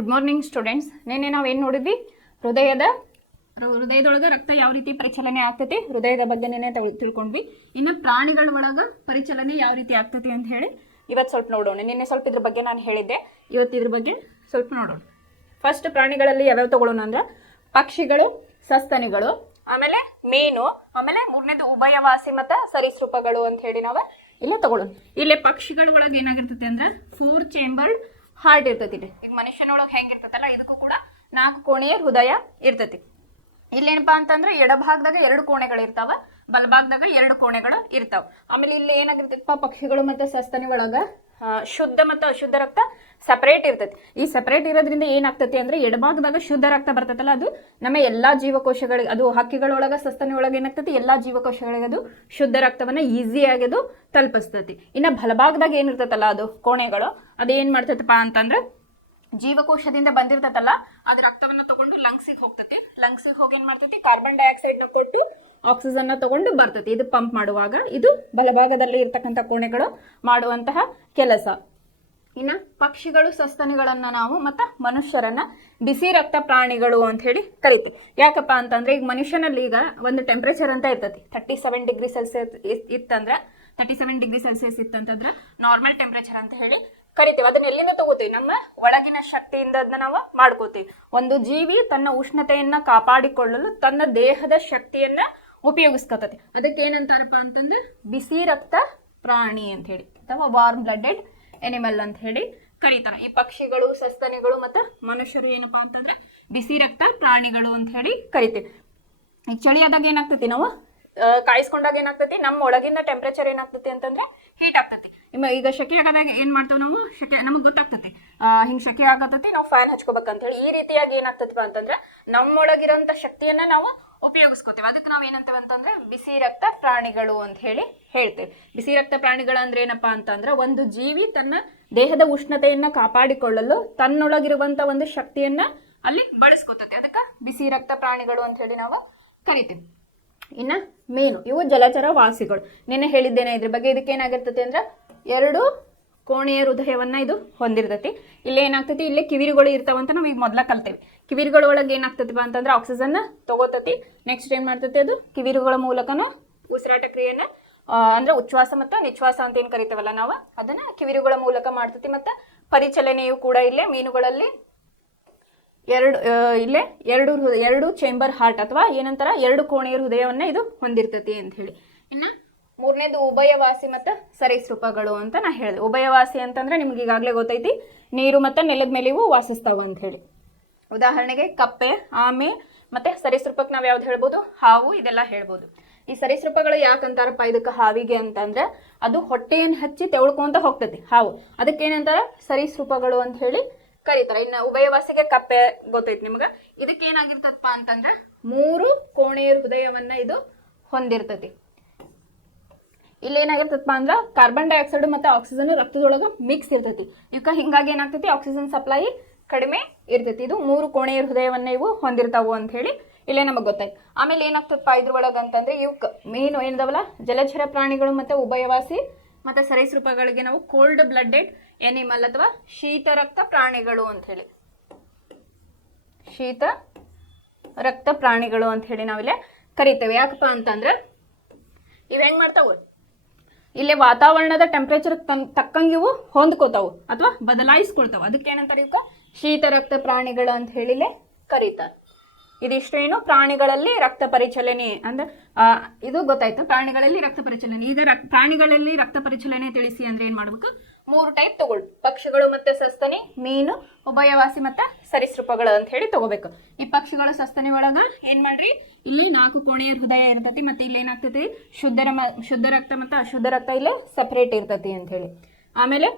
Good morning students. ನಿನ್ನೆ ನಾವೇನು ನೋಡಿದ್ವಿ? ಹೃದಯದೊಳಗೆ ರಕ್ತ ಯಾವ ರೀತಿ ಪರಿಚಲನೆ ಆಗ್ತೈತಿ, ಹೃದಯದ ಬಗ್ಗೆ ನೆನೆ ತಿಳ್ಕೊಂಡ್ವಿ. ಇನ್ನು ಪ್ರಾಣಿಗಳ ಒಳಗೆ ಪರಿಚಲನೆ ಯಾವ ರೀತಿ ಆಗ್ತೈತಿ ಅಂತ ಹೇಳಿ ಇವತ್ತು ಸ್ವಲ್ಪ ನೋಡೋಣ. ನಿನ್ನೆ ಸ್ವಲ್ಪ ಇದ್ರ ಬಗ್ಗೆ ನಾನು ಹೇಳಿದ್ದೆ, ಇವತ್ತು ಇದ್ರ ಬಗ್ಗೆ ಸ್ವಲ್ಪ ನೋಡೋಣ. ಫಸ್ಟ್ ಪ್ರಾಣಿಗಳಲ್ಲಿ ಯಾವ್ಯಾವ ತಗೊಳ್ಳೋಣ ಅಂದ್ರೆ ಪಕ್ಷಿಗಳು, ಸಸ್ತನಿಗಳು, ಆಮೇಲೆ ಮೀನು, ಆಮೇಲೆ ಮೂರನೇದು ಉಭಯವಾಸಿ ಮತ್ತು ಸರೀಸೃಪಗಳು ಅಂತ ಹೇಳಿ ನಾವು ಇಲ್ಲೇ ತಗೊಳ್ಳೋಣ. ಇಲ್ಲೇ ಪಕ್ಷಿಗಳ ಒಳಗೆ ಏನಾಗಿರ್ತೈತಿ ಅಂದ್ರೆ 4 ಚೇಂಬರ್ಡ್ ಹಾರ್ಟ್ ಇರ್ತೈತಿ. ಈಗ ಮನುಷ್ಯನೊಳಗೆ ಹೆಂಗಿರ್ತೈತಲ್ಲ ಇದಕ್ಕೂ ಕೂಡ 4 ಕೋಣೆಯ ಹೃದಯ ಇರ್ತೈತಿ. ಇಲ್ಲೇನಪ್ಪಾ ಅಂತಂದ್ರೆ ಎಡಭಾಗದಾಗ 2 ಕೋಣೆಗಳು ಇರ್ತಾವ, ಬಲಭಾಗದಾಗ 2 ಕೋಣೆಗಳು ಇರ್ತಾವ. ಆಮೇಲೆ ಇಲ್ಲಿ ಏನಾಗಿರ್ತೈತಪ್ಪ, ಪಕ್ಷಿಗಳು ಮತ್ತು ಸಸ್ತನಿ ಒಳಗ ಶುದ್ಧ ಮತ್ತು ಅಶುದ್ಧ ರಕ್ತ ಸಪರೇಟ್ ಇರ್ತೈತಿ. ಈ ಸಪರೇಟ್ ಇರೋದ್ರಿಂದ ಏನಾಗ್ತೈತಿ ಅಂದ್ರೆ ಎಡಭಾಗದಾಗ ಶುದ್ಧ ರಕ್ತ ಬರ್ತೈತಲ್ಲ, ಅದು ನಮ್ಮ ಎಲ್ಲಾ ಜೀವಕೋಶಗಳಿಗೆ, ಅದು ಹಕ್ಕಿಗಳೊಳಗ ಸಸ್ತನಿ ಒಳಗೆ ಏನಾಗ್ತೈತಿ, ಎಲ್ಲಾ ಜೀವಕೋಶಗಳಿಗೆ ಅದು ಶುದ್ಧ ರಕ್ತವನ್ನ ಈಸಿಯಾಗಿ ಅದು ತಲುಪಿಸ್ತೈತಿ. ಇನ್ನು ಬಲಭಾಗದಾಗ ಏನಿರ್ತೈತಲ್ಲ ಅದು ಕೋಣೆಗಳು, ಅದೇನ್ ಮಾಡ್ತೈತಪ್ಪ ಅಂತಂದ್ರೆ ಜೀವಕೋಶದಿಂದ ಬಂದಿರ್ತೈತಲ್ಲ ಅದು ರಕ್ತವನ್ನ ತಗೊಂಡು ಲಂಗ್ಸಿಗೆ ಹೋಗ್ತೈತಿ. ಲಂಗ್ಸಿಗೆ ಹೋಗಿ ಏನ್ ಮಾಡ್ತೈತಿ, ಕಾರ್ಬನ್ ಡೈಆಕ್ಸೈಡ್ ನ ಕೊಟ್ಟು ಆಕ್ಸಿಜನ್ ತಗೊಂಡು ಬರ್ತೈತಿ. ಇದು ಪಂಪ್ ಮಾಡುವಾಗ ಇದು ಬಲಭಾಗದಲ್ಲಿ ಇರ್ತಕ್ಕಂಥ ಕೋಣೆಗಳು ಮಾಡುವಂತಹ ಕೆಲಸ. ಇನ್ನು ಪಕ್ಷಿಗಳು, ಸಸ್ತನಿಗಳನ್ನ ನಾವು ಮತ್ತು ಮನುಷ್ಯರನ್ನ ಬಿಸಿ ರಕ್ತ ಪ್ರಾಣಿಗಳು ಅಂತ ಹೇಳಿ ಕರಿತೀವಿ. ಯಾಕಪ್ಪ ಅಂತಂದ್ರೆ ಈಗ ಮನುಷ್ಯನಲ್ಲಿ ಈಗ ಒಂದು ಟೆಂಪ್ರೇಚರ್ ಅಂತ ಇರ್ತೈತಿ. 37 ಡಿಗ್ರಿ ಸೆಲ್ಸಿಯಸ್ ಇತ್ತಂದ್ರೆ 37 ಡಿಗ್ರಿ ಸೆಲ್ಸಿಯಸ್ ಇತ್ತಂತಂದ್ರೆ ನಾರ್ಮಲ್ ಟೆಂಪ್ರೇಚರ್ ಅಂತ ಹೇಳಿ ಕರಿತೀವಿ. ಅದನ್ನ ಎಲ್ಲಿಂದ ತಗೋತೀವಿ, ನಮ್ಮ ಒಳಗಿನ ಶಕ್ತಿಯಿಂದ ಅದನ್ನ ನಾವು ಮಾಡ್ಕೋತೀವಿ. ಒಂದು ಜೀವಿ ತನ್ನ ಉಷ್ಣತೆಯನ್ನ ಕಾಪಾಡಿಕೊಳ್ಳಲು ತನ್ನ ದೇಹದ ಶಕ್ತಿಯನ್ನ ಉಪಯೋಗಿಸ್ಕೊತತಿ. ಅದಕ್ಕೆ ಏನಂತಾರಪ್ಪ ಅಂತಂದ್ರೆ ಬಿಸಿ ರಕ್ತ ಪ್ರಾಣಿ ಅಂತ ಹೇಳಿ ಅಥವಾ ವಾರ್ಮ್ ಬ್ಲಡೆಡ್ ಎನಿಮಲ್ ಅಂತ ಹೇಳಿ ಕರೀತಾರ. ಈ ಪಕ್ಷಿಗಳು, ಸಸ್ತನಿಗಳು ಮತ್ತು ಮನುಷ್ಯರು ಏನಪ್ಪಾ ಅಂತಂದ್ರೆ ಬಿಸಿ ರಕ್ತ ಪ್ರಾಣಿಗಳು ಅಂತ ಹೇಳಿ ಕರಿತೀವಿ. ಈಗ ಚಳಿ ಆದಾಗ ಏನಾಗ್ತೈತಿ, ನಾವು ಕಾಯಿಸ್ಕೊಂಡಾಗ ಏನಾಗ್ತೈತಿ, ನಮ್ಮ ಒಳಗಿನ ಟೆಂಪ್ರೇಚರ್ ಏನಾಗ್ತೈತಿ ಅಂತಂದ್ರೆ ಹೀಟ್ ಆಗ್ತೈತಿ. ಈಗ ಶೆಕೆ ಆಗೋದಾಗ ಏನ್ ಮಾಡ್ತಾವ ನಾವು, ಶೆಕೆ ನಮಗೆ ಗೊತ್ತಾಗ್ತೈತಿ, ಹಿಂಗ್ ಶೆಕೆ ಆಗತೈತಿ, ನಾವು ಫ್ಯಾನ್ ಹಚ್ಕೋಬೇಕಂತ ಹೇಳಿ. ಈ ರೀತಿಯಾಗಿ ಏನಾಗ್ತೈತಿ ಅಂತಂದ್ರೆ ನಮ್ಮೊಳಗಿರೋಂಥ ಶಕ್ತಿಯನ್ನ ನಾವು ಉಪಯೋಗಿಸ್ಕೋತೇವೆ. ಅದಕ್ಕೆ ನಾವು ಏನಂತೇವೆ ಅಂತಂದ್ರೆ ಬಿಸಿ ರಕ್ತ ಪ್ರಾಣಿಗಳು ಅಂತ ಹೇಳಿ ಹೇಳ್ತೇವೆ. ಬಿಸಿ ರಕ್ತ ಪ್ರಾಣಿಗಳು ಅಂದ್ರೆ ಏನಪ್ಪಾ ಅಂತಂದ್ರೆ ಒಂದು ಜೀವಿ ತನ್ನ ದೇಹದ ಉಷ್ಣತೆಯನ್ನ ಕಾಪಾಡಿಕೊಳ್ಳಲು ತನ್ನೊಳಗಿರುವಂತ ಒಂದು ಶಕ್ತಿಯನ್ನ ಅಲ್ಲಿ ಬಳಸ್ಕೋತೈತಿ. ಅದಕ್ಕೆ ಬಿಸಿ ರಕ್ತ ಪ್ರಾಣಿಗಳು ಅಂತ ಹೇಳಿ ನಾವು ಕರಿತೀವಿ. ಇನ್ನ ಮೀನು, ಇವು ಜಲಚರ ವಾಸಿಗಳು. ನಿನ್ನೆ ಹೇಳಿದ್ದೇನೆ ಇದ್ರ ಬಗ್ಗೆ. ಇದಕ್ಕೆ ಏನಾಗಿರ್ತೈತಿ ಅಂದ್ರೆ 2 ಕೋಣೆಯ ಹೃದಯವನ್ನ ಇದು ಹೊಂದಿರ್ತೈತಿ. ಇಲ್ಲಿ ಏನಾಗ್ತೈತಿ, ಇಲ್ಲಿ ಕಿವಿರುಗಳು ಇರ್ತಾವಂತ ನಾವು ಈಗ ಮೊದ್ಲ ಕಲ್ತೇವೆ. ಕಿವಿರುಗಳ ಒಳಗೆ ಏನಾಗ್ತೈತಿಪ್ಪ ಅಂತಂದ್ರೆ ಆಕ್ಸಿಜನ್ ತಗೋತೈತಿ. ನೆಕ್ಸ್ಟ್ ಏನ್ ಮಾಡ್ತೈತಿ, ಅದು ಕಿವಿರುಗಳ ಮೂಲಕನ ಉಸಿರಾಟ ಕ್ರಿಯೆಯನ್ನ ಅಂದ್ರೆ ಉಚ್ಛ್ವಾಸ ಮತ್ತು ನಿಶ್ವಾಸ ಅಂತ ಏನ್ ಕರಿತೇವಲ್ಲ ನಾವು, ಅದನ್ನ ಕಿವಿರುಗಳ ಮೂಲಕ ಮಾಡ್ತೈತಿ. ಮತ್ತು ಪರಿಚಲನೆಯು ಕೂಡ ಇಲ್ಲೇ ಮೀನುಗಳಲ್ಲಿ 2 ಚೇಂಬರ್ ಹಾರ್ಟ್ ಅಥವಾ ಏನಂತಾರ 2 ಕೋಣೆಯ ಹೃದಯವನ್ನ ಇದು ಹೊಂದಿರ್ತೈತಿ ಅಂತ ಹೇಳಿ. ಇನ್ನ ಮೂರನೇದು ಉಭಯವಾಸಿ ಮತ್ತು ಸರೀಸೃಪಗಳು ಅಂತ ನಾ ಹೇಳಿದೆ. ಉಭಯವಾಸಿ ಅಂತಂದ್ರೆ ನಿಮ್ಗೆ ಈಗಾಗಲೇ ಗೊತ್ತೈತಿ, ನೀರು ಮತ್ತು ನೆಲದ ಮೇಲೆ ಇವು ವಾಸಿಸ್ತಾವ ಅಂತ ಹೇಳಿ. ಉದಾಹರಣೆಗೆ ಕಪ್ಪೆ, ಆಮೆ ಮತ್ತೆ ಸರೀಸೃಪಕ್ಕೆ ನಾವು ಯಾವ್ದು ಹೇಳ್ಬೋದು, ಹಾವು, ಇದೆಲ್ಲ ಹೇಳ್ಬೋದು. ಈ ಸರೀಸೃಪಗಳು ಯಾಕಂತಾರಪ್ಪ ಇದಕ್ಕೆ ಹಾವಿಗೆ ಅಂತಂದ್ರೆ ಅದು ಹೊಟ್ಟೆಯನ್ನು ಹಚ್ಚಿ ತೆವಳ್ಕೊಂತ ಹೋಗ್ತೈತಿ ಹಾವು, ಅದಕ್ಕೆ ಏನಂತಾರ ಸರೀಸೃಪಗಳು ಅಂತ ಹೇಳಿ ಕರೀತಾರೆ. ಇನ್ನು ಉಭಯವಾಸಿಗೆ ಕಪ್ಪೆ ಗೊತ್ತೈತಿ ನಿಮ್ಗೆ. ಇದಕ್ಕೆ ಏನಾಗಿರ್ತದಪ್ಪ ಅಂತಂದ್ರೆ 3 ಕೋಣೆಯ ಹೃದಯವನ್ನ ಇದು ಹೊಂದಿರ್ತೈತಿ. ಇಲ್ಲಿ ಏನಾಗಿರ್ತದಪ್ಪ ಅಂದ್ರೆ ಕಾರ್ಬನ್ ಡೈಆಕ್ಸೈಡ್ ಮತ್ತು ಆಕ್ಸಿಜನ್ ರಕ್ತದೊಳಗೆ ಮಿಕ್ಸ್ ಇರ್ತೈತಿ. ಇವಕ್ಕೆ ಹಿಂಗಾಗಿ ಏನಾಗ್ತೈತಿ, ಆಕ್ಸಿಜನ್ ಸಪ್ಲೈ ಕಡಿಮೆ ಇರ್ತೈತಿ. ಇದು 3 ಕೋಣೆಯ ಹೃದಯವನ್ನ ಇವು ಹೊಂದಿರ್ತಾವು ಅಂತ ಹೇಳಿ ಇಲ್ಲೇ ನಮಗೆ ಗೊತ್ತಾಯ್ತು. ಆಮೇಲೆ ಏನಾಗ್ತದಪ್ಪ ಇದ್ರೊಳಗೆ ಅಂತಂದ್ರೆ ಇವಕ್ಕೆ ಮೀನು ಏನಿದಾವಲ್ಲ ಜಲಚರ ಪ್ರಾಣಿಗಳು ಮತ್ತು ಉಭಯವಾಸಿ ಮತ್ತು ಸರೀಸೃಪಗಳಿಗೆ ನಾವು ಕೋಲ್ಡ್ ಬ್ಲಡೆಡ್ ಎನಿಮಲ್ ಅಥವಾ ಶೀತ ರಕ್ತ ಪ್ರಾಣಿಗಳು ಅಂತ ಹೇಳಿ, ಶೀತ ರಕ್ತ ಪ್ರಾಣಿಗಳು ಅಂತ ಹೇಳಿ ನಾವಿಲ್ಲೇ ಕರಿತೇವೆ. ಯಾಕಪ್ಪ ಅಂತಂದ್ರೆ ಇವ್ ಹೆಂಗ್ ಮಾಡ್ತಾವು, ಇಲ್ಲೇ ವಾತಾವರಣದ ಟೆಂಪ್ರೇಚರ್ ತಕ್ಕಂಗೆ ಇವು ಹೊಂದ್ಕೋತಾವು ಅಥವಾ ಬದಲಾಯಿಸ್ಕೊಳ್ತಾವ. ಅದಕ್ಕೆ ಏನಂತಾರೆ, ಇವಕ್ಕೆ ಶೀತ ರಕ್ತ ಪ್ರಾಣಿಗಳು ಅಂತ ಹೇಳಿಲೆ ಕರೀತಾರೆ. ಇದಿಷ್ಟೇನು ಪ್ರಾಣಿಗಳಲ್ಲಿ ರಕ್ತ ಪರಿಚಲನೆ ಅಂದ್ರೆ ಇದು ಗೊತ್ತಾಯ್ತು. ಪ್ರಾಣಿಗಳಲ್ಲಿ ರಕ್ತ ಪರಿಚಲನೆ. ಈಗ ಪ್ರಾಣಿಗಳಲ್ಲಿ ರಕ್ತ ಪರಿಚಲನೆ ತಿಳಿಸಿ ಅಂದ್ರೆ ಏನ್ ಮಾಡ್ಬೇಕು, 3 ಟೈಪ್ ತಗೊಳ್ಳಿ. ಪಕ್ಷಿಗಳು ಮತ್ತೆ ಸಸ್ತನಿ, ಮೀನು, ಉಭಯವಾಸಿ ಮತ್ತೆ ಸರೀಸೃಪಗಳು ಅಂತ ಹೇಳಿ ತಗೋಬೇಕು. ಈ ಪಕ್ಷಿಗಳು ಸಸ್ತನಿ ಒಳಗ ಏನ್ ಮಾಡ್ರಿ, ಇಲ್ಲಿ 4 ಕೋಣೆಯ ಹೃದಯ ಇರ್ತೈತಿ. ಮತ್ತೆ ಇಲ್ಲಿ ಏನಾಗ್ತೈತಿ, ಶುದ್ಧ ರಕ್ತ ಮತ್ತು ಅಶುದ್ಧ ರಕ್ತ ಇಲ್ಲೇ ಸಪರೇಟ್ ಇರ್ತೈತಿ ಅಂತ ಹೇಳಿ. ಆಮೇಲೆ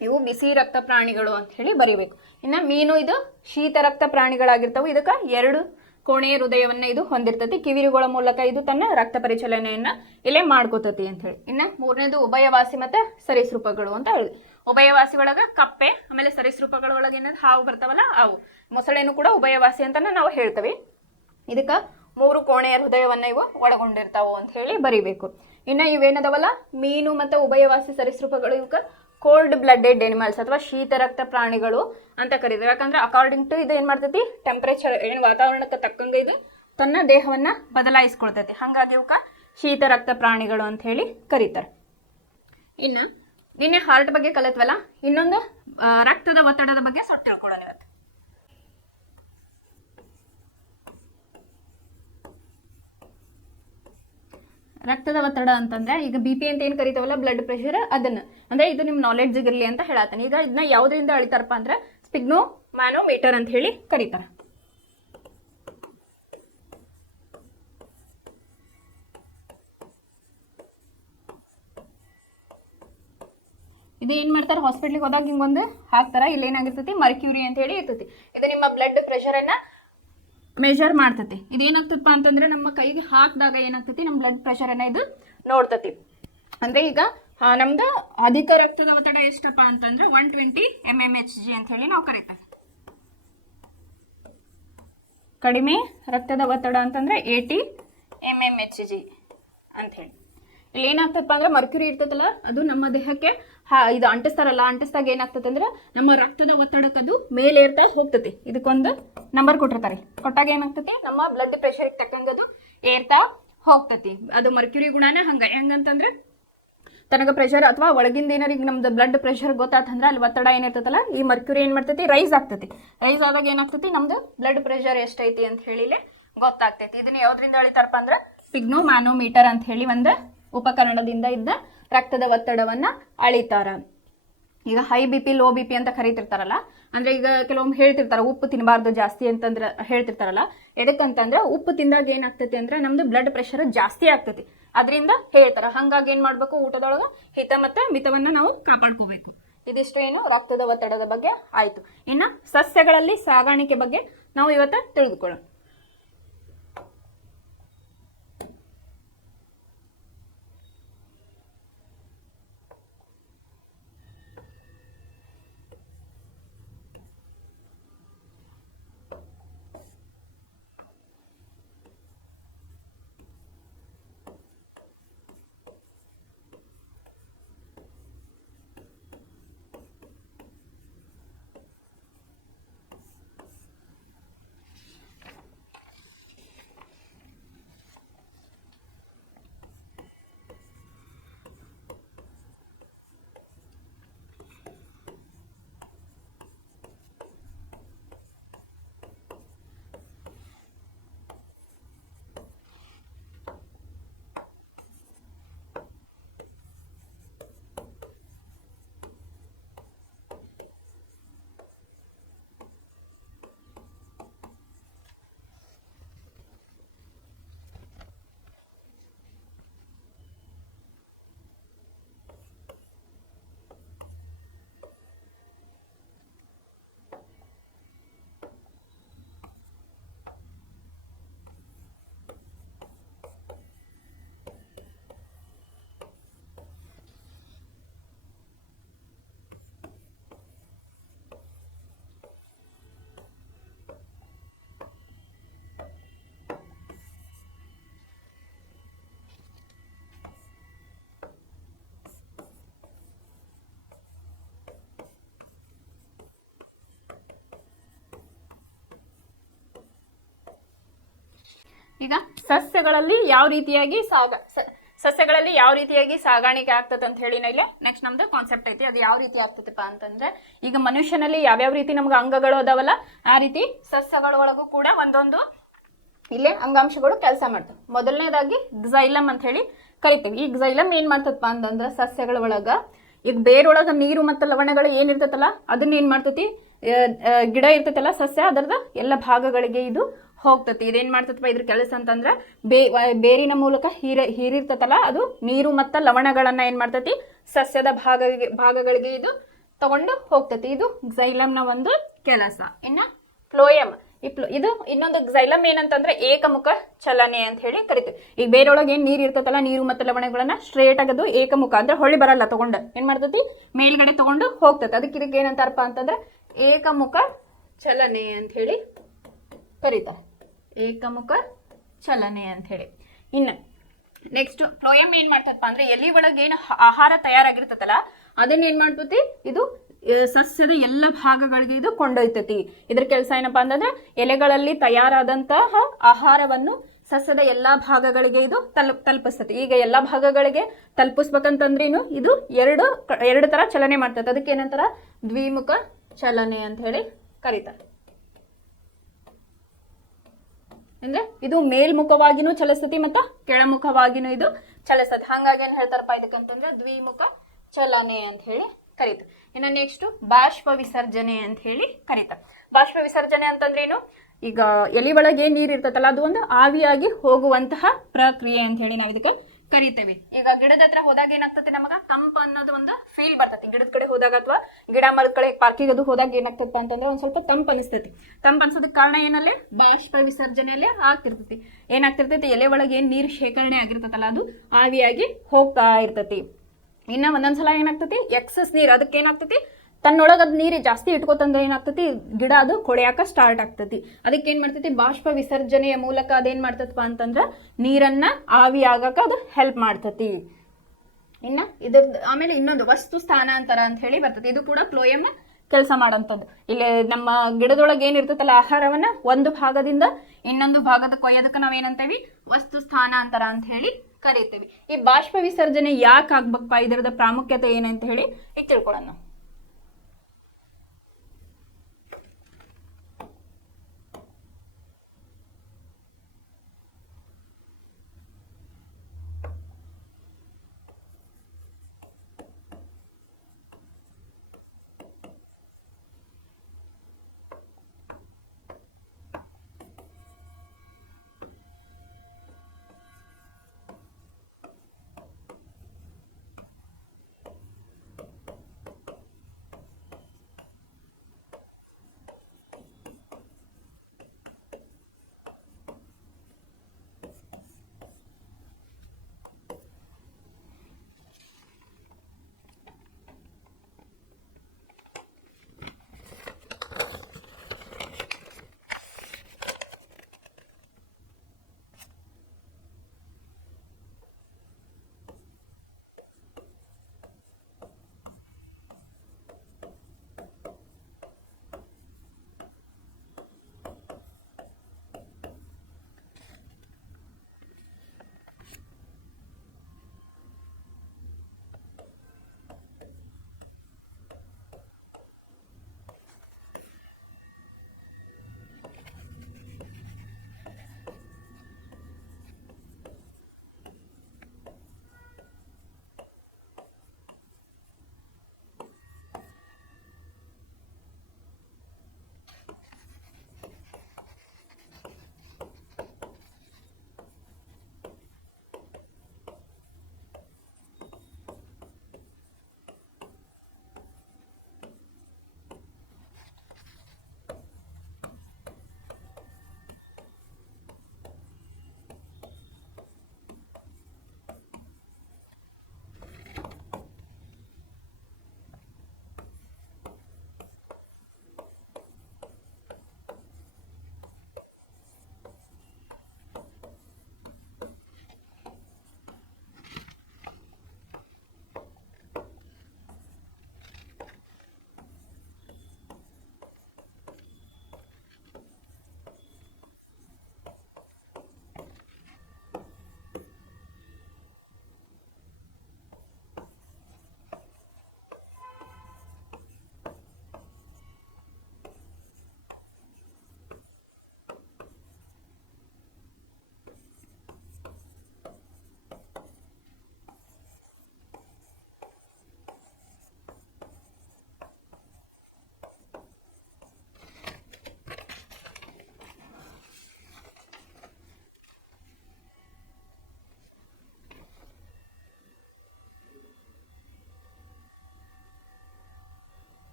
ಇವು ಬಿಸಿ ರಕ್ತ ಪ್ರಾಣಿಗಳು ಅಂತ ಹೇಳಿ ಬರೀಬೇಕು. ಇನ್ನ ಮೀನು ಇದು ಶೀತ ರಕ್ತ ಪ್ರಾಣಿಗಳಾಗಿರ್ತಾವೆ. ಇದಕ್ಕೆ 2 ಕೋಣೆಯ ಹೃದಯವನ್ನ ಇದು ಹೊಂದಿರ್ತೈತಿ. ಕಿವಿರುಗಳ ಮೂಲಕ ಇದು ತನ್ನ ರಕ್ತ ಪರಿಚಲನೆಯನ್ನ ಇಲ್ಲೇ ಮಾಡ್ಕೋತೈತಿ ಅಂತ ಹೇಳಿ. ಇನ್ನ ಮೂರನೇದು ಉಭಯವಾಸಿ ಮತ್ತೆ ಸರೀಸೃಪಗಳು ಅಂತ ಹೇಳಿ. ಉಭಯವಾಸಿ ಒಳಗ ಕಪ್ಪೆ, ಆಮೇಲೆ ಸರೀಸೃಪಗಳ ಒಳಗೆ ಏನಾದ್ರು ಹಾವು ಬರ್ತಾವಲ್ಲ ಅವು, ಮೊಸಳೆನು ಕೂಡ ಉಭಯವಾಸಿ ಅಂತಾನೆ ನಾವು ಹೇಳ್ತೇವೆ. ಇದಕ್ಕೆ 3 ಕೋಣೆಯ ಹೃದಯವನ್ನ ಇವು ಒಳಗೊಂಡಿರ್ತಾವು ಅಂತ ಹೇಳಿ ಬರಿಬೇಕು. ಇನ್ನ ಇವೇನದವಲ್ಲ ಮೀನು ಮತ್ತು ಉಭಯವಾಸಿ ಸರೀಸೃಪಗಳು ಇವಕ್ಕೆ ಕೋಲ್ಡ್ ಬ್ಲಡೆಡ್ ಎನಿಮಲ್ಸ್ ಅಥವಾ ಶೀತ ರಕ್ತ ಪ್ರಾಣಿಗಳು ಅಂತ ಕರೀತೀವಿ. ಯಾಕಂದ್ರೆ ಅಕಾರ್ಡಿಂಗ್ ಟು ಇದು ಏನು ಮಾಡ್ತೈತಿ, ಟೆಂಪರೇಚರ್ ಏನು ವಾತಾವರಣಕ್ಕೆ ತಕ್ಕಂಗೆ ಇದು ತನ್ನ ದೇಹವನ್ನು ಬದಲಾಯಿಸ್ಕೊಳ್ತೈತಿ. ಹಾಗಾಗಿ ಇವಕ್ಕೆ ಶೀತ ರಕ್ತ ಪ್ರಾಣಿಗಳು ಅಂತ ಹೇಳಿ ಕರೀತಾರೆ. ಇನ್ನು ನಿನ್ನೆ ಹಾರ್ಟ್ ಬಗ್ಗೆ ಕಲಿತ್ವಲ್ಲ, ಇನ್ನೊಂದು ರಕ್ತದ ಒತ್ತಡದ ಬಗ್ಗೆ ಸ್ವಲ್ಪ ತಿಳ್ಕೊಳ್ಳೋಣ ಇವತ್ತು. ರಕ್ತದ ಒತ್ತಡ ಅಂತಂದ್ರೆ ಈಗ ಬಿ ಪಿ ಅಂತ ಏನು ಕರಿತಾವಲ್ಲ, ಬ್ಲಡ್ ಪ್ರೆಷರ್, ಅದನ್ನ ಅಂದ್ರೆ ಇದು ನಿಮ್ಮ ನಾಲೆಡ್ಜ್ ಇರಲಿ ಅಂತ ಹೇಳತ್ತಾನೆ. ಈಗ ಇದನ್ನ ಯಾವುದರಿಂದ ಅಳಿತಾರಪ್ಪ ಅಂದ್ರೆ ಸ್ಪಿಗ್ನೋ ಮ್ಯಾನೋಮೀಟರ್ ಅಂತ ಹೇಳಿ ಕರೀತಾರೆ. ಇದು ಏನು ಮಾಡ್ತಾರೆ, ಹಾಸ್ಪಿಟ್ಲಿಗೆ ಹೋದಾಗ ಹಿಂಗೊಂದು ಹಾಕ್ತಾರ, ಇಲ್ಲಿ ಏನಾಗಿರ್ತೈತಿ ಮರ್ಕ್ಯೂರಿ ಅಂತ ಹೇಳಿ ಇರ್ತೈತಿ. ಇದು ನಿಮ್ಮ ಬ್ಲಡ್ ಪ್ರೆಷರನ್ನು ಮೆಜರ್ ಮಾಡ್ತೈತಿ. ಇದು ಏನಾಗ್ತದಪ್ಪ ಅಂತಂದ್ರೆ ನಮ್ಮ ಕೈಗೆ ಹಾಕಿದಾಗ ಏನಾಗ್ತೈತಿ, ನಮ್ಮ ಬ್ಲಡ್ ಪ್ರೆಷರನ್ನು ಇದು ನೋಡ್ತೈತಿ. ಅಂದ್ರೆ ಈಗ ನಮ್ದು ಅಧಿಕ ರಕ್ತದ ಒತ್ತಡ ಎಷ್ಟಪ್ಪ ಅಂತಂದ್ರೆ 120 mmHg ಅಂತ ಹೇಳಿ ನಾವು ಕರೀತೇವೆ. ಕಡಿಮೆ ರಕ್ತದ ಒತ್ತಡ ಅಂತಂದ್ರೆ 80 mmHg ಅಂತ ಹೇಳಿ. ಇಲ್ಲಿ ಏನಾಗ್ತದಪ್ಪ ಅಂದ್ರೆ ಮರ್ಕ್ಯೂರಿ ಇರ್ತೈತಲ್ಲ, ಅದು ನಮ್ಮ ದೇಹಕ್ಕೆ ಇದು ಅಂಟಿಸ್ತಾರಲ್ಲ, ಅಂಟಿಸ್ದಾಗ ಏನಾಗ್ತದೆ ಅಂದ್ರೆ ನಮ್ಮ ರಕ್ತದ ಒತ್ತಡಕ್ಕೆ ಅದು ಮೇಲೆ ಏರ್ತಾ ಹೋಗ್ತತಿ. ಇದಕ್ಕೊಂದು ನಂಬರ್ ಕೊಟ್ಟಿರ್ತಾರೆ, ಕೊಟ್ಟಾಗ ಏನಾಗ್ತತಿ ನಮ್ಮ ಬ್ಲಡ್ ಪ್ರೆಷರ್ಗೆ ತಕ್ಕಂಗೆ ಅದು ಏರ್ತಾ ಹೋಗ್ತತಿ. ಅದು ಮರ್ಕ್ಯೂರಿ ಗುಣನೇ ಹೆಂಗಂತಂದ್ರೆ ತನಗ ಪ್ರೆಷರ್ ಅಥವಾ ಒಳಗಿಂದ ಏನಾರ ಈಗ ನಮ್ದು ಬ್ಲಡ್ ಪ್ರೆಷರ್ ಗೊತ್ತಾತಂದ್ರೆ ಅಲ್ಲಿ ಒತ್ತಡ ಏನಿರ್ತೈತಲ್ಲ, ಈ ಮರ್ಕ್ಯೂರಿ ಏನು ಮಾಡ್ತೈತಿ ರೈಸ್ ಆಗ್ತತಿ. ರೈಸ್ ಆದಾಗ ಏನಾಗ್ತತಿ ನಮ್ದು ಬ್ಲಡ್ ಪ್ರೆಷರ್ ಎಷ್ಟೈತಿ ಅಂತ ಹೇಳಿ ಗೊತ್ತಾಗ್ತೈತಿ. ಇದನ್ನ ಯಾವ್ದ್ರಿಂದ ಅಳಿತಾರಪ್ಪ ಅಂದ್ರೆ ಸ್ಪಿಗ್ನೋ ಮ್ಯಾನೋಮೀಟರ್ ಅಂತ ಹೇಳಿ ಒಂದು ಉಪಕರಣದಿಂದ ಇದ್ದ ರಕ್ತದ ಒತ್ತಡವನ್ನ ಅಳಿತಾರ. ಈಗ high B P low B P ಅಂತ ಕರೀತಿರ್ತಾರಲ್ಲ, ಅಂದ್ರೆ ಈಗ ಕೆಲವೊಮ್ಮೆ ಹೇಳ್ತಿರ್ತಾರ ಉಪ್ಪು ತಿನ್ನಬಾರ್ದು ಜಾಸ್ತಿ ಅಂತಂದ್ರೆ ಹೇಳ್ತಿರ್ತಾರಲ್ಲ, ಎದಕ್ಕಂತಂದ್ರೆ ಉಪ್ಪು ತಿಂದಾಗ ಏನಾಗ್ತೈತಿ ಅಂದ್ರೆ ನಮ್ದು ಬ್ಲಡ್ ಪ್ರೆಷರ್ ಜಾಸ್ತಿ ಆಗ್ತೈತಿ, ಅದರಿಂದ ಹೇಳ್ತಾರ. ಹಂಗಾಗಿ ಏನ್ ಮಾಡ್ಬೇಕು, ಊಟದೊಳಗ ಹಿತ ಮತ್ತೆ ಮಿತವನ್ನ ನಾವು ಕಾಪಾಡ್ಕೋಬೇಕು. ಇದಿಷ್ಟು ಏನು ರಕ್ತದ ಒತ್ತಡದ ಬಗ್ಗೆ ಆಯ್ತು. ಇನ್ನ ಸಸ್ಯಗಳಲ್ಲಿ ಸಾಗಾಣಿಕೆ ಬಗ್ಗೆ ನಾವು ಇವತ್ತು ತಿಳಿದುಕೊಳ್ಳೋಣ. ಈಗ ಸಸ್ಯಗಳಲ್ಲಿ ಯಾವ ರೀತಿಯಾಗಿ ಸಾಗಾಣಿಕೆ ಆಗ್ತದೆ ಅಂತ ಹೇಳಿ ಇಲ್ಲಿ ನೆಕ್ಸ್ಟ್ ನಮ್ದು ಕಾನ್ಸೆಪ್ಟ್ ಐತಿ. ಅದು ಯಾವ ರೀತಿ ಆಗ್ತೈತಪ್ಪ ಅಂತಂದ್ರೆ, ಈಗ ಮನುಷ್ಯನಲ್ಲಿ ಯಾವ್ಯಾವ ರೀತಿ ನಮ್ಗೆ ಅಂಗಗಳು ಅದಾವಲ್ಲ, ಆ ರೀತಿ ಸಸ್ಯಗಳ ಒಳಗೂ ಕೂಡ ಒಂದೊಂದು ಇಲ್ಲೇ ಅಂಗಾಂಶಗಳು ಕೆಲಸ ಮಾಡ್ತವೆ. ಮೊದಲನೇದಾಗಿ ಗ್ಸೈಲಮ್ ಅಂತ ಹೇಳಿ ಕರಿತೀವಿ. ಈ ಗ್ಸೈಲಮ್ ಏನ್ ಮಾಡ್ತದಪ್ಪ ಅಂತಂದ್ರೆ ಸಸ್ಯಗಳ ಒಳಗ ಈಗ ಬೇರೊಳಗ ನೀರು ಮತ್ತು ಲವಣಗಳು ಏನಿರ್ತೈತಲ್ಲ ಅದನ್ನ ಏನ್ ಮಾಡ್ತೈತಿ, ಗಿಡ ಇರ್ತೈತಲ್ಲ ಸಸ್ಯ, ಅದರದ ಎಲ್ಲ ಭಾಗಗಳಿಗೆ ಇದು ಹೋಗ್ತತಿ. ಇದೇನ್ ಮಾಡ್ತದಪ್ಪ ಇದ್ರ ಕೆಲಸ ಅಂತಂದ್ರೆ ಬೇರಿನ ಮೂಲಕ ಹೀರಿರ್ತತಲ್ಲ, ಅದು ನೀರು ಮತ್ತು ಲವಣಗಳನ್ನ ಏನ್ ಮಾಡ್ತತಿ ಸಸ್ಯದ ಭಾಗಗಳಿಗೆ ಇದು ತಗೊಂಡು ಹೋಗ್ತತಿ. ಇದು ಗ್ಸೈಲಮ್ನ ಒಂದು ಕೆಲಸ. ಇನ್ನ ಫ್ಲೋಯಮ್, ಇದು ಇನ್ನೊಂದು ಗ್ಸೈಲಮ್ ಏನಂತಂದ್ರೆ ಏಕಮುಖ ಚಲನೆ ಅಂತ ಹೇಳಿ ಕರಿತೀವಿ. ಈಗ ಬೇರೊಳಗೆ ಏನ್ ನೀರು ಇರ್ತತಲ್ಲ, ನೀರು ಮತ್ತು ಲವಣಗಳನ್ನ ಸ್ಟ್ರೇಟ್ ಆಗದು ಏಕಮುಖ ಅಂದ್ರೆ ಹೊಳ್ಳಿ ಬರಲ್ಲ, ತಗೊಂಡ ಏನ್ ಮಾಡ್ತತಿ ಮೇಲ್ಗಡೆ ತಗೊಂಡು ಹೋಗ್ತತಿ. ಇದಕ್ಕೆ ಏನಂತಾರಪ್ಪ ಅಂತಂದ್ರೆ ಏಕಮುಖ ಚಲನೆ ಅಂತ ಹೇಳಿ ಕರೀತಾರೆ, ಏಕಮುಖ ಚಲನೆ ಅಂತ ಹೇಳಿ. ಇನ್ನು ನೆಕ್ಸ್ಟ್ ಫ್ಲೋಯಮ್ ಏನ್ ಮಾಡ್ತದಪ್ಪ ಅಂದ್ರೆ ಎಲಿ ಒಳಗೆ ಏನು ಆಹಾರ ತಯಾರಾಗಿರ್ತದಲ್ಲ ಅದನ್ನೇನು ಮಾಡ್ತತಿ ಇದು ಸಸ್ಯದ ಎಲ್ಲ ಭಾಗಗಳಿಗೆ ಇದು ಕೊಂಡೊಯ್ತತಿ. ಇದ್ರ ಕೆಲಸ ಏನಪ್ಪಾ ಅಂತಂದ್ರೆ ಎಲೆಗಳಲ್ಲಿ ತಯಾರಾದಂತಹ ಆಹಾರವನ್ನು ಸಸ್ಯದ ಎಲ್ಲಾ ಭಾಗಗಳಿಗೆ ಇದು ತಲುಪಿಸ್ತತಿ. ಈಗ ಎಲ್ಲಾ ಭಾಗಗಳಿಗೆ ತಲುಪಿಸ್ಬೇಕಂತಂದ್ರೇನು ಇದು ಎರಡು ತರ ಚಲನೆ ಮಾಡ್ತದೆ. ಅದಕ್ಕೆ ಏನಂತಾರ ದ್ವಿಮುಖ ಚಲನೆ ಅಂತ ಹೇಳಿ ಕರೀತಾರೆ. ಅಂದ್ರೆ ಇದು ಮೇಲ್ಮುಖವಾಗಿನೂ ಚಲಿಸ್ತತಿ ಮತ್ತು ಕೆಳಮುಖವಾಗಿನೂ ಇದು ಚಲಿಸ್ತತಿ. ಹಾಗಾಗಿ ಏನ್ ಹೇಳ್ತಾರಪ್ಪ ಇದಕ್ಕಂತಂದ್ರೆ ದ್ವಿಮುಖ ಚಲನೆ ಅಂತ ಹೇಳಿ ಕರೀತಾರೆ. ಇನ್ನು ನೆಕ್ಸ್ಟ್ ಬಾಷ್ಪ ವಿಸರ್ಜನೆ ಅಂತ ಹೇಳಿ ಕರೀತಾರೆ. ಬಾಷ್ಪ ವಿಸರ್ಜನೆ ಅಂತಂದ್ರೇನು, ಈಗ ಎಲೆ ಒಳಗೆ ನೀರು ಇರ್ತೈತಲ್ಲ ಅದು ಒಂದು ಆವಿಯಾಗಿ ಹೋಗುವಂತಹ ಪ್ರಕ್ರಿಯೆ ಅಂತ ಹೇಳಿ ನಾವು ಇದಕ್ಕೆ ಕರಿತೇವೆ. ಈಗ ಗಿಡದ ಹತ್ರ ಹೋದಾಗ ಏನಾಗ್ತತಿ, ನಮಗ ತಂಪು ಅನ್ನೋದು ಒಂದು ಫೀಲ್ ಬರ್ತೈತಿ. ಗಿಡದ ಕಡೆ ಹೋದಾಗ ಅಥವಾ ಗಿಡ ಮರದ ಕಡೆ ಪಾರ್ಕಿಗೆ ಅದು ಹೋದಾಗ ಏನಾಗ್ತೈತ ಅಂತಂದ್ರೆ ಒಂದ್ ಸ್ವಲ್ಪ ತಂಪು ಅನಿಸ್ತೈತಿ. ತಂಪು ಅನ್ಸೋದಕ್ಕೆ ಕಾರಣ ಏನಲ್ಲೇ ಬಾಷ್ಪ ವಿಸರ್ಜನೆಯಲ್ಲೇ ಆಗ್ತಿರ್ತೈತಿ. ಏನಾಗ್ತಿರ್ತೈತಿ, ಎಲೆ ಒಳಗೆ ಏನ್ ನೀರು ಶೇಖರಣೆ ಆಗಿರ್ತೈತಲ್ಲ ಅದು ಆವಿಯಾಗಿ ಹೋಗ್ತಾ ಇರ್ತೈತಿ. ಇನ್ನ ಒಂದೊಂದ್ಸಲ ಏನಾಗ್ತೈತಿ, ಎಕ್ಸಸ್ ನೀರು ಅದಕ್ಕೆ ಏನಾಗ್ತೈತಿ, ತನ್ನೊಳಗೆ ಅದು ನೀರು ಜಾಸ್ತಿ ಇಟ್ಕೋತಂದ್ರೆ ಏನಾಗ್ತೈತಿ, ಗಿಡ ಅದು ಕೊಳೆಯಾಕ ಸ್ಟಾರ್ಟ್ ಆಗ್ತೈತಿ. ಅದಕ್ಕೆ ಏನ್ ಮಾಡ್ತೈತಿ, ಬಾಷ್ಪ ವಿಸರ್ಜನೆಯ ಮೂಲಕ ಅದೇನ್ ಮಾಡ್ತೈತಪ್ಪ ಅಂತಂದ್ರ ನೀರನ್ನ ಆವಿ ಆಗಕ ಅದು ಹೆಲ್ಪ್ ಮಾಡ್ತೈತಿ. ಇನ್ನ ಇದ್ರ ಆಮೇಲೆ ಇನ್ನೊಂದು ವಸ್ತು ಸ್ಥಾನಾಂತರ ಅಂತ ಹೇಳಿ ಬರ್ತೈತಿ. ಇದು ಕೂಡ ಫ್ಲೋಯಮ್ ಕೆಲಸ ಮಾಡೋಂಥದ್ದು. ಇಲ್ಲಿ ನಮ್ಮ ಗಿಡದೊಳಗೆ ಏನಿರ್ತೈತಲ್ಲ ಆಹಾರವನ್ನ ಒಂದು ಭಾಗದಿಂದ ಇನ್ನೊಂದು ಭಾಗದ ಕೊಯ್ಯೋದಕ್ಕೆ ನಾವೇನಂತೇವಿ, ವಸ್ತು ಸ್ಥಾನಾಂತರ ಅಂತ ಹೇಳಿ ಕರಿತೇವೆ. ಈ ಬಾಷ್ಪ ವಿಸರ್ಜನೆ ಯಾಕೆ ಆಗ್ಬೇಕಪ್ಪ, ಇದರದ ಪ್ರಾಮುಖ್ಯತೆ ಏನಂತ ಹೇಳಿ ಈಗ ತಿಳ್ಕೊಳ್ಳೋಣ.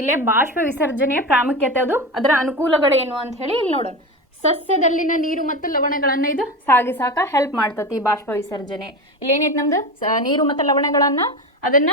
ಇಲ್ಲೇ ಬಾಷ್ಪ ವಿಸರ್ಜನೆಯ ಪ್ರಾಮುಖ್ಯತೆ, ಅದು ಅದರ ಅನುಕೂಲಗಳೇನು ಅಂತ ಹೇಳಿ ಇಲ್ಲಿ ನೋಡೋಣ. ಸಸ್ಯದಲ್ಲಿನ ನೀರು ಮತ್ತು ಲವಣಗಳನ್ನ ಇದು ಸಾಗಿಸಾಕ ಹೆಲ್ಪ್ ಮಾಡ್ತತಿ ಬಾಷ್ಪ ವಿಸರ್ಜನೆ. ಇಲ್ಲಿ ಏನೈತೆ, ನಮ್ದು ನೀರು ಮತ್ತು ಲವಣಗಳನ್ನ ಅದನ್ನ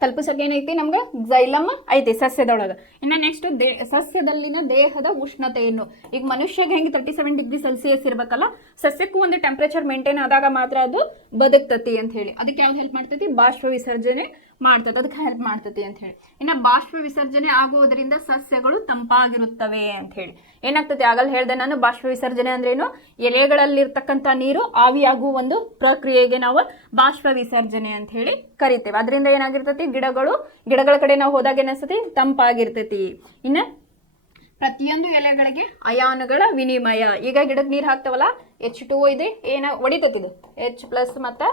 ತಲುಪಿಸೋಕೆ ಏನೈತಿ ನಮ್ಗೆ ಜೈಲಮ್ ಐತಿ ಸಸ್ಯದೊಳಗೆ. ಇನ್ನು ನೆಕ್ಸ್ಟ್ ಸಸ್ಯದಲ್ಲಿನ ದೇಹದ ಉಷ್ಣತೆಯನ್ನು, ಈಗ ಮನುಷ್ಯಗೆ ಹೆಂಗೆ 37°C ಇರ್ಬೇಕಲ್ಲ, ಸಸ್ಯಕ್ಕೂ ಒಂದು ಟೆಂಪ್ರೇಚರ್ ಮೇಂಟೈನ್ ಆದಾಗ ಮಾತ್ರ ಅದು ಬದುಕ್ತತಿ ಅಂತ ಹೇಳಿ. ಅದಕ್ಕೆ ಯಾವ್ದು ಹೆಲ್ಪ್ ಮಾಡ್ತೈತಿ? ಬಾಷ್ಪ ವಿಸರ್ಜನೆ ಮಾಡ್ತದೆ, ಅದಕ್ಕೆ ಹೆಲ್ಪ್ ಮಾಡ್ತತಿ ಅಂತ ಹೇಳಿ. ಇನ್ನು ಬಾಷ್ಪ ವಿಸರ್ಜನೆ ಆಗುವುದರಿಂದ ಸಸ್ಯಗಳು ತಂಪಾಗಿರುತ್ತವೆ ಅಂತ ಹೇಳಿ. ಏನಾಗ್ತದೆ ಆಗಲ್ಲ ಹೇಳ್ದೆ ನಾನು, ಬಾಷ್ಪ ವಿಸರ್ಜನೆ ಅಂದ್ರೇನು? ಎಲೆಗಳಲ್ಲಿರ್ತಕ್ಕಂಥ ನೀರು ಆವಿಯಾಗುವ ಒಂದು ಪ್ರಕ್ರಿಯೆಗೆ ನಾವು ಬಾಷ್ಪ ವಿಸರ್ಜನೆ ಅಂತ ಹೇಳಿ ಕರಿತೇವೆ. ಅದರಿಂದ ಏನಾಗಿರ್ತೈತಿ? ಗಿಡಗಳ ಕಡೆ ನಾವು ಹೋದಾಗ ಏನಿಸ್ತೈತಿ? ತಂಪಾಗಿರ್ತೈತಿ. ಇನ್ನು ಪ್ರತಿಯೊಂದು ಎಲೆಗಳಿಗೆ ಅಯಾನುಗಳ ವಿನಿಮಯ. ಈಗ ಗಿಡಕ್ಕೆ ನೀರು ಹಾಕ್ತವಲ್ಲ, H2O ಇದೆ, ಹೊಡಿತೈತಿ ಇದು H+ ಮತ್ತು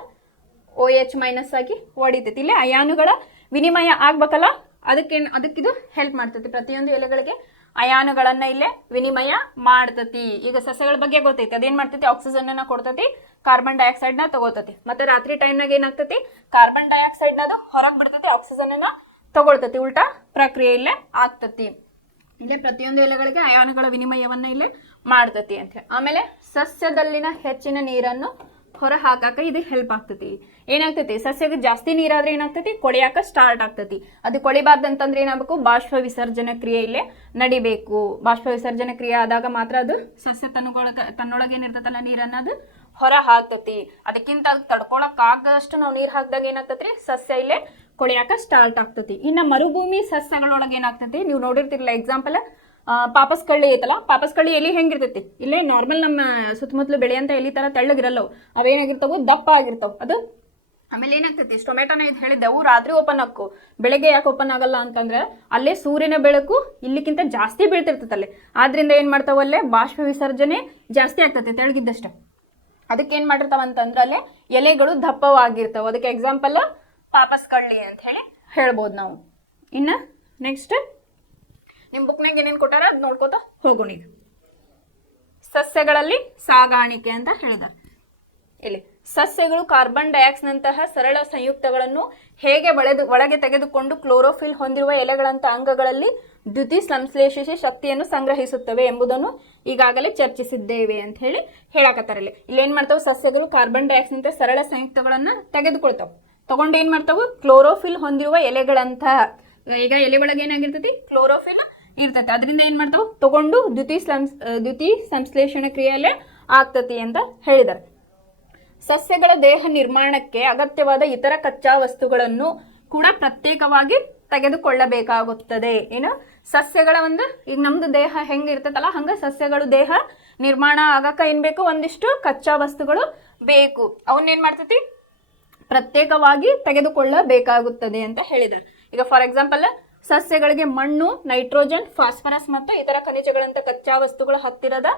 OH- ಆಗಿ ಹೊಡಿತೈತಿ. ಇಲ್ಲೇ ಅಯಾನುಗಳ ವಿನಿಮಯ ಆಗ್ಬೇಕಲ್ಲ, ಅದಕ್ಕಿದು ಹೆಲ್ಪ್ ಮಾಡ್ತೈತಿ. ಪ್ರತಿಯೊಂದು ಎಲೆಗಳಿಗೆ ಅಯಾನುಗಳನ್ನ ಇಲ್ಲೇ ವಿನಿಮಯ ಮಾಡ್ತತಿ. ಈಗ ಸಸ್ಯಗಳ ಬಗ್ಗೆ ಗೊತ್ತೈತಿ, ಅದೇನ್ ಮಾಡ್ತೈತಿ? ಆಕ್ಸಿಜನ್ ಅನ್ನ ಕೊಡ್ತತಿ, ಕಾರ್ಬನ್ ಡೈಆಕ್ಸೈಡ್ ನ ತಗೋತತಿ. ಮತ್ತೆ ರಾತ್ರಿ ಟೈಮ್ನಾಗ ಏನಾಗ್ತತಿ? ಕಾರ್ಬನ್ ಡೈಆಕ್ಸೈಡ್ ನ ಅದು ಹೊರಗೆ ಬಿಡ್ತತಿ, ಆಕ್ಸಿಜನ್ ಅನ್ನ ತಗೊಳ್ತತಿ. ಉಲ್ಟಾ ಪ್ರಕ್ರಿಯೆ ಇಲ್ಲೇ ಆಗ್ತತಿ. ಇಲ್ಲೇ ಪ್ರತಿಯೊಂದು ಎಲೆಗಳಿಗೆ ಅಯಾನುಗಳ ವಿನಿಮಯವನ್ನ ಇಲ್ಲೇ ಮಾಡ್ತತಿ ಅಂತ ಹೇಳಿ. ಆಮೇಲೆ ಸಸ್ಯದಲ್ಲಿನ ಹೆಚ್ಚಿನ ನೀರನ್ನು ಹೊರ ಹಾಕಾಕ ಇದು ಹೆಲ್ಪ್ ಆಗ್ತತಿ. ಏನಾಗ್ತತಿ? ಸಸ್ಯಕ್ಕೆ ಜಾಸ್ತಿ ನೀರಾದ್ರೆ ಏನಾಗ್ತತಿ? ಕೊಳೆಯಾಕ ಸ್ಟಾರ್ಟ್ ಆಗ್ತತಿ. ಅದು ಕೊಳಿಬಾರ್ದಂತಂದ್ರೆ ಏನಾಗಬೇಕು? ಬಾಷ್ಪ ವಿಸರ್ಜನೆ ಕ್ರಿಯೆ ಇಲ್ಲೇ ನಡಿಬೇಕು. ಬಾಷ್ಪ ವಿಸರ್ಜನೆ ಕ್ರಿಯೆ ಆದಾಗ ಮಾತ್ರ ಅದು ಸಸ್ಯ ತನ್ನೊಳಗೆ ಏನಿರ್ತತಲ್ಲ ನೀರನ್ನ ಅದು ಹೊರ ಹಾಕ್ತತಿ. ಅದಕ್ಕಿಂತ ಅದು ತಡ್ಕೊಳಕ್ ಆಗದಷ್ಟು ನಾವು ನೀರು ಹಾಕಿದಾಗ ಏನಾಗ್ತತಿ? ಸಸ್ಯ ಇಲ್ಲೇ ಕೊಳೆಯಾಕ ಸ್ಟಾರ್ಟ್ ಆಗ್ತತಿ. ಇನ್ನು ಮರುಭೂಮಿ ಸಸ್ಯಗಳೊಳಗೆ ಏನಾಗ್ತತಿ? ನೀವು ನೋಡಿರ್ತಿರಲ್ಲ, ಎಕ್ಸಾಂಪಲ್ ಪಾಪಸ್ ಕಳ್ಳಿ ಐತಲ್ಲ, ಪಾಪಸ್ ಕಳ್ಳಿ ಎಲಿ ಹೆಂಗಿರ್ತೈತಿ? ಇಲ್ಲೇ ನಾರ್ಮಲ್ ನಮ್ಮ ಸುತ್ತಮುತ್ತಲು ಬೆಳೆಯಂತ ಎಲಿ ತರ ತೆಳ್ಳಗಿರಲ್ಲವು, ಅವೇನಾಗಿರ್ತಾವು? ದಪ್ಪ ಆಗಿರ್ತಾವ. ಅದು ಆಮೇಲೆ ಏನಾಗ್ತೈತಿ? ಟೊಮೆಟೊನ ಇದು ಹೇಳಿದ್ದೆವು ರಾತ್ರಿ ಓಪನ್ ಹಾಕು, ಬೆಳಗ್ಗೆ ಯಾಕೆ ಓಪನ್ ಆಗಲ್ಲ ಅಂತಂದ್ರೆ ಅಲ್ಲೇ ಸೂರ್ಯನ ಬೆಳಕು ಇಲ್ಲಿಕ್ಕಿಂತ ಜಾಸ್ತಿ ಬೀಳ್ತಿರ್ತೈತಲ್ಲೇ. ಆದ್ರಿಂದ ಏನ್ ಮಾಡ್ತಾವ? ಅಲ್ಲೇ ಬಾಷ್ಪ ವಿಸರ್ಜನೆ ಜಾಸ್ತಿ ಆಗ್ತೈತಿ ತೆಳಗಿದ್ದಷ್ಟೇ. ಅದಕ್ಕೆ ಏನ್ ಮಾಡಿರ್ತಾವ ಅಂತಂದ್ರೆ ಅಲ್ಲೇ ಎಲೆಗಳು ದಪ್ಪವಾಗಿರ್ತಾವ. ಅದಕ್ಕೆ ಎಕ್ಸಾಂಪಲ್ ಪಾಪಸ್ ಕಳ್ಳಿ ಅಂತ ಹೇಳಿ ಹೇಳ್ಬೋದು ನಾವು. ಇನ್ನ ನೆಕ್ಸ್ಟ್ ನಿಮ್ಮ ಬುಕ್ನಾಗ ಏನೇನು ಕೊಟ್ಟಾರ ಅದು ನೋಡ್ಕೋತಾ ಹೋಗೋಣ. ಈಗ ಸಸ್ಯಗಳಲ್ಲಿ ಸಾಗಾಣಿಕೆ ಅಂತ ಹೇಳಿದ್ದಾರೆ. ಇಲ್ಲಿ ಸಸ್ಯಗಳು ಕಾರ್ಬನ್ ಡೈಆಕ್ಸೈಡ್ನಂತಹ ಸರಳ ಸಂಯುಕ್ತಗಳನ್ನು ಹೇಗೆ ಒಳಗೆ ತೆಗೆದುಕೊಂಡು ಕ್ಲೋರೋಫಿಲ್ ಹೊಂದಿರುವ ಎಲೆಗಳಂತ ಅಂಗಗಳಲ್ಲಿ ದ್ಯುತಿ ಸಂಶ್ಲೇಷಿಸಿ ಶಕ್ತಿಯನ್ನು ಸಂಗ್ರಹಿಸುತ್ತವೆ ಎಂಬುದನ್ನು ಈಗಾಗಲೇ ಚರ್ಚಿಸಿದ್ದೇವೆ ಅಂತ ಹೇಳಿ ಹೇಳಕತ್ತಾರೆ. ಇಲ್ಲಿ ಏನ್ ಮಾಡ್ತಾವ? ಸಸ್ಯಗಳು ಕಾರ್ಬನ್ ಡೈಆಕ್ಸೈಡ್ ಸರಳ ಸಂಯುಕ್ತಗಳನ್ನ ತೆಗೆದುಕೊಳ್ತಾವ. ತಗೊಂಡು ಏನ್ ಮಾಡ್ತಾವು? ಕ್ಲೋರೋಫಿಲ್ ಹೊಂದಿರುವ ಎಲೆಗಳಂತ, ಈಗ ಎಲೆ ಒಳಗೆ ಏನಾಗಿರ್ತೈತಿ? ಕ್ಲೋರೋಫಿಲ್ ಇರ್ತೈತಿ. ಅದರಿಂದ ಏನ್ ಮಾಡ್ತಾವ? ತಗೊಂಡು ದ್ಯುತಿ ಸಂಶ್ಲೇಷಣ ಕ್ರಿಯೆಯಲ್ಲೇ ಆಗ್ತತಿ ಅಂತ ಹೇಳಿದ್ದಾರೆ. ಸಸ್ಯಗಳ ದೇಹ ನಿರ್ಮಾಣಕ್ಕೆ ಅಗತ್ಯವಾದ ಇತರ ಕಚ್ಚಾ ವಸ್ತುಗಳನ್ನು ಕೂಡ ಪ್ರತ್ಯೇಕವಾಗಿ ತೆಗೆದುಕೊಳ್ಳಬೇಕಾಗುತ್ತದೆ. ಏನು? ಸಸ್ಯಗಳ ಈಗ ನಮ್ದು ದೇಹ ಹೆಂಗ ಇರ್ತೈತಲ್ಲ, ಹಂಗ ಸಸ್ಯಗಳು ದೇಹ ನಿರ್ಮಾಣ ಆಗಕ್ಕ ಏನ್ ಬೇಕು? ಒಂದಿಷ್ಟು ಕಚ್ಚಾ ವಸ್ತುಗಳು ಬೇಕು. ಅವನ್ನೇನ್ ಮಾಡ್ತೈತಿ? ಪ್ರತ್ಯೇಕವಾಗಿ ತೆಗೆದುಕೊಳ್ಳಬೇಕಾಗುತ್ತದೆ ಅಂತ ಹೇಳಿದ್ದಾರೆ. ಈಗ ಫಾರ್ ಎಕ್ಸಾಂಪಲ್ ಸಸ್ಯಗಳಿಗೆ ಮಣ್ಣು, ನೈಟ್ರೋಜನ್, ಫಾಸ್ಫರಸ್ ಮತ್ತು ಇತರ ಖನಿಜಗಳಂತ ಕಚ್ಚಾ ವಸ್ತುಗಳ ಹತ್ತಿರದ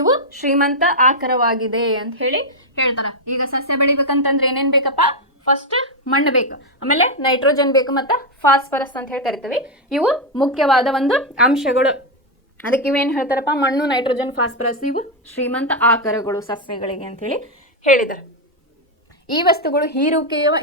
ಇವು ಶ್ರೀಮಂತ ಆಕಾರವಾಗಿದೆ ಅಂತ ಹೇಳಿ ಹೇಳ್ತಾರ. ಈಗ ಸಸ್ಯ ಬೆಳಿಬೇಕಂತಂದ್ರೆ ಏನೇನ್ ಬೇಕಪ್ಪ? ಫಸ್ಟ್ ಮಣ್ಣು ಬೇಕು, ಆಮೇಲೆ ನೈಟ್ರೋಜನ್ ಬೇಕು, ಮತ್ತು ಫಾಸ್ಫರಸ್ ಅಂತ ಹೇಳಿ ಕರಿತೀವಿ. ಇವು ಮುಖ್ಯವಾದ ಒಂದು ಅಂಶಗಳು. ಅದಕ್ಕೆ ಇವೇನು ಹೇಳ್ತಾರಪ್ಪ? ಮಣ್ಣು, ನೈಟ್ರೋಜನ್, ಫಾಸ್ಫರಸ್ ಇವು ಶ್ರೀಮಂತ ಆಕಾರಗಳು ಸಸ್ಯಗಳಿಗೆ ಅಂತ ಹೇಳಿ ಹೇಳಿದ್ದಾರೆ. ಈ ವಸ್ತುಗಳು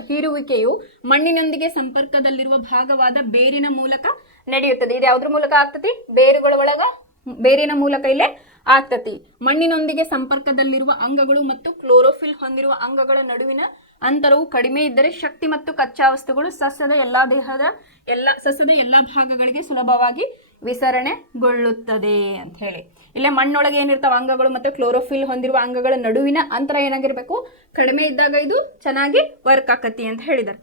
ಹೀರುವಿಕೆಯು ಮಣ್ಣಿನೊಂದಿಗೆ ಸಂಪರ್ಕದಲ್ಲಿರುವ ಭಾಗವಾದ ಬೇರಿನ ಮೂಲಕ ನಡೆಯುತ್ತದೆ. ಇದು ಯಾವುದ್ರ ಮೂಲಕ ಆಗ್ತತಿ? ಬೇರುಗಳ ಒಳಗ ಬೇರಿನ ಮೂಲಕ ಇಲ್ಲೇ ಆಗ್ತತಿ. ಮಣ್ಣಿನೊಂದಿಗೆ ಸಂಪರ್ಕದಲ್ಲಿರುವ ಅಂಗಗಳು ಮತ್ತು ಕ್ಲೋರೋಫಿಲ್ ಹೊಂದಿರುವ ಅಂಗಗಳ ನಡುವಿನ ಅಂತರವು ಕಡಿಮೆ ಇದ್ದರೆ ಶಕ್ತಿ ಮತ್ತು ಕಚ್ಚಾ ವಸ್ತುಗಳು ಸಸ್ಯದ ಎಲ್ಲಾ ಭಾಗಗಳಿಗೆ ಸುಲಭವಾಗಿ ವಿಸರಣೆಗೊಳ್ಳುತ್ತದೆ ಅಂತ ಹೇಳಿ. ಇಲ್ಲೇ ಮಣ್ಣೊಳಗೆ ಏನಿರ್ತಾವ ಅಂಗಗಳು ಮತ್ತು ಕ್ಲೋರೋಫಿಲ್ ಹೊಂದಿರುವ ಅಂಗಗಳ ನಡುವಿನ ಅಂತರ ಏನಾಗಿರ್ಬೇಕು? ಕಡಿಮೆ ಇದ್ದಾಗ ಇದು ಚೆನ್ನಾಗಿ ವರ್ಕ್ ಆಕತಿ ಅಂತ ಹೇಳಿದ್ದಾರೆ.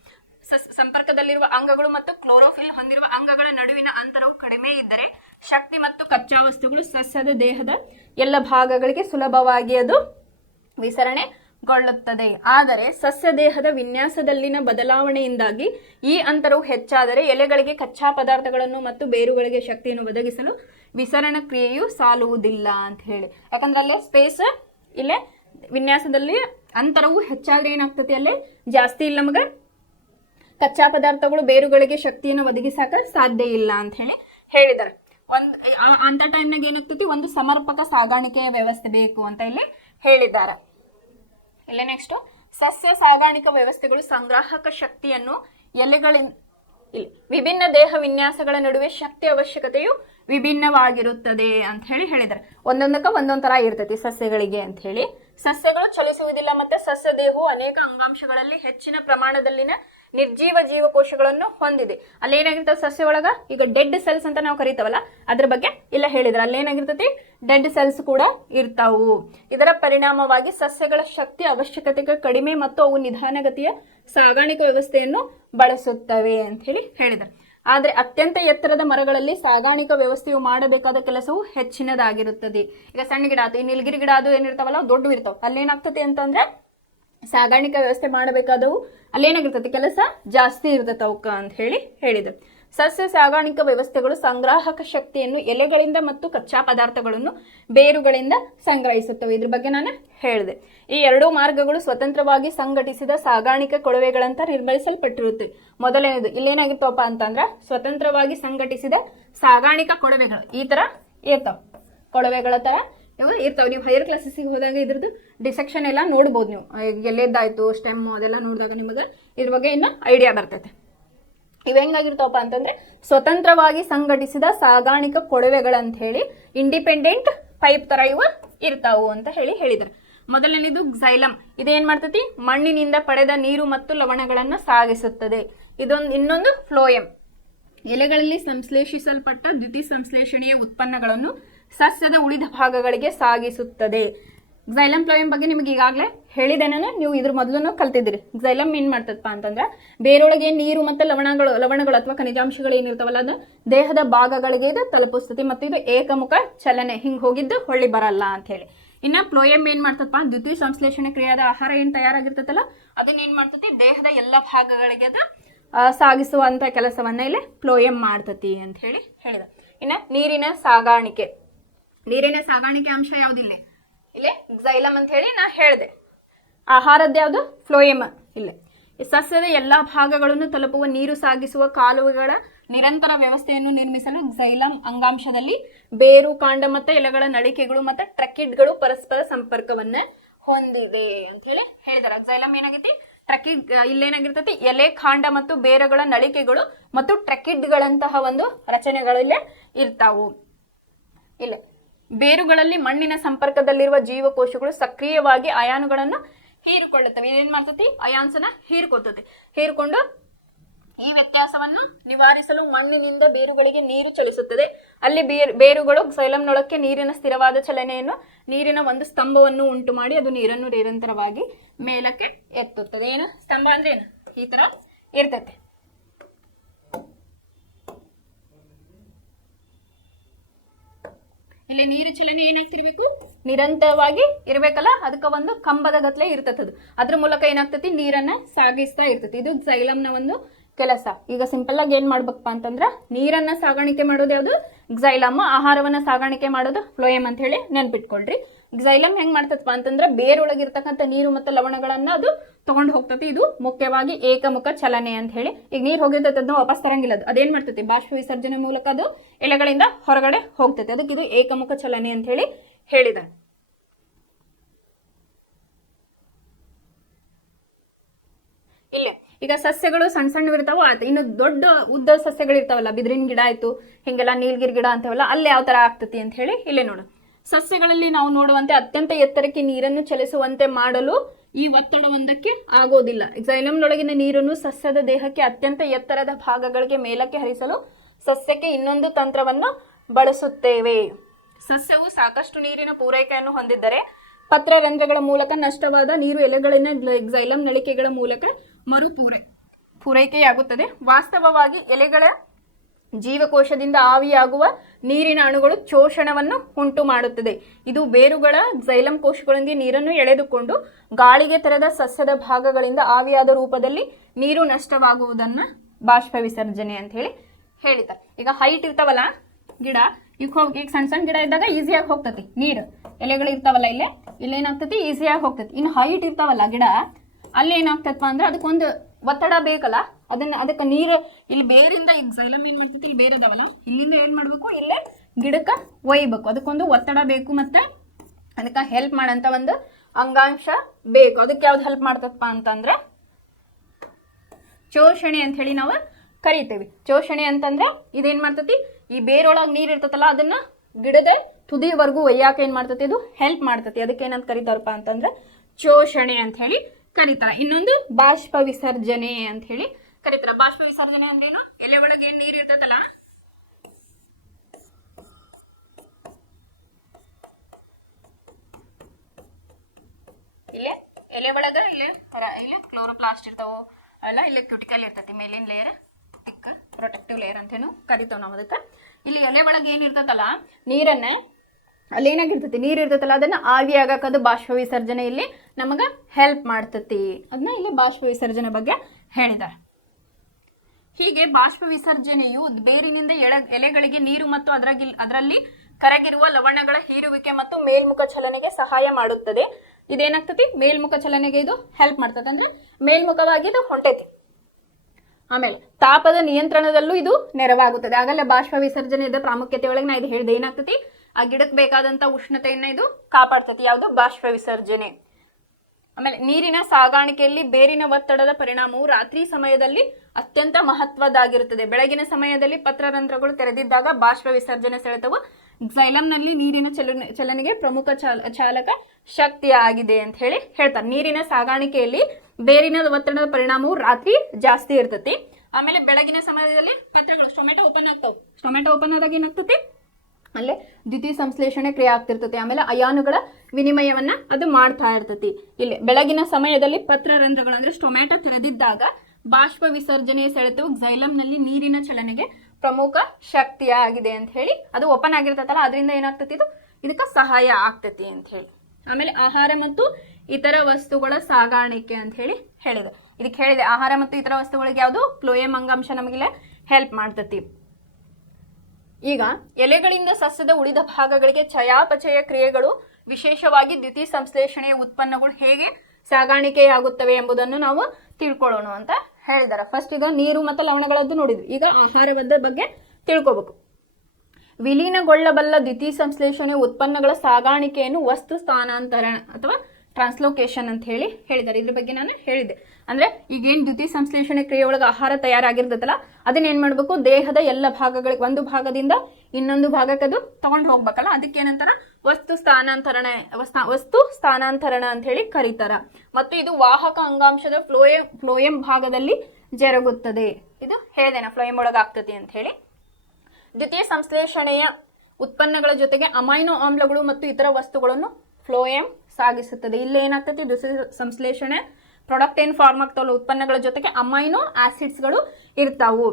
ಸಂಪರ್ಕದಲ್ಲಿರುವ ಅಂಗಗಳು ಮತ್ತು ಕ್ಲೋರೋಫಿಲ್ ಹೊಂದಿರುವ ಅಂಗಗಳ ನಡುವಿನ ಅಂತರವು ಕಡಿಮೆ ಇದ್ದರೆ ಶಕ್ತಿ ಮತ್ತು ಕಚ್ಚಾ ವಸ್ತುಗಳು ಸಸ್ಯದ ದೇಹದ ಎಲ್ಲ ಭಾಗಗಳಿಗೆ ಸುಲಭವಾಗಿ ಅದು ವಿಸರಣೆಗೊಳ್ಳುತ್ತದೆ. ಆದರೆ ಸಸ್ಯ ದೇಹದ ವಿನ್ಯಾಸದಲ್ಲಿನ ಬದಲಾವಣೆಯಿಂದಾಗಿ ಈ ಅಂತರವು ಹೆಚ್ಚಾದರೆ ಎಲೆಗಳಿಗೆ ಕಚ್ಚಾ ಪದಾರ್ಥಗಳನ್ನು ಮತ್ತು ಬೇರುಗಳಿಗೆ ಶಕ್ತಿಯನ್ನು ಒದಗಿಸಲು ವಿಸರಣ ಕ್ರಿಯೆಯು ಸಾಲುವುದಿಲ್ಲ ಅಂತ ಹೇಳಿ. ಯಾಕಂದ್ರೆ ಅಲ್ಲೇ ಸ್ಪೇಸ್ ಇಲ್ಲೇ ವಿನ್ಯಾಸದಲ್ಲಿ ಅಂತರವು ಹೆಚ್ಚಾದ್ರೆ ಏನಾಗ್ತತಿ? ಅಲ್ಲೇ ಜಾಸ್ತಿ ಇಲ್ಲ ನಮಗೆ ಕಚ್ಚಾ ಪದಾರ್ಥಗಳು ಬೇರುಗಳಿಗೆ ಶಕ್ತಿಯನ್ನು ಒದಗಿಸಾಕ ಸಾಧ್ಯ ಇಲ್ಲ ಅಂತ ಹೇಳಿ ಹೇಳಿದ್ದಾರೆ. ಅಂತ ಟೈಮ್ನಾಗ ಏನಾಗ್ತತಿ? ಒಂದು ಸಮರ್ಪಕ ಸಾಗಾಣಿಕೆಯ ವ್ಯವಸ್ಥೆ ಬೇಕು ಅಂತ ಇಲ್ಲಿ ಹೇಳಿದ್ದಾರೆ. ಇಲ್ಲಿ ನೆಕ್ಸ್ಟ್ ಸಸ್ಯ ಸಾಗಾಣಿಕಾ ವ್ಯವಸ್ಥೆಗಳು ಸಂಗ್ರಾಹಕ ಶಕ್ತಿಯನ್ನು ಎಲೆಗಳಿಂದ ವಿಭಿನ್ನ ದೇಹ ವಿನ್ಯಾಸಗಳ ನಡುವೆ ಶಕ್ತಿ ಅವಶ್ಯಕತೆಯು ವಿಭಿನ್ನವಾಗಿರುತ್ತದೆ ಅಂತ ಹೇಳಿ ಹೇಳಿದ್ದಾರೆ. ಒಂದೊಂದಕ್ಕೆ ಒಂದೊಂದ್ ತರ ಇರ್ತೈತಿ ಸಸ್ಯಗಳಿಗೆ ಅಂತ ಹೇಳಿ. ಸಸ್ಯಗಳು ಚಲಿಸುವುದಿಲ್ಲ ಮತ್ತೆ ಸಸ್ಯ ದೇಹವು ಅನೇಕ ಅಂಗಾಂಶಗಳಲ್ಲಿ ಹೆಚ್ಚಿನ ಪ್ರಮಾಣದಲ್ಲಿನ ನಿರ್ಜೀವ ಜೀವಕೋಶಗಳನ್ನು ಹೊಂದಿದೆ. ಅಲ್ಲೇನಾಗಿರ್ತದೆ ಸಸ್ಯ ಒಳಗ ಈಗ ಡೆಡ್ ಸೆಲ್ಸ್ ಅಂತ ನಾವು ಕರಿತಾವಲ್ಲ ಅದ್ರ ಬಗ್ಗೆ ಇಲ್ಲ ಹೇಳಿದ್ರೆ ಅಲ್ಲೇನಾಗಿರ್ತೈತಿ ಡೆಡ್ ಸೆಲ್ಸ್ ಕೂಡ ಇರ್ತಾವು. ಇದರ ಪರಿಣಾಮವಾಗಿ ಸಸ್ಯಗಳ ಶಕ್ತಿ ಅವಶ್ಯಕತೆಗೆ ಕಡಿಮೆ ಮತ್ತು ಅವು ನಿಧಾನಗತಿಯ ಸಾಗಾಣಿಕೆ ವ್ಯವಸ್ಥೆಯನ್ನು ಬಳಸುತ್ತವೆ ಅಂತ ಹೇಳಿ ಹೇಳಿದ್ದಾರೆ. ಆದರೆ ಅತ್ಯಂತ ಎತ್ತರದ ಮರಗಳಲ್ಲಿ ಸಾಗಾಣಿಕಾ ವ್ಯವಸ್ಥೆಯು ಮಾಡಬೇಕಾದ ಕೆಲಸವು ಹೆಚ್ಚಿನದಾಗಿರುತ್ತದೆ. ಈಗ ಸಣ್ಣ ಗಿಡ ಆಯ್ತು, ಈ ನೀಲಗಿರಿ ಗಿಡ ಅದು ಏನಿರ್ತಾವಲ್ಲ ದೊಡ್ಡ ಇರ್ತಾವ, ಅಲ್ಲೇನಾಗ್ತದೆ ಅಂತಂದ್ರೆ ಸಾಗಾಣಿಕಾ ವ್ಯವಸ್ಥೆ ಮಾಡಬೇಕಾದವು ಅಲ್ಲೇನಾಗಿರ್ತದೆ ಕೆಲಸ ಜಾಸ್ತಿ ಇರ್ತದೆ ಅವಕ್ಕ ಅಂತ ಹೇಳಿ ಹೇಳಿದ್ರು. ಸಸ್ಯ ಸಾಗಾಣಿಕಾ ವ್ಯವಸ್ಥೆಗಳು ಸಂಗ್ರಾಹಕ ಶಕ್ತಿಯನ್ನು ಎಲೆಗಳಿಂದ ಮತ್ತು ಕಚ್ಚಾ ಪದಾರ್ಥಗಳನ್ನು ಬೇರುಗಳಿಂದ ಸಂಗ್ರಹಿಸುತ್ತವೆ. ಇದ್ರ ಬಗ್ಗೆ ನಾನು ಹೇಳಿದೆ. ಈ ಎರಡೂ ಮಾರ್ಗಗಳು ಸ್ವತಂತ್ರವಾಗಿ ಸಂಘಟಿಸಿದ ಸಾಗಾಣಿಕಾ ಕೊಳವೆಗಳಂತ ನಿರ್ಮಿಸಲ್ಪಟ್ಟಿರುತ್ತೆ. ಮೊದಲನೇದು ಇಲ್ಲೇನಾಗಿರ್ತವಪ್ಪ ಅಂತಂದ್ರೆ ಸ್ವತಂತ್ರವಾಗಿ ಸಂಘಟಿಸಿದ ಸಾಗಾಣಿಕಾ ಕೊಳವೆಗಳು ಈ ತರ ಇರ್ತಾವ, ಕೊಳವೆಗಳ ತರ ಇವು ಇರ್ತಾವೆ. ನೀವು ಹೈಯರ್ ಕ್ಲಾಸಸ್ಸಿಗೆ ಹೋದಾಗ ಇದ್ರದ್ದು ಡಿಸೆಕ್ಷನ್ ಎಲ್ಲ ನೋಡ್ಬೋದು. ನೀವು ಎಲೆದ್ದಾಯ್ತು ಸ್ಟೆಮ್ ಅದೆಲ್ಲ ನೋಡಿದಾಗ ನಿಮಗೆ ಇದ್ರ ಬಗ್ಗೆ ಇನ್ನು ಐಡಿಯಾ ಬರ್ತೈತೆ. ಇವು ಹೆಂಗಾಗಿರ್ತಾವಪ್ಪ ಅಂತಂದ್ರೆ ಸ್ವತಂತ್ರವಾಗಿ ಸಂಘಟಿಸಿದ ಸಾಗಾಣಿಕಾ ಕೊಳವೆಗಳಂತ ಹೇಳಿ ಇಂಡಿಪೆಂಡೆಂಟ್ ಪೈಪ್ ತರ ಇವು ಇರ್ತಾವು ಅಂತ ಹೇಳಿದ್ದಾರೆ. ಮೊದಲನೇದು ಕ್ಸೈಲಮ್. ಇದೇನ್ ಮಾಡ್ತೈತಿ ಮಣ್ಣಿನಿಂದ ಪಡೆದ ನೀರು ಮತ್ತು ಲವಣಗಳನ್ನು ಸಾಗಿಸುತ್ತದೆ. ಇನ್ನೊಂದು ಫ್ಲೋಯಂ. ಎಲೆಗಳಲ್ಲಿ ಸಂಶ್ಲೇಷಿಸಲ್ಪಟ್ಟ ದ್ಯುತಿ ಸಂಶ್ಲೇಷಣೆಯ ಉತ್ಪನ್ನಗಳನ್ನು ಸಸ್ಯದ ಉಳಿದ ಭಾಗಗಳಿಗೆ ಸಾಗಿಸುತ್ತದೆ. ಕ್ಸೈಲಮ್ ಫ್ಲೋಯಂ ಬಗ್ಗೆ ನಿಮಗೆ ಈಗಾಗಲೇ ಹೇಳಿದ್ದೇನೆ, ನೀವು ಇದ್ರ ಮೊದಲು ಕಲ್ತಿದ್ದೀರಿ. ಕ್ಸೈಲಮ್ ಏನ್ ಮಾಡ್ತದಪ್ಪ ಅಂತಂದ್ರೆ ಬೇರೊಳಗೆ ನೀರು ಮತ್ತು ಲವಣಗಳು ಅಥವಾ ಖನಿಜಾಂಶಗಳು ಏನಿರ್ತಾವಲ್ಲ ಅದು ದೇಹದ ಭಾಗಗಳಿಗೆ ಇದು ತಲುಪಿಸ್ತದೆ ಮತ್ತು ಇದು ಏಕಮುಖ ಚಲನೆ, ಹಿಂಗೆ ಹೋಗಿದ್ದು ಹೊಳ್ಳಿ ಬರಲ್ಲ ಅಂತ ಹೇಳಿ. ಇನ್ನ ಫ್ಲೋಯಂ ಏನ್ ಮಾಡ್ತದಪ್ಪ ದ್ಯುತಿ ಸಂಶ್ಲೇಷಣೆ ಕ್ರಿಯಾದ ಆಹಾರ ಏನ್ ತಯಾರಾಗಿರ್ತದಲ್ಲ ಅದನ್ನ ಏನ್ ಮಾಡ್ತತಿ ದೇಹದ ಎಲ್ಲ ಭಾಗಗಳಿಗೆ ಅದು ಸಾಗಿಸುವಂತ ಕೆಲಸವನ್ನ ಇಲ್ಲಿ ಫ್ಲೋಯಂ ಮಾಡ್ತತಿ ಅಂತ ಹೇಳಿ ಹೇಳಿದ. ಇನ್ನ ನೀರಿನ ಸಾಗಾಣಿಕೆ ಅಂಶ ಯಾವ್ದಿಲ್ಲ ಇಲ್ಲೇ ಕ್ಸೈಲಮ್ ಅಂತ ಹೇಳಿ ನಾ ಹೇಳಿದೆ. ಆಹಾರದ್ದು ಯಾವುದು ಫ್ಲೋಯಮ್. ಇಲ್ಲೇ ಸಸ್ಯದ ಎಲ್ಲಾ ಭಾಗಗಳನ್ನು ತಲುಪುವ ನೀರು ಸಾಗಿಸುವ ಕಾಲುವೆಗಳ ನಿರಂತರ ವ್ಯವಸ್ಥೆಯನ್ನು ನಿರ್ಮಿಸಲು ಕ್ಸೈಲಮ್ ಅಂಗಾಂಶದಲ್ಲಿ ಬೇರು, ಕಾಂಡ ಮತ್ತು ಎಲೆಗಳ ನಳಿಕೆಗಳು ಮತ್ತು ಟ್ರಕಿಡ್ಗಳು ಪರಸ್ಪರ ಸಂಪರ್ಕವನ್ನ ಹೊಂದಿದೆ ಅಂತ ಹೇಳಿ ಹೇಳಿದಾರೆ. ಕ್ಸೈಲಮ್ ಏನಾಗೈತಿ ಇಲ್ಲೇನಾಗಿರ್ತೈತಿ ಎಲೆ, ಕಾಂಡ ಮತ್ತು ಬೇರುಗಳ ನಳಿಕೆಗಳು ಮತ್ತು ಟ್ರಕಿಡ್ಗಳಂತಹ ಒಂದು ರಚನೆಗಳಲ್ಲಿ ಇರ್ತಾವು. ಇಲ್ಲ ಬೇರುಗಳಲ್ಲಿ ಮಣ್ಣಿನ ಸಂಪರ್ಕದಲ್ಲಿರುವ ಜೀವಕೋಶಗಳು ಸಕ್ರಿಯವಾಗಿ ಅಯಾನುಗಳನ್ನು ಹೀರಿಕೊಳ್ಳುತ್ತವೆ. ಇದೇನ್ ಮಾಡ್ತತಿ ಅಯಾನ್ಸನ ಹೀರಿಕೊಂಡು ಈ ವ್ಯತ್ಯಾಸವನ್ನು ನಿವಾರಿಸಲು ಮಣ್ಣಿನಿಂದ ಬೇರುಗಳಿಗೆ ನೀರು ಚಲಿಸುತ್ತದೆ. ಅಲ್ಲಿ ಬೇರುಗಳು ಕ್ಸೈಲಮ್ನೊಳಕ್ಕೆ ನೀರಿನ ಸ್ಥಿರವಾದ ಚಲನೆಯನ್ನು ನೀರಿನ ಒಂದು ಸ್ತಂಭವನ್ನು ಉಂಟು ಮಾಡಿ ಅದು ನೀರನ್ನು ನಿರಂತರವಾಗಿ ಮೇಲಕ್ಕೆ ಎತ್ತುತ್ತದೆ. ಏನು ಸ್ತಂಭ ಅಂದ್ರೆ ಏನು ಈ ತರ ಇರ್ತೈತೆ. ಇಲ್ಲಿ ನೀರು ಚಲನೆ ಏನಾಗ್ತಿರ್ಬೇಕು ನಿರಂತರವಾಗಿ ಇರ್ಬೇಕಲ್ಲ, ಅದಕ್ಕೆ ಒಂದು ಕಂಬದ ಗತ್ಲೆ ಇರ್ತತದು. ಅದ್ರ ಮೂಲಕ ಏನಾಗ್ತತಿ ನೀರನ್ನ ಸಾಗಿಸ್ತಾ ಇರ್ತತಿ. ಇದು ಕ್ಸೈಲಮ್ನ ಒಂದು ಕೆಲಸ. ಈಗ ಸಿಂಪಲ್ ಆಗಿ ಏನ್ ಮಾಡ್ಬೇಕಪ್ಪ ಅಂತಂದ್ರ ನೀರನ್ನ ಸಾಗಾಣಿಕೆ ಮಾಡೋದು ಯಾವುದು ಕ್ಸೈಲಮ್, ಆಹಾರವನ್ನ ಸಾಗಾಣಿಕೆ ಮಾಡೋದು ಫ್ಲೋಯಮ್ ಅಂತ ಹೇಳಿ ನೆನ್ಪಿಟ್ಕೊಳ್ರಿ. ಕ್ಸೈಲಮ್ ಹೆಂಗ್ ಮಾಡ್ತದಪ್ಪ ಅಂತಂದ್ರ ಬೇರೊಳಗಿರ್ತಕ್ಕಂಥ ನೀರು ಮತ್ತು ಲವಣಗಳನ್ನ ಅದು ತಗೊಂಡು ಹೋಗ್ತತಿ. ಇದು ಮುಖ್ಯವಾಗಿ ಏಕಮುಖ ಚಲನೆ ಅಂತ ಹೇಳಿ. ಈಗ ನೀರು ಹೋಗಿರ್ತೈತೆ ಅದನ್ನ ವಾಪಸ್ ತರಂಗಿಲ್ಲ, ಅದು ಅದೇನ್ ಮಾಡ್ತೈತಿ ಬಾಷ್ಪ ವಿಸರ್ಜನೆ ಮೂಲಕ ಅದು ಎಲೆಗಳಿಂದ ಹೊರಗಡೆ ಹೋಗ್ತೈತೆ. ಅದಕ್ಕೆ ಇದು ಏಕಮುಖ ಚಲನೆ ಅಂತ ಹೇಳಿ ಹೇಳಿದ. ಇಲ್ಲೇ ಈಗ ಸಸ್ಯಗಳು ಸಣ್ಣ ಸಣ್ಣ ಇರ್ತಾವ, ಆಯ್ತು. ಇನ್ನು ದೊಡ್ಡ ಉದ್ದ ಸಸ್ಯಗಳು ಇರ್ತಾವಲ್ಲ, ಬಿದಿರಿನ ಗಿಡ ಆಯ್ತು, ಹಿಂಗೆಲ್ಲ ನೀಲಗಿರಿ ಗಿಡ ಅಂತವಲ್ಲ, ಅಲ್ಲಿ ಯಾವ ತರ ಆಗ್ತತಿ ಅಂತ ಹೇಳಿ ಇಲ್ಲೇ ನೋಡು. ಸಸ್ಯಗಳಲ್ಲಿ ನಾವು ನೋಡುವಂತೆ ಅತ್ಯಂತ ಎತ್ತರಕ್ಕೆ ನೀರನ್ನು ಚಲಿಸುವಂತೆ ಮಾಡಲು ಈ ಒತ್ತಡ ಒಂದಕ್ಕೆ ಆಗೋದಿಲ್ಲ. ಕ್ಸೈಲಮ್ನೊಳಗಿನ ನೀರನ್ನು ಸಸ್ಯದ ದೇಹಕ್ಕೆ ಅತ್ಯಂತ ಎತ್ತರದ ಭಾಗಗಳಿಗೆ ಮೇಲಕ್ಕೆ ಹರಿಸಲು ಸಸ್ಯಕ್ಕೆ ಇನ್ನೊಂದು ತಂತ್ರವನ್ನು ಬಳಸುತ್ತೇವೆ. ಸಸ್ಯವು ಸಾಕಷ್ಟು ನೀರಿನ ಪೂರೈಕೆಯನ್ನು ಹೊಂದಿದ್ದರೆ ಪತ್ರರಂಧ್ರಗಳ ಮೂಲಕ ನಷ್ಟವಾದ ನೀರು ಎಲೆಗಳಿನ ಕ್ಸೈಲಮ್ ನಳಿಕೆಗಳ ಮೂಲಕ ಪೂರೈಕೆಯಾಗುತ್ತದೆ. ವಾಸ್ತವವಾಗಿ ಎಲೆಗಳ ಜೀವಕೋಶದಿಂದ ಆವಿಯಾಗುವ ನೀರಿನ ಅಣುಗಳು ಶೋಷಣವನ್ನು ಉಂಟು ಮಾಡುತ್ತದೆ. ಇದು ಬೇರುಗಳ ಕ್ಸೈಲಮ್ ಕೋಶಗಳೊಂದಿಗೆ ನೀರನ್ನು ಎಳೆದುಕೊಂಡು ಗಾಳಿಗೆ ತೆರೆದ ಸಸ್ಯದ ಭಾಗಗಳಿಂದ ಆವಿಯಾದ ರೂಪದಲ್ಲಿ ನೀರು ನಷ್ಟವಾಗುವುದನ್ನ ಬಾಷ್ಪ ವಿಸರ್ಜನೆ ಅಂತ ಹೇಳಿ ಹೇಳಿದ್ದಾರೆ. ಈಗ ಹೈಟ್ ಇರ್ತಾವಲ್ಲ ಗಿಡ, ಈಗ ಸಣ್ಣ ಸಣ್ಣ ಗಿಡ ಇದ್ದಾಗ ಈಸಿಯಾಗಿ ಹೋಗ್ತತಿ ನೀರು, ಎಲೆಗಳು ಇರ್ತಾವಲ್ಲ ಇಲ್ಲೇನಾಗ್ತತಿ ಈಸಿಯಾಗಿ ಹೋಗ್ತತಿ. ಇನ್ನು ಹೈಟ್ ಇರ್ತಾವಲ್ಲ ಗಿಡ, ಅಲ್ಲಿ ಏನಾಗ್ತದಪ್ಪ ಅಂದ್ರೆ ಅದಕ್ಕೊಂದು ಒತ್ತಡ ಬೇಕಲ್ಲ, ಅದಕ್ಕೆ ನೀರು ಇಲ್ಲಿ ಬೇರಿಂದ ಈಗ ಕ್ಸೈಲಮ್ ಏನ್ ಮಾಡ್ತೈತಿ ಇಲ್ಲಿ ಬೇರೆ ಅದಾವಲ್ಲ, ಇಲ್ಲಿಂದ ಏನ್ ಮಾಡ್ಬೇಕು ಇಲ್ಲೇ ಗಿಡಕ್ಕೆ ಒಯ್ಬೇಕು. ಅದಕ್ಕೊಂದು ಒತ್ತಡ ಬೇಕು, ಮತ್ತೆ ಅದಕ್ಕೆ ಹೆಲ್ಪ್ ಮಾಡಂತ ಒಂದು ಅಂಗಾಂಶ ಬೇಕು. ಅದಕ್ಕೆ ಯಾವ್ದು ಹೆಲ್ಪ್ ಮಾಡ್ತದಪ್ಪ ಅಂತಂದ್ರೆ ಶೋಷಣೆ ಅಂತ ಹೇಳಿ ನಾವು ಕರಿತೇವೆ. ಶೋಷಣೆ ಅಂತಂದ್ರೆ ಇದೇನ್ ಮಾಡ್ತತಿ ಈ ಬೇರೊಳಗೆ ನೀರ್ ಇರ್ತತಲ್ಲ ಅದನ್ನ ಗಿಡದ ತುದಿವರೆಗೂ ಒಯ್ಯಾಕ ಏನ್ ಮಾಡ್ತತಿ ಇದು ಹೆಲ್ಪ್ ಮಾಡ್ತತಿ. ಅದಕ್ಕೆ ಏನಂತ ಕರೀತಾರಪ್ಪ ಅಂತಂದ್ರೆ ಶೋಷಣೆ ಅಂತ ಹೇಳಿ ಕರೀತಾರ. ಇನ್ನೊಂದು ಬಾಷ್ಪ ವಿಸರ್ಜನೆ ಅಂತ ಹೇಳಿ ಕರೀತಾರೆ. ಬಾಷ್ಪ ವಿಸರ್ಜನೆ ಅಂದ್ರೇನು? ಎಲೆ ಒಳಗೆ ಏನ್ ನೀರ್ ಇರ್ತೈತಲ್ಲ, ಇಲ್ಲೇ ಎಲೆ ಒಳಗ ಇಲ್ಲೇ ಕ್ಲೋರೋಪ್ಲಾಸ್ಟ್ ಇರ್ತಾವ ಅಲ್ಲ, ಇಲ್ಲೇ ಕ್ಯೂಟಿಕಲ್ ಇರ್ತೈತಿ, ಮೇಲಿನ ಲೇಯರ್ ತಿಕ್ ಪ್ರೊಟೆಕ್ಟಿವ್ ಲೇಯರ್ ಅಂತೇನು ಕರಿತಾವ ನಾವು ಅದಕ್ಕೆ. ಇಲ್ಲಿ ಎಲೆ ಒಳಗೆ ಏನ್ ಇರ್ತೈತಲ್ಲ ನೀರನ್ನ, ಅಲ್ಲಿ ಏನಾಗಿರ್ತೈತಿ ನೀರ್ ಇರ್ತೈತಲ್ಲ ಅದನ್ನ ಆವಿ ಆಗಕ್ಕದು ಬಾಷ್ಪ ವಿಸರ್ಜನೆ ಇಲ್ಲಿ ನಮಗ ಹೆಲ್ಪ್ ಮಾಡ್ತತಿ. ಅದನ್ನ ಇಲ್ಲಿ ಬಾಷ್ಪ ವಿಸರ್ಜನೆ ಬಗ್ಗೆ ಹೇಳಿದ್ದಾರೆ. ಹೀಗೆ ಬಾಷ್ಪ ವಿಸರ್ಜನೆಯು ಬೇರಿನಿಂದ ಎಲೆಗಳಿಗೆ ನೀರು ಮತ್ತು ಅದರಲ್ಲಿ ಕರಗಿರುವ ಲವಣಗಳ ಹೀರುವಿಕೆ ಮತ್ತು ಮೇಲ್ಮುಖ ಚಲನೆಗೆ ಸಹಾಯ ಮಾಡುತ್ತದೆ. ಇದೇನಾಗ್ತತಿ? ಮೇಲ್ಮುಖ ಚಲನೆಗೆ ಇದು ಹೆಲ್ಪ್ ಮಾಡ್ತದೆ, ಅಂದ್ರೆ ಮೇಲ್ಮುಖವಾಗಿ ಇದು ಹೊಂಟೈತಿ. ಆಮೇಲೆ ತಾಪದ ನಿಯಂತ್ರಣದಲ್ಲೂ ಇದು ನೆರವಾಗುತ್ತದೆ. ಆಗಲೇ ಬಾಷ್ಪ ವಿಸರ್ಜನೆಯ ಪ್ರಾಮುಖ್ಯತೆ ಒಳಗೆ ನಾ ಇದು ಹೇಳಿದೆ. ಏನಾಗ್ತತಿ? ಆ ಗಿಡಕ್ಕೆ ಬೇಕಾದಂತ ಉಷ್ಣತೆಯನ್ನ ಇದು ಕಾಪಾಡ್ತತಿ. ಯಾವುದು? ಬಾಷ್ಪ ವಿಸರ್ಜನೆ. ಆಮೇಲೆ ನೀರಿನ ಸಾಗಾಣಿಕೆಯಲ್ಲಿ ಬೇರಿನ ಒತ್ತಡದ ಪರಿಣಾಮವು ರಾತ್ರಿ ಸಮಯದಲ್ಲಿ ಅತ್ಯಂತ ಮಹತ್ವದಾಗಿರುತ್ತದೆ. ಬೆಳಗಿನ ಸಮಯದಲ್ಲಿ ಪತ್ರರಂಧ್ರಗಳು ತೆರೆದಿದ್ದಾಗ ಬಾಷ್ಪ ವಿಸರ್ಜನೆ ಸೆಳೆತವು ನಲ್ಲಿ ನೀರಿನ ಚಲನೆಗೆ ಪ್ರಮುಖ ಚಾಲಕ ಶಕ್ತಿಯಾಗಿದೆ ಅಂತ ಹೇಳಿ ಹೇಳ್ತಾರೆ. ನೀರಿನ ಸಾಗಾಣಿಕೆಯಲ್ಲಿ ಬೇರಿನ ಒತ್ತಡದ ಪರಿಣಾಮವು ರಾತ್ರಿ ಜಾಸ್ತಿ ಇರ್ತತಿ. ಆಮೇಲೆ ಬೆಳಗಿನ ಸಮಯದಲ್ಲಿ ಪತ್ರಗಳು ಟೊಮೆಟೊ ಓಪನ್ ಆಗ್ತಾವ. ಟೊಮೆಟೊ ಓಪನ್ ಆದಾಗ ಏನಾಗ್ತತಿ? ಅಲ್ಲೇ ದ್ವಿತೀಯ ಸಂಶ್ಲೇಷಣೆ ಕ್ರಿಯೆ ಆಗ್ತಿರ್ತತಿ. ಆಮೇಲೆ ಅಯಾನುಗಳ ವಿನಿಮಯವನ್ನ ಅದು ಮಾಡ್ತಾ ಇರ್ತತಿ. ಇಲ್ಲಿ ಬೆಳಗಿನ ಸಮಯದಲ್ಲಿ ಪತ್ರರಂಧ್ರಗಳು ಅಂದ್ರೆ ಟೊಮೆಟೊ ತೆರೆದಿದ್ದಾಗ ಬಾಷ್ಪ ವಿಸರ್ಜನೆಯ ಸೆಳೆತವು ನಲ್ಲಿ ನೀರಿನ ಚಲನೆಗೆ ಪ್ರಮುಖ ಶಕ್ತಿಯಾಗಿದೆ ಅಂತ ಹೇಳಿ, ಅದು ಓಪನ್ ಆಗಿರ್ತತಲ್ಲ ಅದರಿಂದ ಏನಾಗ್ತತಿ? ಇದು ಇದಕ್ಕೆ ಸಹಾಯ ಆಗ್ತತಿ ಅಂತ ಹೇಳಿ. ಆಮೇಲೆ ಆಹಾರ ಮತ್ತು ಇತರ ವಸ್ತುಗಳ ಸಾಗಾಣಿಕೆ ಅಂತ ಹೇಳಿ ಹೇಳಿದೆ. ಇದಕ್ಕೆ ಹೇಳಿದೆ ಆಹಾರ ಮತ್ತು ಇತರ ವಸ್ತುಗಳಿಗೆ ಯಾವುದು? ಫ್ಲೋಯಂ ಅಂಗಾಂಶ ನಮಗಿಲ್ಲ ಹೆಲ್ಪ್ ಮಾಡ್ತತಿ. ಈಗ ಎಲೆಗಳಿಂದ ಸಸ್ಯದ ಉಳಿದ ಭಾಗಗಳಿಗೆ ಚಯಾಪಚಯ ಕ್ರಿಯೆಗಳು, ವಿಶೇಷವಾಗಿ ದ್ವಿತೀಯ ಸಂಶ್ಲೇಷಣೆಯ ಉತ್ಪನ್ನಗಳು ಹೇಗೆ ಸಾಗಾಣಿಕೆಯಾಗುತ್ತವೆ ಎಂಬುದನ್ನು ನಾವು ತಿಳ್ಕೊಳ್ಳೋಣ ಅಂತ ಹೇಳಿದಾರೆ. ಫಸ್ಟ್ ಈಗ ನೀರು ಮತ್ತು ಲವಣಗಳದ್ದು ನೋಡಿದ್ವಿ. ಈಗ ಆಹಾರದ ಬಗ್ಗೆ ತಿಳ್ಕೋಬೇಕು. ವಿಲೀನಗೊಳ್ಳಬಲ್ಲ ದ್ವಿತೀಯ ಸಂಶ್ಲೇಷಣೆಯ ಉತ್ಪನ್ನಗಳ ಸಾಗಾಣಿಕೆಯನ್ನು ವಸ್ತು ಸ್ಥಾನಾಂತರಣ ಅಥವಾ ಟ್ರಾನ್ಸ್ಲೋಕೇಶನ್ ಅಂತ ಹೇಳಿ ಹೇಳಿದ್ದಾರೆ. ಇದ್ರ ಬಗ್ಗೆ ನಾನು ಹೇಳಿದ್ದೆ. ಅಂದ್ರೆ ಈಗೇನು ದ್ವಿತೀಯ ಸಂಶ್ಲೇಷಣೆ ಕ್ರಿಯೆ ಒಳಗೆ ಆಹಾರ ತಯಾರಾಗಿರ್ತೈತಲ್ಲ ಅದನ್ನ ಏನ್ ಮಾಡ್ಬೇಕು? ದೇಹದ ಎಲ್ಲ ಭಾಗಗಳಿಗೆ, ಒಂದು ಭಾಗದಿಂದ ಇನ್ನೊಂದು ಭಾಗಕ್ಕೆ ಅದು ತಗೊಂಡು ಹೋಗ್ಬೇಕಲ್ಲ, ಅದಕ್ಕೆ ಏನಂತಾರ? ವಸ್ತು ಸ್ಥಾನಾಂತರಣ ಅಂತ ಹೇಳಿ ಕರೀತಾರ. ಮತ್ತು ಇದು ವಾಹಕ ಅಂಗಾಂಶದ ಫ್ಲೋಯಂ ಭಾಗದಲ್ಲಿ ಜರುಗುತ್ತದೆ. ಇದು ಹೇಳಿದೆನಾ ಫ್ಲೋಯಂ ಒಳಗೆ ಆಗ್ತದೆ ಅಂತ ಹೇಳಿ. ದ್ವಿತೀಯ ಸಂಶ್ಲೇಷಣೆಯ ಉತ್ಪನ್ನಗಳ ಜೊತೆಗೆ ಅಮೈನೋ ಆಮ್ಲಗಳು ಮತ್ತು ಇತರ ವಸ್ತುಗಳನ್ನು ಫ್ಲೋಯಂ ಸಾಗಿಸುತ್ತದೆ. ಇಲ್ಲಿ ಏನಾಗ್ತದೆ? ದ್ವಿತೀಯ ಸಂಶ್ಲೇಷಣೆ ಪ್ರಾಡಕ್ಟ್ ಏನ್ ಫಾರ್ಮ್ ಆಗ್ತಾವಲ್ಲ ಉತ್ಪನ್ನಗಳ ಜೊತೆಗೆ ಅಮೈನೋ ಆಸಿಡ್ಸ್ಗಳು ಇರ್ತಾವು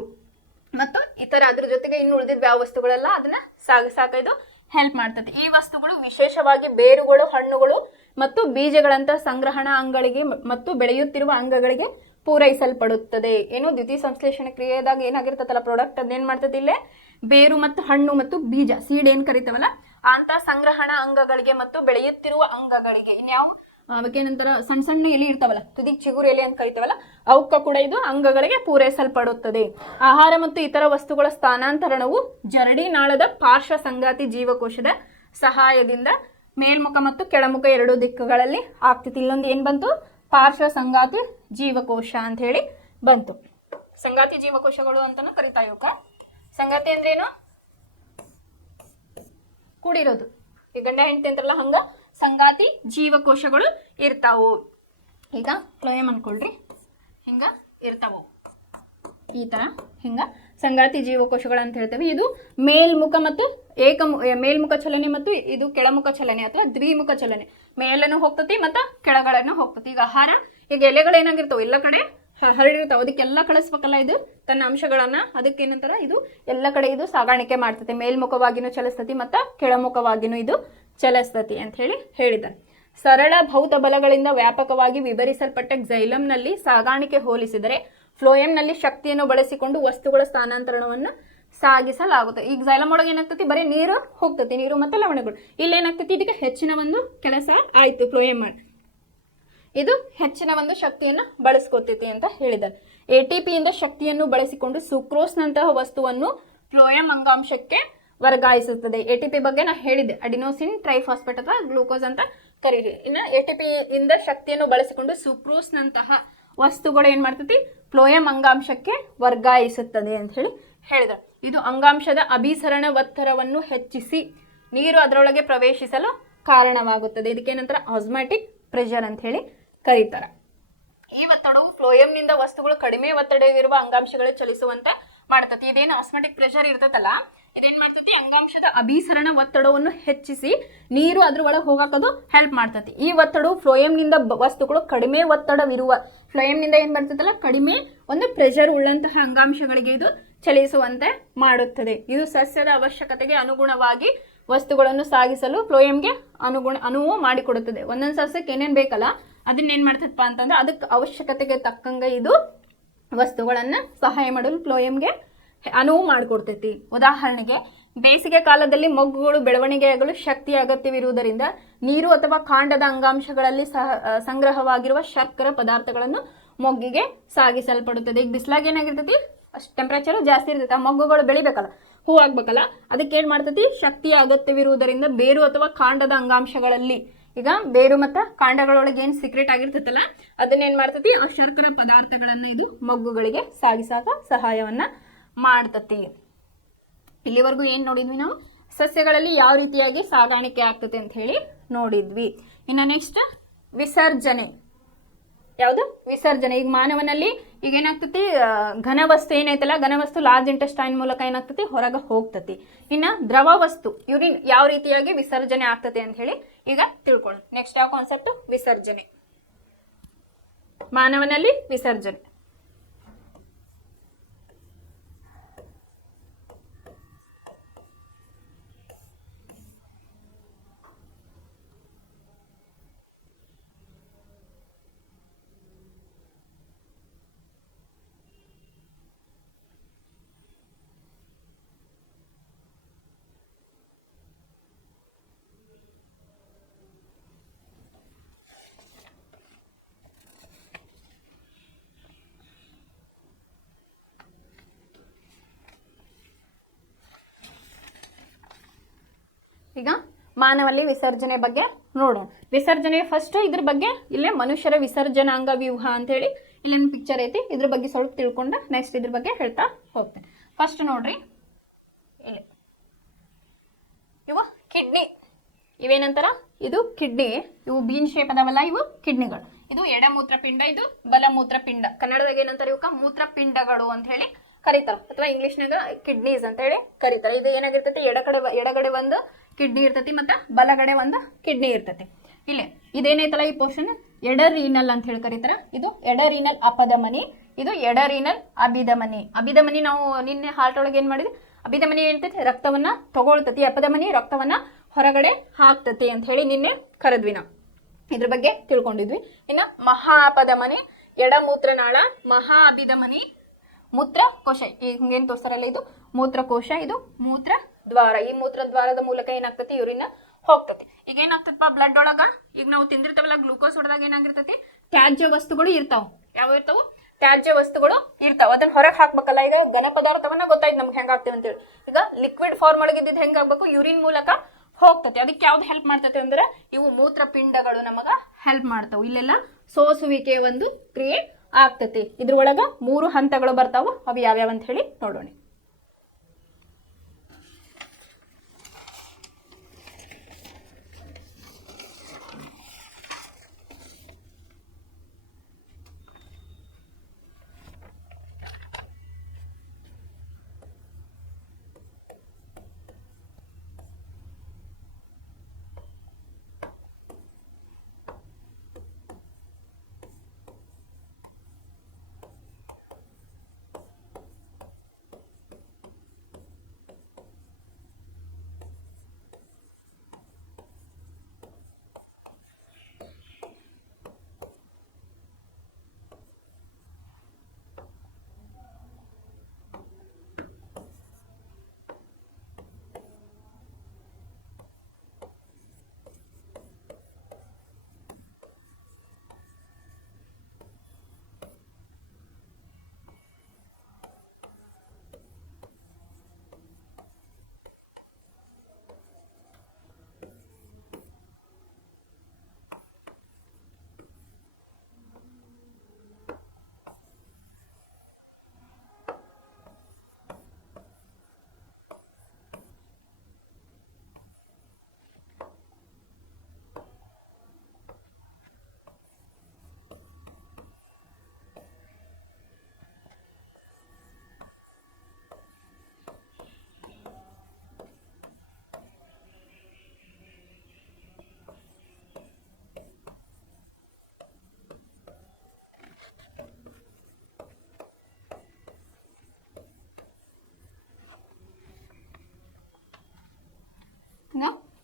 ಮತ್ತು ಇತರ ಅದ್ರ ಜೊತೆಗೆ ಇನ್ನು ಉಳಿದಿದ್ದ ಯಾವ ವಸ್ತುಗಳೆಲ್ಲ ಅದನ್ನ ಸಾಗಿಸಾಕ ಇದು ಹೆಲ್ಪ್ ಮಾಡ್ತದೆ. ಈ ವಸ್ತುಗಳು ವಿಶೇಷವಾಗಿ ಬೇರುಗಳು, ಹಣ್ಣುಗಳು ಮತ್ತು ಬೀಜಗಳಂತ ಸಂಗ್ರಹಣಾ ಅಂಗಗಳಿಗೆ ಮತ್ತು ಬೆಳೆಯುತ್ತಿರುವ ಅಂಗಗಳಿಗೆ ಪೂರೈಸಲ್ಪಡುತ್ತದೆ. ಏನು ದ್ವಿತೀಯ ಸಂಶ್ಲೇಷಣೆ ಕ್ರಿಯೆದಾಗ ಏನಾಗಿರ್ತದಲ್ಲ ಪ್ರಾಡಕ್ಟ್ ಅದನ್ನೇನ್ ಮಾಡ್ತದೆ? ಇಲ್ಲೇ ಬೇರು ಮತ್ತು ಹಣ್ಣು ಮತ್ತು ಬೀಜ, ಸೀಡ್ ಏನ್ ಕರಿತೇವಲ್ಲ ಅಂತ ಸಂಗ್ರಹಣಾ ಅಂಗಗಳಿಗೆ ಮತ್ತು ಬೆಳೆಯುತ್ತಿರುವ ಅಂಗಗಳಿಗೆ, ಇನ್ಯಾವ ಅವಕ್ಕೇನಂತರ ಸಣ್ಣ ಸಣ್ಣ ಎಲೆ ಇರ್ತಾವಲ್ಲ, ತುದಿ ಚಿಗುರು ಎಲೆ ಅಂತ ಕರಿತೇವಲ್ಲ, ಅವಕ್ಕ ಕೂಡ ಇದು ಅಂಗಗಳಿಗೆ ಪೂರೈಸಲ್ಪಡುತ್ತದೆ. ಆಹಾರ ಮತ್ತು ಇತರ ವಸ್ತುಗಳ ಸ್ಥಾನಾಂತರಣವು ಜರಡಿ ನಾಳದ ಪಾರ್ಶ್ವ ಸಂಗಾತಿ ಜೀವಕೋಶದ ಸಹಾಯದಿಂದ ಮೇಲ್ಮುಖ ಮತ್ತು ಕೆಳಮುಖ ಎರಡೂ ದಿಕ್ಕುಗಳಲ್ಲಿ ಆಗ್ತೈತಿ. ಇಲ್ಲೊಂದು ಏನ್ ಬಂತು? ಪಾರ್ಶ್ವ ಸಂಗಾತಿ ಜೀವಕೋಶ ಅಂತ ಹೇಳಿ ಬಂತು. ಸಂಗಾತಿ ಜೀವಕೋಶಗಳು ಅಂತಾನು ಕರಿತಾ ಇವಕ್ಕ. ಸಂಗಾತಿ ಅಂದ್ರೇನು? ಕೂಡಿರೋದು. ಈ ಗಂಡ ಹೆಂಡತಿ ಅಂತಾರಲ್ಲ ಹಂಗ ಸಂಗಾತಿ ಜೀವಕೋಶಗಳು ಇರ್ತಾವು. ಈಗ ಫ್ಲೋಯಂ ಅನ್ಕೊಳ್ರಿ, ಹಿಂಗ ಇರ್ತಾವು ಈ ತರ, ಹಿಂಗ ಸಂಗಾತಿ ಜೀವಕೋಶಗಳು ಅಂತ ಹೇಳ್ತೇವೆ. ಇದು ಮೇಲ್ಮುಖ ಮತ್ತು ಮೇಲ್ಮುಖ ಚಲನೆ ಮತ್ತು ಇದು ಕೆಳಮುಖ ಚಲನೆ ಅಥವಾ ದ್ವಿಮುಖ ಚಲನೆ, ಮೇಲನ್ನು ಹೋಗ್ತತಿ ಮತ್ತು ಕೆಳಗಳನ್ನು ಹೋಗ್ತತಿ. ಈಗ ಆಹಾರ, ಈಗ ಎಲೆಗಳು ಏನಾಗಿರ್ತಾವ ಎಲ್ಲ ಕಡೆ ಹರಡಿರ್ತಾವ, ಅದಕ್ಕೆಲ್ಲ ಕಳಿಸ್ಬೇಕಲ್ಲ ಇದು ತನ್ನ ಅಂಶಗಳನ್ನ, ಅದಕ್ಕೇನಂತಾರ ಇದು ಎಲ್ಲ ಕಡೆ ಇದು ಸಾಗಾಣಿಕೆ ಮಾಡ್ತತಿ. ಮೇಲ್ಮುಖವಾಗಿನೂ ಚಲಿಸ್ತತಿ ಮತ್ತು ಕೆಳಮುಖವಾಗಿನೂ ಇದು ಚಲಿಸ್ತತಿ ಅಂತ ಹೇಳಿ ಹೇಳಿದ್ದಾರೆ. ಸರಳ ಭೌತ ಬಲಗಳಿಂದ ವ್ಯಾಪಕವಾಗಿ ವಿವರಿಸಲ್ಪಟ್ಟ ನಲ್ಲಿ ಸಾಗಾಣಿಕೆ ಹೋಲಿಸಿದರೆ ಫ್ಲೋಯಂನಲ್ಲಿ ಶಕ್ತಿಯನ್ನು ಬಳಸಿಕೊಂಡು ವಸ್ತುಗಳ ಸ್ಥಾನಾಂತರಣವನ್ನು ಸಾಗಿಸಲಾಗುತ್ತೆ. ಈಗ ಜೈಲಮ್ ಒಳಗೆ ಏನಾಗ್ತತಿ? ಬರೀ ನೀರು ಹೋಗ್ತತಿ, ನೀರು ಮತ್ತು ಲವಣಗಳು. ಇಲ್ಲಿ ಏನಾಗ್ತತಿ? ಇದಕ್ಕೆ ಹೆಚ್ಚಿನ ಒಂದು ಕೆಲಸ ಆಯ್ತು. ಫ್ಲೋಯಂ ಇದು ಹೆಚ್ಚಿನ ಒಂದು ಶಕ್ತಿಯನ್ನು ಬಳಸ್ಕೊತೈತಿ ಅಂತ ಹೇಳಿದ್ದಾರೆ. ATPಯಿಂದ ಶಕ್ತಿಯನ್ನು ಬಳಸಿಕೊಂಡು ಸುಕ್ರೋಸ್ನಂತಹ ವಸ್ತುವನ್ನು ಫ್ಲೋಯಂ ಅಂಗಾಂಶಕ್ಕೆ ವರ್ಗಾಯಿಸುತ್ತದೆ. ATP ಬಗ್ಗೆ ನಾ ಹೇಳಿದ್ದೆ, ಅಡಿನೋಸಿನ್ ಟ್ರೈಫಾಸ್ಫೇಟ್ ಅಥವಾ ಗ್ಲೂಕೋಸ್ ಅಂತ ಕರೀರಿ. ಇನ್ನು ATP ಇಂದ ಶಕ್ತಿಯನ್ನು ಬಳಸಿಕೊಂಡು ಸುಕ್ರೋಸ್ನಂತಹ ವಸ್ತುಗಳು ಏನ್ ಮಾಡ್ತತಿ? ಫ್ಲೋಯಂ ಅಂಗಾಂಶಕ್ಕೆ ವರ್ಗಾಯಿಸುತ್ತದೆ ಅಂತ ಹೇಳಿ ಹೇಳಿದ್ದಾರೆ. ಇದು ಅಂಗಾಂಶದ ಅಭಿಸರಣ ಒತ್ತಡವನ್ನು ಹೆಚ್ಚಿಸಿ ನೀರು ಅದರೊಳಗೆ ಪ್ರವೇಶಿಸಲು ಕಾರಣವಾಗುತ್ತದೆ. ಇದಕ್ಕೇನಂತರ ಆಸ್ಮಾಟಿಕ್ ಪ್ರೆಷರ್ ಅಂತ ಹೇಳಿ ಕರೀತಾರೆ. ಈ ಒತ್ತಡವು ಫ್ಲೋಯಂನಿಂದ ವಸ್ತುಗಳು ಕಡಿಮೆ ಒತ್ತಡವಿರುವ ಅಂಗಾಂಶಗಳು ಚಲಿಸುವಂತೆ ಮಾಡ್ತತಿ. ಇದೇನು ಆಸ್ಮೆಟಿಕ್ ಪ್ರೆಷರ್ ಇರ್ತತಲ್ಲ, ಇದೇನ್ ಮಾಡ್ತತಿ, ಅಂಗಾಂಶದ ಅಭಿಸರಣ ಒತ್ತಡವನ್ನು ಹೆಚ್ಚಿಸಿ ನೀರು ಅದ್ರ ಒಳಗೆ ಹೋಗಾಕದು ಹೆಲ್ಪ್ ಮಾಡ್ತತಿ. ಈ ಒತ್ತಡವು ಫ್ಲೋಯಂನಿಂದ ವಸ್ತುಗಳು ಕಡಿಮೆ ಒತ್ತಡವಿರುವ, ಫ್ಲೋಯಂನಿಂದ ಏನ್ ಬರ್ತದಲ್ಲ, ಕಡಿಮೆ ಒಂದು ಪ್ರೆಷರ್ ಉಳ್ಳಂತಹ ಅಂಗಾಂಶಗಳಿಗೆ ಇದು ಚಲಿಸುವಂತೆ ಮಾಡುತ್ತದೆ. ಇದು ಸಸ್ಯದ ಅವಶ್ಯಕತೆಗೆ ಅನುಗುಣವಾಗಿ ವಸ್ತುಗಳನ್ನು ಸಾಗಿಸಲು ಫ್ಲೋಯಂಗೆ ಅನುವು ಮಾಡಿಕೊಡುತ್ತದೆ. ಒಂದೊಂದು ಸಸ್ಯಕ್ಕೆ ಏನೇನು ಬೇಕಲ್ಲ ಅದನ್ನೇನು ಮಾಡ್ತದಪ್ಪ ಅಂತಂದ್ರೆ ಅದಕ್ಕೆ ಅವಶ್ಯಕತೆಗೆ ತಕ್ಕಂಗೆ ಇದು ವಸ್ತುಗಳನ್ನು ಸಹಾಯ ಮಾಡಲು ಫ್ಲೋಯಂಗೆ ಅನುವು ಮಾಡಿಕೊಡ್ತೈತಿ. ಉದಾಹರಣೆಗೆ ಬೇಸಿಗೆ ಕಾಲದಲ್ಲಿ ಮೊಗ್ಗುಗಳು ಬೆಳವಣಿಗೆಗಳು ಶಕ್ತಿಯ ಅಗತ್ಯವಿರುವುದರಿಂದ ನೀರು ಅಥವಾ ಕಾಂಡದ ಅಂಗಾಂಶಗಳಲ್ಲಿ ಸಂಗ್ರಹವಾಗಿರುವ ಶರ್ಕರ ಪದಾರ್ಥಗಳನ್ನು ಮೊಗ್ಗಿಗೆ ಸಾಗಿಸಲ್ಪಡುತ್ತದೆ. ಈಗ ಬಿಸಿಲಾಗ ಏನಾಗಿರ್ತೈತಿ, ಅಷ್ಟು ಟೆಂಪ್ರೇಚರ್ ಜಾಸ್ತಿ ಇರ್ತೈತಿ, ಆ ಮೊಗ್ಗುಗಳು ಬೆಳಿಬೇಕಲ್ಲ, ಹೂ ಆಗ್ಬೇಕಲ್ಲ, ಅದಕ್ಕೆ ಏನ್ ಮಾಡ್ತೈತಿ, ಶಕ್ತಿಯ ಅಗತ್ಯವಿರುವುದರಿಂದ ಬೇರು ಅಥವಾ ಕಾಂಡದ ಅಂಗಾಂಶಗಳಲ್ಲಿ, ಈಗ ಬೇರು ಮತ್ತು ಕಾಂಡಗಳೊಳಗೆ ಏನು ಸೀಕ್ರೆಟ್ ಆಗಿರ್ತೈತಲ್ಲ ಅದನ್ನೇನು ಮಾಡ್ತೈತಿ, ಆ ಶರ್ಕರ ಪದಾರ್ಥಗಳನ್ನು ಇದು ಮೊಗ್ಗುಗಳಿಗೆ ಸಾಗಿಸಾಕ ಸಹಾಯವನ್ನ ಮಾಡ್ತತಿ. ಇಲ್ಲಿವರೆಗೂ ಏನು ನೋಡಿದ್ವಿ ನಾವು, ಸಸ್ಯಗಳಲ್ಲಿ ಯಾವ ರೀತಿಯಾಗಿ ಸಾಗಾಣಿಕೆ ಆಗ್ತದೆ ಅಂತ ಹೇಳಿ ನೋಡಿದ್ವಿ. ಇನ್ನು ನೆಕ್ಸ್ಟ್ ವಿಸರ್ಜನೆ. ಯಾವುದು ವಿಸರ್ಜನೆ? ಈಗ ಮಾನವನಲ್ಲಿ ಈಗ ಏನಾಗ್ತತಿ, ಘನವಸ್ತು ಏನೈತಲ್ಲ, ಘನವಸ್ತು ಲಾರ್ಜ್ ಇಂಟೆಸ್ಟೈನ್ ಮೂಲಕ ಏನಾಗ್ತತಿ, ಹೊರಗೆ ಹೋಗ್ತತಿ. ಇನ್ನು ದ್ರವ ವಸ್ತು ಯೂರಿನ್ ಯಾವ ರೀತಿಯಾಗಿ ವಿಸರ್ಜನೆ ಆಗ್ತದೆ ಅಂತ ಹೇಳಿ ಈಗ ತಿಳ್ಕೊಳ್ಳೋಣ. ನೆಕ್ಸ್ಟ್ ಯಾವ ಕಾನ್ಸೆಪ್ಟ್, ವಿಸರ್ಜನೆ. ಮಾನವನಲ್ಲಿ ವಿಸರ್ಜನೆ. ಈಗ ಮಾನವಲ್ಲಿ ವಿಸರ್ಜನೆ ಬಗ್ಗೆ ನೋಡೋಣ. ವಿಸರ್ಜನೆ ಫಸ್ಟ್ ಇದ್ರ ಬಗ್ಗೆ ಇಲ್ಲೇ ಮನುಷ್ಯರ ವಿಸರ್ಜನಾಂಗ ವ್ಯೂಹ ಅಂತೇಳಿ ಇಲ್ಲೊಂದು ಪಿಕ್ಚರ್ ಐತಿ, ಇದ್ರ ಬಗ್ಗೆ ಸ್ವಲ್ಪ ತಿಳ್ಕೊಂಡ ನೆಕ್ಸ್ಟ್ ಇದ್ರ ಬಗ್ಗೆ ಹೇಳ್ತಾ ಹೋಗ್ತೇನೆ. ಫಸ್ಟ್ ನೋಡ್ರಿ, ಇಲ್ಲಿ ಇವು ಕಿಡ್ನಿ, ಇವೇನಂತಾರ, ಇದು ಕಿಡ್ನಿ, ಇವು ಬೀನ್ ಶೇಪ್ ಅದಾವಲ್ಲ, ಇವು ಕಿಡ್ನಿಗಳು. ಇದು ಎಡ ಮೂತ್ರಪಿಂಡ, ಇದು ಬಲ ಮೂತ್ರಪಿಂಡ. ಕನ್ನಡದಾಗ ಏನಂತಾರೆ, ಇವಕ್ಕ ಮೂತ್ರಪಿಂಡಗಳು ಅಂತ ಹೇಳಿ ಕರೀತಾರ, ಅಥವಾ ಇಂಗ್ಲಿಷ್ನಾಗ ಕಿಡ್ನೀಸ್ ಅಂತ ಹೇಳಿ ಕರೀತಾರೆ. ಇದು ಏನಾಗಿರ್ತೈತಿ, ಎಡಗಡೆ ಒಂದು ಕಿಡ್ನಿ ಇರ್ತೈತಿ ಮತ್ತು ಬಲಗಡೆ ಒಂದು ಕಿಡ್ನಿ ಇರ್ತೈತಿ. ಇಲ್ಲಿ ಇದೇನೈತಲ್ಲ ಈ ಪೋರ್ಷನ್ ಎಡ ರೀನಲ್ ಅಂತ ಹೇಳಿ ಕರೀತಾರ. ಇದು ಎಡ ರೀನಲ್ ಅಪಧಮನಿ, ಇದು ಎಡ ರೀನಲ್ ಅಭಿಧಮನಿ. ಅಭಿಧಮನಿ ನಾವು ನಿನ್ನೆ ಹಾರ್ಟ್ ಒಳಗೆ ಏನು ಮಾಡಿದ್ವಿ, ಅಭಿಧಮನಿ ಏನ್ತೈತಿ, ರಕ್ತವನ್ನ ತಗೊಳ್ತತಿ, ಅಪಧಮನಿ ರಕ್ತವನ್ನ ಹೊರಗಡೆ ಹಾಕ್ತತಿ ಅಂತ ಹೇಳಿ ನಿನ್ನೆ ಕರೆದ್ವಿ ನಾವು, ಇದ್ರ ಬಗ್ಗೆ ತಿಳ್ಕೊಂಡಿದ್ವಿ. ಇನ್ನು ಮಹಾ ಅಪಧಮನಿ ಎಡ ಮೂತ್ರನಾಳ, ಮಹಾ ಅಭಿಧಮನಿ ಮೂತ್ರಕೋಶ. ಹಿಂಗೇನು ತೋರಿಸ್ತಾರಲ್ಲ ಇದು ಮೂತ್ರಕೋಶ, ಇದು ಮೂತ್ರ ದ್ವಾರ. ಈ ಮೂತ್ರ ದ್ವಾರದ ಮೂಲಕ ಏನಾಗ್ತತಿ, ಯೂರಿನ್ ಹೋಗ್ತತಿ. ಈಗ ಏನಾಗ್ತದಪ್ಪ, ಬ್ಲಡ್ ಒಳಗ ಈಗ ನಾವು ತಿಂದಿರ್ತಾವಲ್ಲ ಗ್ಲೂಕೋಸ್ ಹೊಡೆದಾಗ ಏನಾಗಿರ್ತತಿ, ತ್ಯಾಜ್ಯ ವಸ್ತುಗಳು ಇರ್ತಾವ. ಯಾವ ಇರ್ತಾವ, ತ್ಯಾಜ್ಯ ವಸ್ತುಗಳು ಇರ್ತಾವ. ಅದನ್ನ ಹೊರಗೆ ಹಾಕ್ಬೇಕಲ್ಲ. ಈಗ ಘನ ಪದಾರ್ಥವನ್ನ ಗೊತ್ತಾಯ್ತು ನಮ್ಗೆ ಹೆಂಗಾಗ್ತೇವೆ ಅಂತೇಳಿ. ಈಗ ಲಿಕ್ವಿಡ್ ಫಾರ್ಮ್ ಒಳಗೆ ಇದ್ದಿದ್ದು ಹೆಂಗಾಗ್ಬೇಕು, ಯೂರಿನ್ ಮೂಲಕ ಹೋಗ್ತತಿ. ಅದಕ್ಕೆ ಯಾವ್ದು ಹೆಲ್ಪ್ ಮಾಡ್ತತಿ ಅಂದ್ರೆ ಇವು ಮೂತ್ರಪಿಂಡಗಳು ನಮಗ ಹೆಲ್ಪ್ ಮಾಡ್ತಾವ. ಇಲ್ಲೆಲ್ಲ ಸೋಸುವಿಕೆ ಒಂದು ಕ್ರಿಯೆ ಆಗ್ತತಿ. ಇದ್ರೊಳಗ 3 ಹಂತಗಳು ಬರ್ತಾವ. ಅವು ಯಾವ್ಯಾವ ಅಂತ ಹೇಳಿ ನೋಡೋಣ.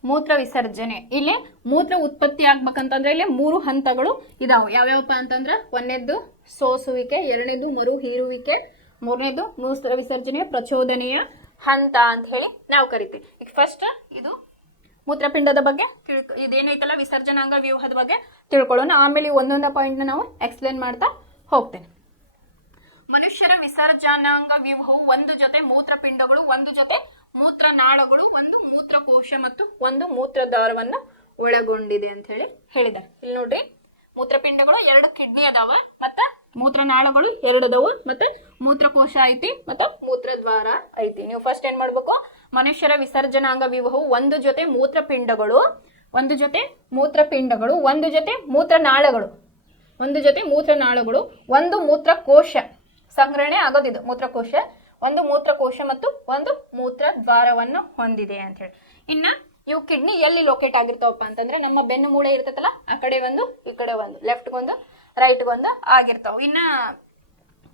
ಮೂತ್ರ ವಿಸರ್ಜನೆ. ಇಲ್ಲಿ ಮೂತ್ರ ಉತ್ಪತ್ತಿ ಆಗ್ಬೇಕಂತಂದ್ರೆ ಇಲ್ಲಿ 3 ಹಂತಗಳು ಇದಾವೆ. ಯಾವ್ಯಾವಪ್ಪ ಅಂತಂದ್ರೆ ಒಂದನೇದ್ದು ಸೋಸುವಿಕೆ, ಎರಡನೇದು ಮರು ಹೀರುವಿಕೆ, ಮೂರನೇದು ಮೂತ್ರ ವಿಸರ್ಜನೆಯ ಪ್ರಚೋದನೆಯ ಹಂತ ಅಂತ ಹೇಳಿ ನಾವು ಕರಿತೀವಿ. ಈಗ ಫಸ್ಟ್ ಇದು ಮೂತ್ರಪಿಂಡದ ಬಗ್ಗೆ ಇದೇನೈತಲ್ಲ ವಿಸರ್ಜನಾಂಗ ವ್ಯೂಹದ ಬಗ್ಗೆ ತಿಳ್ಕೊಳ್ಳೋಣ. ಆಮೇಲೆ ಒಂದೊಂದು ಪಾಯಿಂಟ್ನ ನಾವು ಎಕ್ಸ್ಪ್ಲೇನ್ ಮಾಡ್ತಾ ಹೋಗ್ತೇನೆ. ಮನುಷ್ಯರ ವಿಸರ್ಜನಾಂಗ ವ್ಯೂಹವು ಒಂದು ಜೊತೆ ಮೂತ್ರಪಿಂಡಗಳು, ಒಂದು ಜೊತೆ ಮೂತ್ರನಾಳಗಳು, ಒಂದು ಮೂತ್ರಕೋಶ ಮತ್ತು ಒಂದು ಮೂತ್ರದ್ವಾರವನ್ನು ಒಳಗೊಂಡಿದೆ ಅಂತ ಹೇಳಿ ಹೇಳಿದ್ದಾರೆ. ಇಲ್ಲಿ ನೋಡ್ರಿ, ಮೂತ್ರಪಿಂಡಗಳು 2 ಕಿಡ್ನಿ ಅದಾವ, ಮತ್ತೆ ಮೂತ್ರನಾಳಗಳು 2 ಅದಾವು, ಮತ್ತೆ ಮೂತ್ರಕೋಶ ಐತಿ, ಮತ್ತೆ ಮೂತ್ರದ್ವಾರ ಐತಿ. ನೀವು ಫಸ್ಟ್ ಏನ್ ಮಾಡ್ಬೇಕು, ಮನುಷ್ಯರ ವಿಸರ್ಜನಾಂಗ ವ್ಯೂಹವು ಒಂದು ಜೊತೆ ಮೂತ್ರಪಿಂಡಗಳು, ಒಂದು ಜೊತೆ ಮೂತ್ರಪಿಂಡಗಳು, ಒಂದು ಜೊತೆ ಮೂತ್ರನಾಳಗಳು, ಒಂದು ಜೊತೆ ಮೂತ್ರನಾಳಗಳು, ಒಂದು ಮೂತ್ರಕೋಶ ಸಂಗ್ರಹಣೆ ಆಗೋದಿದು ಮೂತ್ರಕೋಶ, ಒಂದು ಮೂತ್ರಕೋಶ ಮತ್ತು ಒಂದು ಮೂತ್ರದ್ವಾರವನ್ನು ಹೊಂದಿದೆ ಅಂತ ಹೇಳಿ. ಇನ್ನ ಇವು ಕಿಡ್ನಿ ಎಲ್ಲಿ ಲೊಕೇಟ್ ಆಗಿರ್ತಾವಪ್ಪ ಅಂತಂದ್ರೆ ನಮ್ಮ ಬೆನ್ನು ಮೂಳೆ ಇರ್ತೈತಲ್ಲ, ಆ ಕಡೆ ಒಂದು, ಈ ಕಡೆ ಒಂದು, ಲೆಫ್ಟ್ಗೊಂದು ರೈಟ್ಗೊಂದು ಆಗಿರ್ತಾವ. ಇನ್ನ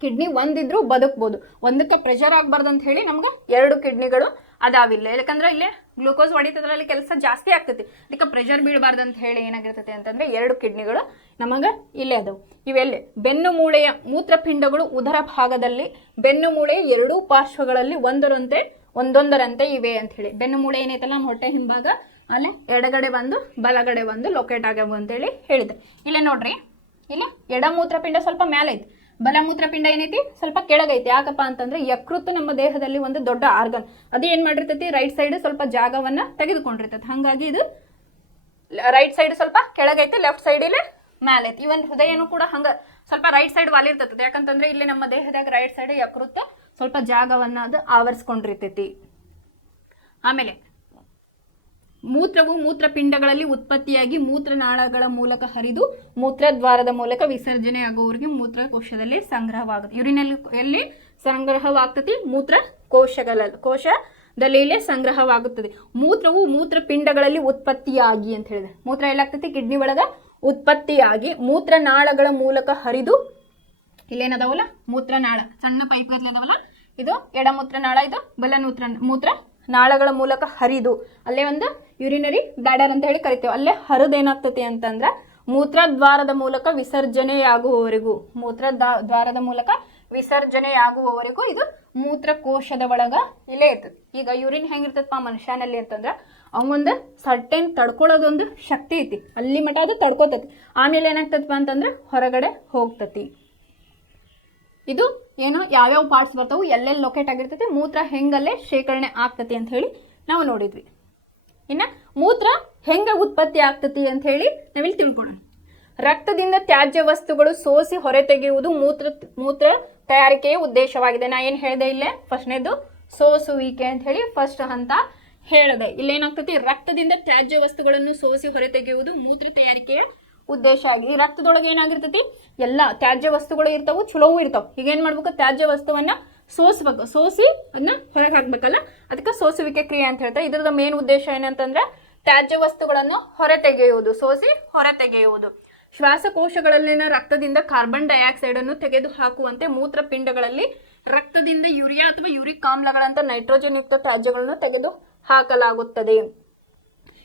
ಕಿಡ್ನಿ ಒಂದಿದ್ರು ಬದುಕ್ಬೋದು, ಒಂದಕ್ಕೆ ಪ್ರೆಷರ್ ಆಗ್ಬಾರ್ದು ಅಂತ ಹೇಳಿ ನಮ್ಗೆ 2 ಕಿಡ್ನಿಗಳು ಅದಾವಿಲ್ಲ. ಯಾಕಂದ್ರೆ ಇಲ್ಲಿ ಗ್ಲೂಕೋಸ್ ಹೊಡಿತದ್ರಲ್ಲಿ ಅಲ್ಲಿ ಕೆಲಸ ಜಾಸ್ತಿ ಆಗ್ತೈತಿ, ಅದಕ್ಕೆ ಪ್ರೆಷರ್ ಬೀಳಬಾರ್ದು ಅಂತ ಹೇಳಿ ಏನಾಗಿರ್ತೈತಿ ಅಂತಂದ್ರೆ 2 ಕಿಡ್ನಿಗಳು ನಮಗೆ ಇಲ್ಲೇ ಅದಾವು. ಇವೆಲ್ಲಿ ಬೆನ್ನು ಮೂಳೆಯ ಮೂತ್ರಪಿಂಡಗಳು ಉದರ ಭಾಗದಲ್ಲಿ ಬೆನ್ನು ಮೂಳೆಯ 2 ಪಾರ್ಶ್ವಗಳಲ್ಲಿ ಒಂದೊಂದರಂತೆ ಇವೆ ಅಂತ ಹೇಳಿ. ಬೆನ್ನು ಮೂಳೆ ಏನೈತಲ್ಲ ನಮ್ಮ ಹೊಟ್ಟೆ ಹಿಂಭಾಗ, ಅಲ್ಲೇ ಎಡಗಡೆ ಒಂದು ಬಲಗಡೆ ಒಂದು ಲೊಕೇಟ್ ಆಗ್ಯಾವ ಅಂತೇಳಿ ಹೇಳಿದೆ. ಇಲ್ಲೇ ನೋಡ್ರಿ, ಇಲ್ಲಿ ಎಡ ಮೂತ್ರಪಿಂಡ ಸ್ವಲ್ಪ ಮೇಲೆ ಐತಿ, ಬಲ ಮೂತ್ರಪಿಂಡ ಏನೈತಿ ಸ್ವಲ್ಪ ಕೆಳಗೈತಿ. ಯಾಕಪ್ಪ ಅಂತಂದ್ರೆ ಯಕೃತ್ತು ನಮ್ಮ ದೇಹದಲ್ಲಿ ಒಂದು ದೊಡ್ಡ ಆರ್ಗನ್, ಅದು ಏನ್ ಮಾಡಿರ್ತೈತಿ ರೈಟ್ ಸೈಡ್ ಸ್ವಲ್ಪ ಜಾಗವನ್ನ ತೆಗೆದುಕೊಂಡಿರ್ತೈತಿ. ಹಾಗಾಗಿ ಇದು ರೈಟ್ ಸೈಡ್ ಸ್ವಲ್ಪ ಕೆಳಗೈತಿ, ಲೆಫ್ಟ್ ಸೈಡ್ ಇಲ್ಲಿ ಮೇಲೆ ಐತಿ. ಇವನ್ ಹೃದಯನು ಕೂಡ ಹಂಗ ಸ್ವಲ್ಪ ರೈಟ್ ಸೈಡ್ ವಾಲಿರ್ತೈತಿ. ಯಾಕಂತಂದ್ರೆ ಇಲ್ಲಿ ನಮ್ಮ ದೇಹದಾಗ ರೈಟ್ ಸೈಡ್ ಯಕೃತ್ತು ಸ್ವಲ್ಪ ಜಾಗವನ್ನ ಅದು ಆವರಿಸ್ಕೊಂಡಿರ್ತೈತಿ. ಆಮೇಲೆ ಮೂತ್ರವು ಮೂತ್ರಪಿಂಡಗಳಲ್ಲಿ ಉತ್ಪತ್ತಿಯಾಗಿ ಮೂತ್ರನಾಳಗಳ ಮೂಲಕ ಹರಿದು ಮೂತ್ರದ್ವಾರದ ಮೂಲಕ ವಿಸರ್ಜನೆ ಆಗುವವರೆಗೆ ಮೂತ್ರಕೋಶದಲ್ಲಿ ಸಂಗ್ರಹವಾಗುತ್ತೆ. ಯೂರಿನಲ್ಲಿ ಎಲ್ಲಿ ಸಂಗ್ರಹವಾಗ್ತತಿ? ಕೋಶದಲ್ಲಿ ಇಲ್ಲೇ ಸಂಗ್ರಹವಾಗುತ್ತದೆ. ಮೂತ್ರವು ಮೂತ್ರಪಿಂಡಗಳಲ್ಲಿ ಉತ್ಪತ್ತಿಯಾಗಿ ಅಂತ ಹೇಳಿದೆ. ಮೂತ್ರ ಎಲ್ಲಾಗ್ತತಿ? ಕಿಡ್ನಿ ಒಳಗ ಉತ್ಪತ್ತಿಯಾಗಿ ಮೂತ್ರನಾಳಗಳ ಮೂಲಕ ಹರಿದು, ಇಲ್ಲೇನದಾವಲ್ಲ ಮೂತ್ರನಾಳ, ಸಣ್ಣ ಪೈಪ್ ಗತ್ಲೆ ಅದಾವಲ್ಲ, ಇದು ಎಡ ಮೂತ್ರನಾಳ, ಇದು ಬಲ ಮೂತ್ರ ನಾಳಗಳ ಮೂಲಕ ಹರಿದು, ಅಲ್ಲೇ ಒಂದು ಯೂರಿನರಿ ಬ್ಲಾಡರ್ ಅಂತ ಹೇಳಿ ಕರಿತೇವೆ, ಅಲ್ಲೇ ಹರಿದು ಏನಾಗ್ತತಿ ಅಂತಂದ್ರೆ ಮೂತ್ರದ್ವಾರದ ಮೂಲಕ ವಿಸರ್ಜನೆಯಾಗುವವರೆಗೂ, ಮೂತ್ರದ್ವಾರದ ಮೂಲಕ ವಿಸರ್ಜನೆಯಾಗುವವರೆಗೂ ಇದು ಮೂತ್ರಕೋಶದ ಒಳಗ ಇಲ್ಲೇ ಇರ್ತದೆ. ಈಗ ಯೂರಿನ್ ಹೆಂಗಿರ್ತದಪ್ಪ ಮನುಷ್ಯನಲ್ಲಿ ಅಂತಂದ್ರೆ ಅವಂದು ಸರ್ಟೆನ್ ತಡ್ಕೊಳ್ಳೋದೊಂದು ಶಕ್ತಿ ಐತಿ, ಅಲ್ಲಿ ಮಟ ಅದು ತಡ್ಕೋತತಿ. ಆಮೇಲೆ ಏನಾಗ್ತದಪ್ಪ ಅಂತಂದ್ರೆ ಹೊರಗಡೆ ಹೋಗ್ತತಿ. ಇದು ಏನೋ ಯಾವ್ಯಾವ ಪಾರ್ಟ್ಸ್ ಬರ್ತಾವು, ಎಲ್ಲೆಲ್ಲಿ ಲೊಕೇಟ್ ಆಗಿರ್ತೈತಿ, ಮೂತ್ರ ಹೆಂಗಲ್ಲೇ ಶೇಖರಣೆ ಆಗ್ತತಿ ಅಂತ ಹೇಳಿ ನಾವು ನೋಡಿದ್ವಿ. ಇನ್ನು ಮೂತ್ರ ಹೆಂಗ ಉತ್ಪತ್ತಿ ಆಗ್ತತಿ ಅಂತ ಹೇಳಿ ನಾವಿಲ್ಲಿ ತಿಳ್ಕೊಳ್ಳೋಣ. ರಕ್ತದಿಂದ ತ್ಯಾಜ್ಯ ವಸ್ತುಗಳು ಸೋಸಿ ಹೊರತೆಗೆಯುವುದು ಮೂತ್ರ ತಯಾರಿಕೆಯ ಉದ್ದೇಶವಾಗಿದೆ. ನಾ ಏನು ಹೇಳಿದೆ ಇಲ್ಲೇ ಫಸ್ಟ್ನೇದು ಸೋಸುವಿಕೆ ಅಂತ ಹೇಳಿ ಫಸ್ಟ್ ಹಂತ ಹೇಳಿದೆ. ಇಲ್ಲೇನಾಗ್ತತಿ, ರಕ್ತದಿಂದ ತ್ಯಾಜ್ಯ ವಸ್ತುಗಳನ್ನು ಸೋಸಿ ಹೊರತೆಗೆಯುವುದು ಮೂತ್ರ ತಯಾರಿಕೆಯ ಉದ್ದೇಶ ಆಗಿದೆ. ಈ ರಕ್ತದೊಳಗೆ ಏನಾಗಿರ್ತೈತಿ, ಎಲ್ಲ ತ್ಯಾಜ್ಯ ವಸ್ತುಗಳು ಇರ್ತಾವು, ಚಲೋವು ಇರ್ತಾವ. ಈಗ ಏನ್ ಮಾಡ್ಬೇಕು, ತ್ಯಾಜ್ಯ ವಸ್ತುವನ್ನ ಸೋಸ್ಬೇಕು, ಸೋಸಿ ಅದನ್ನ ಹೊರಗೆ ಹಾಕ್ಬೇಕಲ್ಲ, ಅದಕ್ಕೆ ಸೋಸುವಿಕೆ ಕ್ರಿಯೆ ಅಂತ ಹೇಳ್ತಾರೆ. ಇದ್ರದ ಮೇನ್ ಉದ್ದೇಶ ಏನಂತಂದ್ರೆ ತ್ಯಾಜ್ಯ ವಸ್ತುಗಳನ್ನು ಹೊರತೆಗೆಯುವುದು, ಸೋಸಿ ಹೊರತೆಗೆಯುವುದು. ಶ್ವಾಸಕೋಶಗಳಲ್ಲಿನ ರಕ್ತದಿಂದ ಕಾರ್ಬನ್ ಡೈಆಕ್ಸೈಡ್ ಅನ್ನು ತೆಗೆದು ಹಾಕುವಂತೆ ಮೂತ್ರಪಿಂಡಗಳಲ್ಲಿ ರಕ್ತದಿಂದ ಯೂರಿಯಾ ಅಥವಾ ಯೂರಿಕ್ ಆಮ್ಲಗಳಂತ ನೈಟ್ರೋಜನ್ ಯುಕ್ತ ತ್ಯಾಜ್ಯಗಳನ್ನು ತೆಗೆದು ಹಾಕಲಾಗುತ್ತದೆ.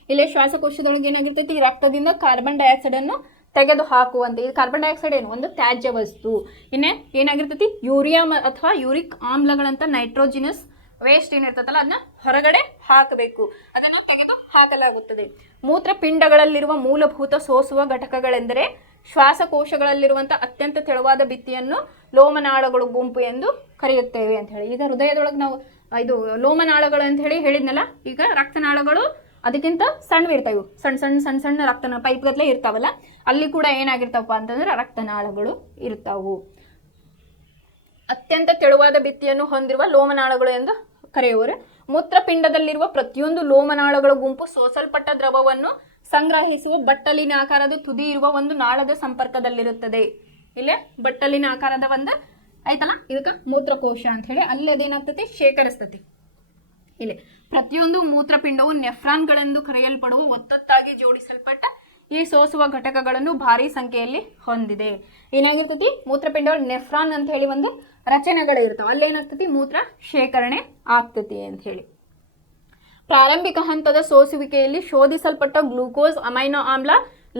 ಇಲ್ಲೇ ಶ್ವಾಸಕೋಶದೊಳಗೆ ಏನಾಗಿರ್ತೈತಿ, ಈ ರಕ್ತದಿಂದ ಕಾರ್ಬನ್ ಡೈಆಕ್ಸೈಡ್ ಅನ್ನು ತೆಗೆದು ಹಾಕುವಂತೆ. ಈ ಕಾರ್ಬನ್ ಡೈಆಕ್ಸೈಡ್ ಏನು, ಒಂದು ತ್ಯಾಜ್ಯ ವಸ್ತು. ಇನ್ನೇ ಏನಾಗಿರ್ತೈತಿ, ಯೂರಿಯಾ ಅಥವಾ ಯೂರಿಕ್ ಆಮ್ಲಗಳಂತ ನೈಟ್ರೋಜಿನಸ್ ವೇಸ್ಟ್ ಏನಿರ್ತೈತಲ್ಲ ಅದನ್ನ ಹೊರಗಡೆ ಹಾಕಬೇಕು, ಅದನ್ನು ತೆಗೆದು ಹಾಕಲಾಗುತ್ತದೆ. ಮೂತ್ರಪಿಂಡಗಳಲ್ಲಿರುವ ಮೂಲಭೂತ ಸೋಸುವ ಘಟಕಗಳೆಂದರೆ ಶ್ವಾಸಕೋಶಗಳಲ್ಲಿರುವಂತಹ ಅತ್ಯಂತ ತೆಳುವಾದ ಭಿತ್ತಿಯನ್ನು ಲೋಮನಾಳಗಳು ಗುಂಪು ಎಂದು ಕರೆಯುತ್ತೇವೆ ಅಂತ ಹೇಳಿ. ಈಗ ಹೃದಯದೊಳಗೆ ನಾವು ಇದು ಲೋಮನಾಳಗಳು ಅಂತ ಹೇಳಿ ಹೇಳಿದ್ನಲ್ಲ, ಈಗ ರಕ್ತನಾಳಗಳು ಅದಕ್ಕಿಂತ ಸಣ್ಣ ಇರ್ತಾವೆ, ಸಣ್ಣ ರಕ್ತನ ಪೈಪ್ ಗತ್ಲೆ ಇರ್ತಾವಲ್ಲ, ಅಲ್ಲಿ ಕೂಡ ಏನಾಗಿರ್ತಾವಪ್ಪ ಅಂತಂದ್ರೆ ರಕ್ತನಾಳಗಳು ಇರ್ತಾವು. ಅತ್ಯಂತ ತೆಳುವಾದ ಭಿತ್ತಿಯನ್ನು ಹೊಂದಿರುವ ಲೋಮನಾಳಗಳು ಎಂದು ಕರೆಯುವರು. ಮೂತ್ರಪಿಂಡದಲ್ಲಿರುವ ಪ್ರತಿಯೊಂದು ಲೋಮನಾಳಗಳ ಗುಂಪು ಸೋಸಲ್ಪಟ್ಟ ದ್ರವವನ್ನು ಸಂಗ್ರಹಿಸುವ ಬಟ್ಟಲಿನ ಆಕಾರದ ತುದಿ ಇರುವ ಒಂದು ನಾಳದ ಸಂಪರ್ಕದಲ್ಲಿರುತ್ತದೆ. ಇಲ್ಲೇ ಬಟ್ಟಲಿನ ಆಕಾರದ ಒಂದು ಆಯ್ತಲ್ಲ, ಇದಕ್ಕೆ ಮೂತ್ರಕೋಶ ಅಂತ ಹೇಳಿ, ಅಲ್ಲಿ ಅದೇನಾಗ್ತತಿ, ಶೇಖರಿಸ್ತತಿ. ಇಲ್ಲಿ ಪ್ರತಿಯೊಂದು ಮೂತ್ರಪಿಂಡವು ನೆಫ್ರಾನ್ಗಳೆಂದು ಕರೆಯಲ್ಪಡುವ ಒತ್ತೊತ್ತಾಗಿ ಜೋಡಿಸಲ್ಪಟ್ಟ ಈ ಸೋಸುವ ಘಟಕಗಳನ್ನು ಭಾರಿ ಸಂಖ್ಯೆಯಲ್ಲಿ ಹೊಂದಿದೆ. ಏನಾಗಿರ್ತತಿ, ಮೂತ್ರಪಿಂಡಗಳು ನೆಫ್ರಾನ್ ಅಂತ ಹೇಳಿ ಒಂದು ರಚನೆಗಳು ಇರ್ತಾವೆ, ಅಲ್ಲೇನಾಗ್ತತಿ, ಮೂತ್ರ ಶೇಖರಣೆ ಆಗ್ತತಿ ಅಂತ ಹೇಳಿ. ಪ್ರಾರಂಭಿಕ ಹಂತದ ಸೋಸುವಿಕೆಯಲ್ಲಿ ಶೋಧಿಸಲ್ಪಟ್ಟ ಗ್ಲೂಕೋಸ್, ಅಮೈನೋ ಆಮ್ಲ,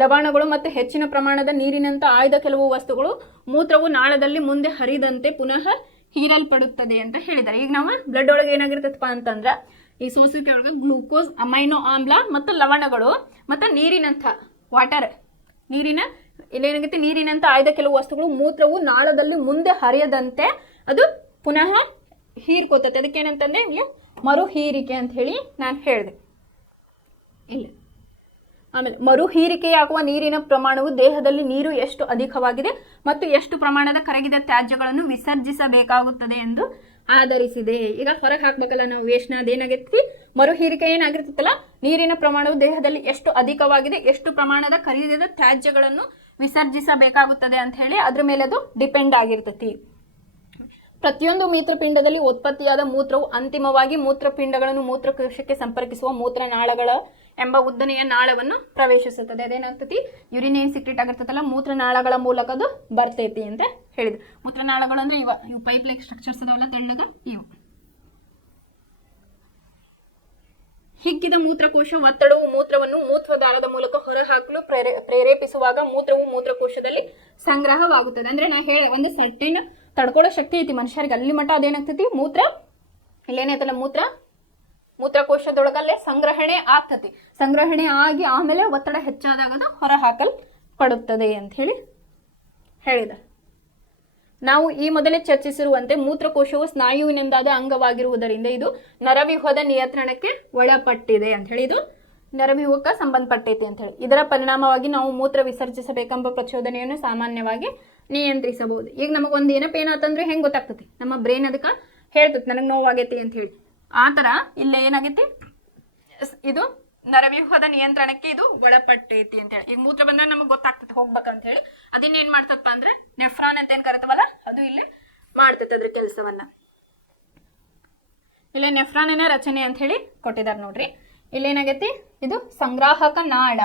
ಲವಣಗಳು ಮತ್ತು ಹೆಚ್ಚಿನ ಪ್ರಮಾಣದ ನೀರಿನಂತ ಆಯ್ದ ಕೆಲವು ವಸ್ತುಗಳು ಮೂತ್ರವು ನಾಳದಲ್ಲಿ ಮುಂದೆ ಹರಿದಂತೆ ಪುನಃ ಹೀರಲ್ಪಡುತ್ತದೆ ಅಂತ ಹೇಳಿದ್ದಾರೆ. ಈಗ ನಾವು ಬ್ಲಡ್ ಒಳಗೆ ಏನಾಗಿರ್ತದಪ್ಪ ಅಂತಂದ್ರೆ ಈ ಸೋಸುವಿಕೆ ಒಳಗೆ ಗ್ಲೂಕೋಸ್, ಅಮೈನೋ ಆಮ್ಲ ಮತ್ತು ಲವಣಗಳು ಮತ್ತು ನೀರಿನಂಥ ನೀರಿನಂತ ಆಯ್ದ ಕೆಲವು ವಸ್ತುಗಳು ಮೂತ್ರವು ನಾಳದಲ್ಲಿ ಮುಂದೆ ಹರಿಯದಂತೆ ಅದು ಪುನಃ ಹೀರ್ಕೋತತೆ. ಅದಕ್ಕೇನಂತಂದ್ರೆ ಇಲ್ಲಿ ಮರು ಹೀರಿಕೆ ಅಂತ ಹೇಳಿ ನಾನು ಹೇಳಿದೆ. ಇಲ್ಲ ಆಮೇಲೆ ಮರು ಹೀರಿಕೆಯಾಗುವ ನೀರಿನ ಪ್ರಮಾಣವು ದೇಹದಲ್ಲಿ ನೀರು ಎಷ್ಟು ಅಧಿಕವಾಗಿದೆ ಮತ್ತು ಎಷ್ಟು ಪ್ರಮಾಣದ ಕರಗಿದ ತ್ಯಾಜ್ಯಗಳನ್ನು ವಿಸರ್ಜಿಸಬೇಕಾಗುತ್ತದೆ ಎಂದು ಆಧರಿಸಿದೆ. ಈಗ ಹೊರಗೆ ಹಾಕ್ಬೇಕಲ್ಲ ನಾವು ವೇಸ್ಟ್ನ, ಅದೇನಾಗೈತಿ ಮರು ಹೀರಿಕೆ ಏನಾಗಿರ್ತೈತಲ್ಲ, ನೀರಿನ ಪ್ರಮಾಣವು ದೇಹದಲ್ಲಿ ಎಷ್ಟು ಅಧಿಕವಾಗಿದೆ, ಎಷ್ಟು ಪ್ರಮಾಣದ ಕರಗಿದ ತ್ಯಾಜ್ಯಗಳನ್ನು ವಿಸರ್ಜಿಸಬೇಕಾಗುತ್ತದೆ ಅಂತ ಹೇಳಿ ಅದ್ರ ಮೇಲೆ ಅದು ಡಿಪೆಂಡ್ ಆಗಿರ್ತೈತಿ. ಪ್ರತಿಯೊಂದು ಮೂತ್ರಪಿಂಡದಲ್ಲಿ ಉತ್ಪತ್ತಿಯಾದ ಮೂತ್ರವು ಅಂತಿಮವಾಗಿ ಮೂತ್ರಪಿಂಡಗಳನ್ನು ಮೂತ್ರಕೋಶಕ್ಕೆ ಸಂಪರ್ಕಿಸುವ ಮೂತ್ರನಾಳಗಳ ಎಂಬ ಉದ್ದನೆಯ ನಾಳವನ್ನು ಪ್ರವೇಶಿಸುತ್ತದೆ. ಅದೇನಾಗ್ತತಿ, ಯುರಿನ್ ಏನ್ ಸಿಕ್ರೆಟ್ ಆಗಿರ್ತದಲ್ಲ ಮೂತ್ರನಾಳಗಳ ಮೂಲಕ ಅದು ಬರ್ತೈತಿ ಅಂತ ಹೇಳಿದ್ರು. ಮೂತ್ರನಾಳಗಳು ಅಂದ್ರೆ ಇವು ಪೈಪ್ ಲೈಕ್ ಸ್ಟ್ರಕ್ಚರ್ಸ್ ಅದಾವಲ್ಲ ತೆಳ್ಳಗ, ಇವು. ಹಿಗ್ಗಿದ ಮೂತ್ರಕೋಶ ಒತ್ತಡವು ಮೂತ್ರವನ್ನು ಮೂತ್ರದಾರದ ಮೂಲಕ ಹೊರಹಾಕಲು ಪ್ರೇರೇಪಿಸುವಾಗ ಮೂತ್ರವು ಮೂತ್ರಕೋಶದಲ್ಲಿ ಸಂಗ್ರಹವಾಗುತ್ತದೆ. ಅಂದ್ರೆ ನಾ ಹೇಳ ಒಂದು ಸರ್ಟೈನ್ ತಡ್ಕೊಳ್ಳೋ ಶಕ್ತಿ ಐತಿ ಮನುಷ್ಯರಿಗೆ, ಅಲ್ಲಿ ಮಟ್ಟ ಅದೇನಾಗ್ತತಿ ಮೂತ್ರ ಇಲ್ಲೇನೈತಲ್ಲ ಮೂತ್ರಕೋಶದೊಳಗಲ್ಲೇ ಸಂಗ್ರಹಣೆ ಆಗ್ತತಿ. ಸಂಗ್ರಹಣೆ ಆಗಿ ಆಮೇಲೆ ಒತ್ತಡ ಹೆಚ್ಚಾದಾಗ ಅದು ಹೊರ ಹಾಕಲ್ಪಡುತ್ತದೆ ಅಂತ ಹೇಳಿ ಹೇಳಿದ. ನಾವು ಈ ಮೊದಲೇ ಚರ್ಚಿಸಿರುವಂತೆ ಮೂತ್ರಕೋಶವು ಸ್ನಾಯುವಿನಿಂದಾದ ಅಂಗವಾಗಿರುವುದರಿಂದ ಇದು ನರವ್ಯೂಹದ ನಿಯಂತ್ರಣಕ್ಕೆ ಒಳಪಟ್ಟಿದೆ ಅಂತ ಹೇಳಿ, ಇದು ನರವ್ಯೂಹಕ್ಕೆ ಸಂಬಂಧಪಟ್ಟೈತಿ ಅಂತ ಹೇಳಿ. ಇದರ ಪರಿಣಾಮವಾಗಿ ನಾವು ಮೂತ್ರ ವಿಸರ್ಜಿಸಬೇಕೆಂಬ ಪ್ರಚೋದನೆಯನ್ನು ಸಾಮಾನ್ಯವಾಗಿ ನಿಯಂತ್ರಿಸಬಹುದು. ಈಗ ನಮಗೊಂದು ಏನಪ್ಪ ಏನಾತಂದ್ರೆ ಹೆಂಗೆ ಗೊತ್ತಾಗ್ತತಿ, ನಮ್ಮ ಬ್ರೈನ್ ಅದಕ್ಕೆ ಹೇಳ್ತೈತಿ ನನಗೆ ನೋವಾಗೈತಿ ಅಂತ ಹೇಳಿ. ಆ ಥರ ಇಲ್ಲೇ ಏನಾಗೈತಿ, ಇದು ನರವ್ಯೂಹದ ನಿಯಂತ್ರಣಕ್ಕೆ ಇದು ಒಳಪಟ್ಟೈತಿ ಅಂತ ಹೇಳಿ. ಈಗ ಮೂತ್ರ ಬಂದಾಗ ನಮಗೆ ಗೊತ್ತಾಗ್ತದೆ ಹೋಗ್ಬೇಕಂತ ಹೇಳಿ. ಅದನ್ನೇನ್ ಮಾಡ್ತಪ್ಪ ಅಂದ್ರೆ ನೆಫ್ರಾನ್ ಅಂತ ಏನ್ ಕರಿತವಲ್ಲ ಅದು ಇಲ್ಲಿ ಮಾಡ್ತೈತೆ ಅದ್ರ ಕೆಲಸವನ್ನ. ಇಲ್ಲೇ ನೆಫ್ರಾನಿನ ರಚನೆ ಅಂತ ಹೇಳಿ ಕೊಟ್ಟಿದ್ದಾರೆ ನೋಡ್ರಿ. ಇಲ್ಲೇನಾಗೈತಿ, ಇದು ಸಂಗ್ರಾಹಕ ನಾಳ,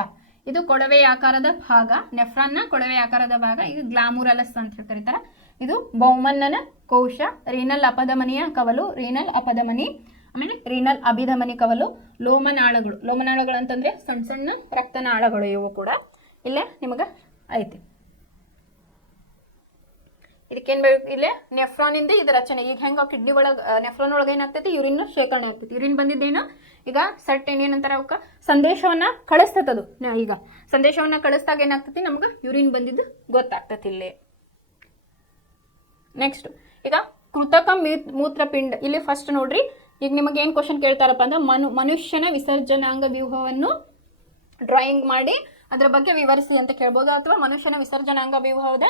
ಇದು ಕೊಳವೆ ಆಕಾರದ ಭಾಗ, ನೆಫ್ರಾನ್ನ ಕೊಳವೆ ಆಕಾರದ ಭಾಗ. ಇದು ಗ್ಲಾಮುರಲಸ್ ಅಂತ ಕರೀತಾರ. ಇದು ಬೌಮನ್ನನ ಕೋಶ, ರೀನಲ್ ಅಪಧಮನಿಯ ಕವಲು, ರೀನಲ್ ಅಪಧಮನಿ, ಆಮೇಲೆ ರೀನಲ್ ಅಭಿಧಮನಿ ಕವಲು, ಲೋಮನಾಳಗಳು ಅಂತಂದ್ರೆ ಸಣ್ಣ ಸಣ್ಣ ರಕ್ತನಾಳಗಳು, ಇವು ಕೂಡ ಇಲ್ಲೇ ನಿಮಗೆ ಐತಿ. ಇದಕ್ಕೇನು ಬೇಕು, ಇಲ್ಲೇ ನೆಫ್ರಾನಿಂದ ಇದು ರಚನೆ. ಈಗ ಹೆಂಗೆ ಕಿಡ್ನಿ ಒಳಗೆ ನೆಫ್ರಾನ್ ಒಳಗೆ ಏನಾಗ್ತೈತಿ, ಯೂರಿನ್ ಶೇಖರಣೆ ಆಗ್ತೈತಿ. ಯೂರಿನ್ ಬಂದಿದ್ದೇನು ಈಗ ಸರ್ಟೇನ್ ಏನಂತಾರೆ ಅವಕ್ಕೆ ಸಂದೇಶವನ್ನ ಕಳಿಸ್ತದದು. ಈಗ ಸಂದೇಶವನ್ನ ಕಳಿಸ್ದಾಗ ಏನಾಗ್ತೈತಿ, ನಮ್ಗೆ ಯೂರಿನ್ ಬಂದಿದ್ದು ಗೊತ್ತಾಗ್ತತಿ ಇಲ್ಲೇ. ನೆಕ್ಸ್ಟ್ ಈಗ ಕೃತಕ ಮೂತ್ರಪಿಂಡ. ಇಲ್ಲಿ ಫಸ್ಟ್ ನೋಡ್ರಿ, ಈಗ ನಿಮಗೆ ಏನು ಕ್ವಶನ್ ಕೇಳ್ತಾರಪ್ಪ ಅಂದ್ರೆ ಮನುಷ್ಯನ ವಿಸರ್ಜನಾಂಗ ವ್ಯೂಹವನ್ನು ಡ್ರಾಯಿಂಗ್ ಮಾಡಿ ಅದರ ಬಗ್ಗೆ ವಿವರಿಸಿ ಅಂತ ಕೇಳ್ಬೋದು, ಅಥವಾ ಮನುಷ್ಯನ ವಿಸರ್ಜನಾಂಗ ವ್ಯೂಹದ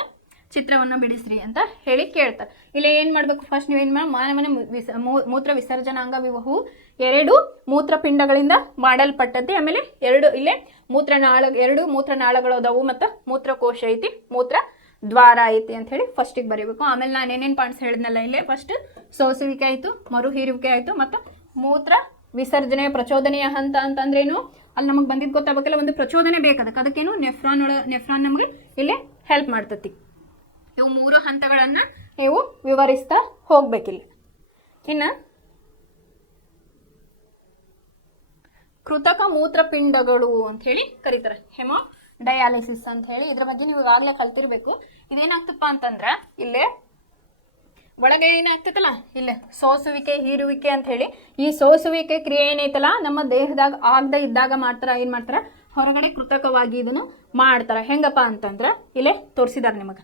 ಚಿತ್ರವನ್ನು ಬಿಡಿಸ್ರಿ ಅಂತ ಹೇಳಿ ಕೇಳ್ತಾರೆ. ಇಲ್ಲಿ ಏನು ಮಾಡಬೇಕು, ಫಸ್ಟ್ ನೀವೇನು ಮಾನವನ ಮೂತ್ರ ವಿಸರ್ಜನಾಂಗ ವ್ಯೂಹವು 2 ಮೂತ್ರಪಿಂಡಗಳಿಂದ ಮಾಡಲ್ಪಟ್ಟತಿ. ಆಮೇಲೆ 2 ಮೂತ್ರನಾಳಗಳು ಅದಾವು ಮತ್ತು ಮೂತ್ರಕೋಶ ಐತಿ, ಮೂತ್ರ ದ್ವಾರ ಐತಿ ಅಂತ ಹೇಳಿ ಫಸ್ಟಿಗೆ ಬರೀಬೇಕು. ಆಮೇಲೆ ನಾನು ಏನೇನು ಪಾಯಿಂಟ್ಸ್ ಹೇಳಿದ್ನಲ್ಲ, ಇಲ್ಲೇ ಫಸ್ಟ್ ಸೋಸುವಿಕೆ ಆಯಿತು, ಮರು ಹೀರುವಿಕೆ ಆಯಿತು, ಮತ್ತು ಮೂತ್ರ ವಿಸರ್ಜನೆಯ ಪ್ರಚೋದನೆಯ ಹಂತ ಅಂತಂದ್ರೇನು ಅಲ್ಲಿ ನಮಗೆ ಬಂದಿದ್ದು ಗೊತ್ತಾಗಬೇಕಲ್ಲ, ಒಂದು ಪ್ರಚೋದನೆ ಅದಕ್ಕೇನು ನೆಫ್ರಾನ್ ನಮಗೆ ಇಲ್ಲೇ ಹೆಲ್ಪ್ ಮಾಡ್ತತಿ. ಇವು 3 ಹಂತಗಳನ್ನು ನೀವು ವಿವರಿಸ್ತಾ ಹೋಗ್ಬೇಕಿಲ್ಲ. ಇನ್ನು ಕೃತಕ ಮೂತ್ರಪಿಂಡಗಳು ಅಂತ ಹೇಳಿ ಕರೀತಾರೆ, ಹೆಮೋಡಯಾಲಿಸಿಸ್ ಅಂತ ಹೇಳಿ. ಇದ್ರ ಬಗ್ಗೆ ನೀವು ಈಗಾಗಲೇ ಕಲ್ತಿರ್ಬೇಕು. ಇದೇನಾಗ್ತಪ್ಪ ಅಂತಂದ್ರೆ ಇಲ್ಲೇ ಒಳಗೆ ಏನಾಗ್ತೈತಲ್ಲ, ಇಲ್ಲೇ ಸೋಸುವಿಕೆ ಹೀರುವಿಕೆ ಅಂತ ಹೇಳಿ, ಈ ಸೋಸುವಿಕೆ ಕ್ರಿಯೆ ಏನೈತಲ್ಲ ನಮ್ಮ ದೇಹದಾಗ ಆಗದೆ ಇದ್ದಾಗ ಏನು ಮಾಡ್ತಾರ ಹೊರಗಡೆ ಕೃತಕವಾಗಿ ಇದನ್ನು ಮಾಡ್ತಾರ. ಹೆಂಗಪ್ಪ ಅಂತಂದ್ರೆ ಇಲ್ಲೇ ತೋರಿಸಿದಾರೆ ನಿಮಗೆ.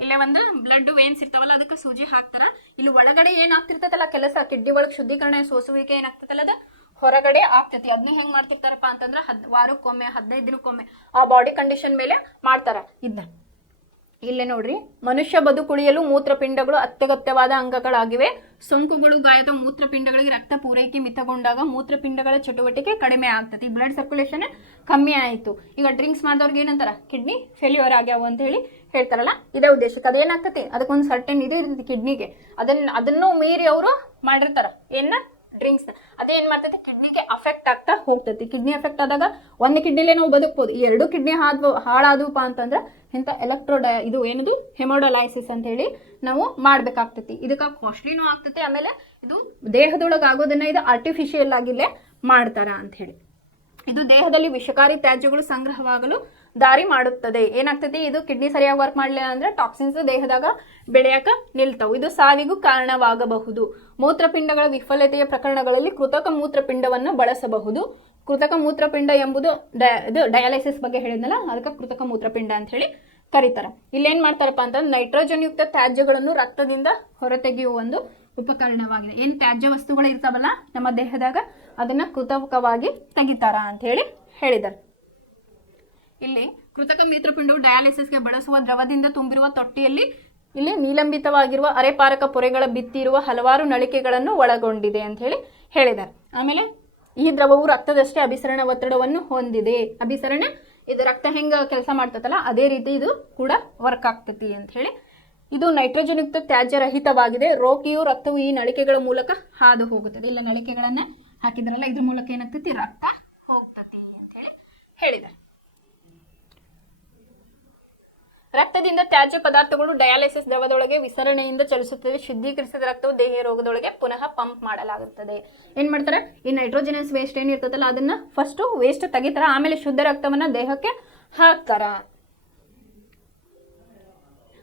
ಇಲ್ಲೇ ಒಂದು ಬ್ಲಡ್ ವೇನ್ಸ್ ಇರ್ತಾವಲ್ಲ, ಅದಕ್ಕೆ ಸೂಜಿ ಹಾಕ್ತಾರ. ಇಲ್ಲಿ ಒಳಗಡೆ ಏನಾಗ್ತಿರ್ತೈತಲ್ಲ ಕೆಲಸ, ಕಿಡ್ನಿ ಒಳಗೆ ಶುದ್ಧೀಕರಣ ಸೋಸುವಿಕೆ ಏನಾಗ್ತೈತಲ್ಲ ಅದು ಹೊರಗಡೆ ಆಗ್ತೈತಿ. ಅದನ್ನ ಹೆಂಗ್ ಮಾಡ್ತಿರ್ತಾರಪ್ಪ ಅಂತಂದ್ರೆ ವಾರಕ್ಕೊಮ್ಮೆ 15 ದಿನಕ್ಕೊಮ್ಮೆ ಆ ಬಾಡಿ ಕಂಡೀಷನ್ ಮೇಲೆ ಮಾಡ್ತಾರ ಇದನ್ನ. ಇಲ್ಲೇ ನೋಡ್ರಿ, ಮನುಷ್ಯ ಬದುಕುಳಿಯಲು ಮೂತ್ರಪಿಂಡಗಳು ಅತ್ಯಗತ್ಯವಾದ ಅಂಗಗಳಾಗಿವೆ. ಸೋಂಕುಗಳು ಗಾಯದ ಮೂತ್ರಪಿಂಡಗಳಿಗೆ ರಕ್ತ ಪೂರೈಕೆ ಮಿತಗೊಂಡಾಗ ಮೂತ್ರಪಿಂಡಗಳ ಚಟುವಟಿಕೆ ಕಡಿಮೆ ಆಗ್ತದೆ, ಬ್ಲಡ್ ಸರ್ಕ್ಯುಲೇಷನ್ ಕಮ್ಮಿ ಆಯಿತು. ಈಗ ಡ್ರಿಂಕ್ಸ್ ಮಾಡಿದವ್ರಿಗೆ ಏನಂತಾರ, ಕಿಡ್ನಿ ಫೇಲ್ಯೂರ್ ಆಗ್ಯಾವ ಅಂತ ಹೇಳಿ ಹೇಳ್ತಾರಲ್ಲ, ಇದೇ ಉದ್ದೇಶಕ್ಕೆ. ಅದೇನಾಗ್ತತಿ, ಅದಕ್ಕೊಂದು ಸರ್ಟೆನ್ ಇದು ಇರ್ತೈತಿ ಕಿಡ್ನಿಗೆ, ಅದನ್ನು ಮೀರಿ ಅವರು ಮಾಡಿರ್ತಾರ ಏನ ಡ್ರಿಂಕ್ಸ್. ಅದೇನ್ ಮಾಡ್ತೈತಿ, ಕಿಡ್ನಿಗೆ ಅಫೆಕ್ಟ್ ಆಗ್ತಾ ಹೋಗ್ತೈತಿ. ಕಿಡ್ನಿ ಅಫೆಕ್ಟ್ ಆದಾಗ ಒಂದು ಕಿಡ್ನಿಲೇ ನಾವು ಬದುಕ್ಬೋದು. 2 ಕಿಡ್ನಿ ಹಾಳಾದವಪ್ಪ ಅಂತಂದ್ರೆ ಇಂಥ ಇದು ಏನದು ಹೆಮೋಡಲೈಸಿಸ್ ಅಂತ ಹೇಳಿ ನಾವು ಮಾಡ್ಬೇಕಾಗ್ತೈತಿ. ಇದಕ್ಕೆ ಕಾಸ್ಟ್ಲಿನೂ ಆಗ್ತೈತಿ. ಆಮೇಲೆ ಇದು ದೇಹದೊಳಗೆ ಆಗೋದನ್ನ ಇದು ಆರ್ಟಿಫಿಷಿಯಲ್ ಆಗಿಲ್ಲೇ ಮಾಡ್ತಾರ ಅಂತ ಹೇಳಿ. ಇದು ದೇಹದಲ್ಲಿ ವಿಷಕಾರಿ ತ್ಯಾಜ್ಯಗಳು ಸಂಗ್ರಹವಾಗಲು ದಾರಿ ಮಾಡುತ್ತದೆ. ಏನಾಗ್ತದೆ, ಇದು ಕಿಡ್ನಿ ಸರಿಯಾಗಿ ವರ್ಕ್ ಮಾಡಲಿಲ್ಲ ಅಂದ್ರೆ ಟಾಕ್ಸಿನ್ಸ್ ದೇಹದಾಗ ಬೆಳೆಯಕ ನಿಲ್ತಾವು. ಇದು ಸಾವಿಗೂ ಕಾರಣವಾಗಬಹುದು. ಮೂತ್ರಪಿಂಡಗಳ ವಿಫಲತೆಯ ಪ್ರಕರಣಗಳಲ್ಲಿ ಕೃತಕ ಮೂತ್ರಪಿಂಡವನ್ನು ಬಳಸಬಹುದು. ಕೃತಕ ಮೂತ್ರಪಿಂಡ ಎಂಬುದು ಇದು ಡಯಾಲಿಸಿಸ್ ಬಗ್ಗೆ ಹೇಳಿದ್ನಲ್ಲ, ಅದಕ್ಕೆ ಕೃತಕ ಮೂತ್ರಪಿಂಡ ಅಂತ ಹೇಳಿ ಕರೀತಾರೆ. ಇಲ್ಲೇನ್ ಮಾಡ್ತಾರಪ್ಪ ಅಂತಂದ್ರೆ ನೈಟ್ರೋಜನ್ ಯುಕ್ತ ತ್ಯಾಜ್ಯಗಳನ್ನು ರಕ್ತದಿಂದ ಹೊರತೆಗೆಯುವ ಒಂದು ಉಪಕರಣವಾಗಿದೆ. ಏನು ತ್ಯಾಜ್ಯ ವಸ್ತುಗಳು ಇರ್ತಾವಲ್ಲ ನಮ್ಮ ದೇಹದಾಗ, ಅದನ್ನ ಕೃತಕವಾಗಿ ತೆಗಿತಾರ ಅಂತ ಹೇಳಿ ಹೇಳಿದ್ದಾರೆ. ಇಲ್ಲಿ ಕೃತಕ ಮೂತ್ರಪಿಂಡವು ಡಯಾಲಿಸಿಸ್ಗೆ ಬಳಸುವ ದ್ರವದಿಂದ ತುಂಬಿರುವ ತೊಟ್ಟಿಯಲ್ಲಿ ಇಲ್ಲಿ ನಿಲಂಬಿತವಾಗಿರುವ ಅರೆಪಾರಕ ಪೊರೆಗಳ ಬಿತ್ತಿರುವ ಹಲವಾರು ನಳಿಕೆಗಳನ್ನು ಒಳಗೊಂಡಿದೆ ಅಂತ ಹೇಳಿ ಹೇಳಿದ್ದಾರೆ. ಆಮೇಲೆ ಈ ದ್ರವವು ರಕ್ತದಷ್ಟೇ ಅಭಿಸರಣ ಒತ್ತಡವನ್ನು ಹೊಂದಿದೆ. ಅಭಿಸರಣ ಇದು ರಕ್ತ ಹೆಂಗ ಕೆಲಸ ಮಾಡ್ತದಲ್ಲ ಅದೇ ರೀತಿ ಇದು ಕೂಡ ವರ್ಕ್ ಆಗ್ತೈತಿ ಅಂತ ಹೇಳಿ. ಇದು ನೈಟ್ರೋಜನ್ ಯುಕ್ತ ತ್ಯಾಜ್ಯ ರಹಿತವಾಗಿದೆ. ರೋಗಿಯು ರಕ್ತವು ಈ ನಳಿಕೆಗಳ ಮೂಲಕ ಹಾದು ಹೋಗುತ್ತದೆ. ಇಲ್ಲ ನಳಿಕೆಗಳನ್ನ ಹಾಕಿದ್ರಲ್ಲ, ಇದ್ರ ಮೂಲಕ ಏನಾಗ್ತೈತಿ, ರಕ್ತ ಹೋಗ್ತತಿ ಅಂತ ಹೇಳಿ ಹೇಳಿದ್ದಾರೆ. ರಕ್ತದಿಂದ ತ್ಯಾಜ್ಯ ಪದಾರ್ಥಗಳು ಡಯಾಲಿಸಿಸ್ ದ್ರವದೊಳಗೆ ವಿಸರಣೆಯಿಂದ ಚಲಿಸುತ್ತದೆ. ಶುದ್ಧೀಕರಿಸಿದ ರಕ್ತವು ದೇಹ ರೋಗದೊಳಗೆ ಪುನಃ ಪಂಪ್ ಮಾಡಲಾಗುತ್ತದೆ. ಏನ್ ಮಾಡ್ತಾರೆ, ಈ ನೈಟ್ರೋಜನಸ್ ವೇಸ್ಟ್ ಏನಿರ್ತದಲ್ಲ ಅದನ್ನ ಫಸ್ಟ್ ವೇಸ್ಟ್ ತೆಗಿತಾರ, ಆಮೇಲೆ ಶುದ್ಧ ರಕ್ತವನ್ನ ದೇಹಕ್ಕೆ ಹಾಕ್ತಾರ.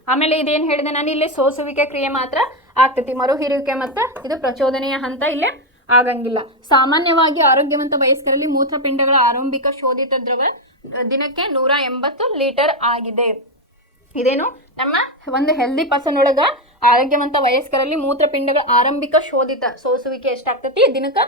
ಆಮೇಲೆ ಇದೇನ್ ಹೇಳಿದೆ ನಾನು, ಇಲ್ಲಿ ಸೋಸುವಿಕೆ ಕ್ರಿಯೆ ಮಾತ್ರ ಆಗ್ತೈತಿ, ಮರು ಹೀರುವಿಕೆ ಮತ್ತು ಇದು ಪ್ರಚೋದನೆಯ ಹಂತ ಇಲ್ಲೇ ಆಗಂಗಿಲ್ಲ. ಸಾಮಾನ್ಯವಾಗಿ ಆರೋಗ್ಯವಂತ ವಯಸ್ಕರಲ್ಲಿ ಮೂತ್ರಪಿಂಡಗಳ ಆರಂಭಿಕ ಶೋಧಿತ ದ್ರವ ದಿನಕ್ಕೆ 180 ಲೀಟರ್ ಆಗಿದೆ. ಇದೇನು ನಮ್ಮ ಒಂದು ಹೆಲ್ದಿ ಪರ್ಸನ್ ಒಳಗ ಆರೋಗ್ಯವಂತ ವಯಸ್ಕರಲ್ಲಿ ಮೂತ್ರಪಿಂಡಗಳ ಆರಂಭಿಕ ಶೋಧಿತ ಸೋಸುವಿಕೆ ಎಷ್ಟಾಗ್ತೈತಿ, ದಿನಕ್ಕೆ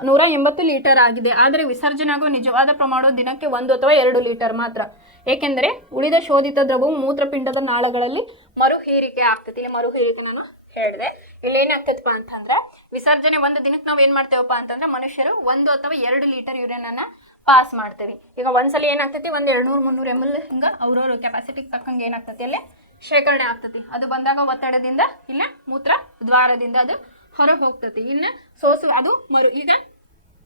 180 ಲೀಟರ್ ಆಗಿದೆ. ಆದರೆ ವಿಸರ್ಜನೆ ಆಗೋ ನಿಜವಾದ ಪ್ರಮಾಣವು ದಿನಕ್ಕೆ 1 ಅಥವಾ 2 ಲೀಟರ್ ಮಾತ್ರ. ಏಕೆಂದರೆ ಉಳಿದ ಶೋಧಿತ ದ್ರವವು ಮೂತ್ರಪಿಂಡದ ನಾಳಗಳಲ್ಲಿ ಮರು ಹೀರಿಕೆ ಆಗ್ತೈತಿ. ಮರು ಹೀರಿಕೆ ನಾನು ಹೇಳಿದೆ. ಇಲ್ಲಿ ಏನಾಗ್ತೈತಪ್ಪ ಅಂತಂದ್ರೆ ವಿಸರ್ಜನೆ ಒಂದು ದಿನಕ್ಕೆ ನಾವು ಏನ್ ಮಾಡ್ತೇವಪ್ಪ ಅಂತಂದ್ರೆ ಮನುಷ್ಯರು 1 ಅಥವಾ 2 ಲೀಟರ್ ಯೂರಿನ್ ಅನ್ನ ಪಾಸ್ ಮಾಡ್ತೇವೆ. ಈಗ ಒಂದ್ಸಲ ಏನಾಗ್ತೈತಿ, 200-300 ml ಹಿಂಗ ಅವ್ರವ್ರ ಕೆಪಾಸಿಟಿಗೆ ತಕ್ಕಂಗೆ ಏನಾಗ್ತೈತಿ ಅಲ್ಲಿ ಶೇಖರಣೆ ಆಗ್ತೈತಿ. ಅದು ಬಂದಾಗ ಒತ್ತಡದಿಂದ ಇಲ್ಲ ಮೂತ್ರ ದ್ವಾರದಿಂದ ಅದು ಹೊರಗೆ ಹೋಗ್ತೈತಿ. ಇನ್ನು ಸೋಸು ಅದು ಈಗ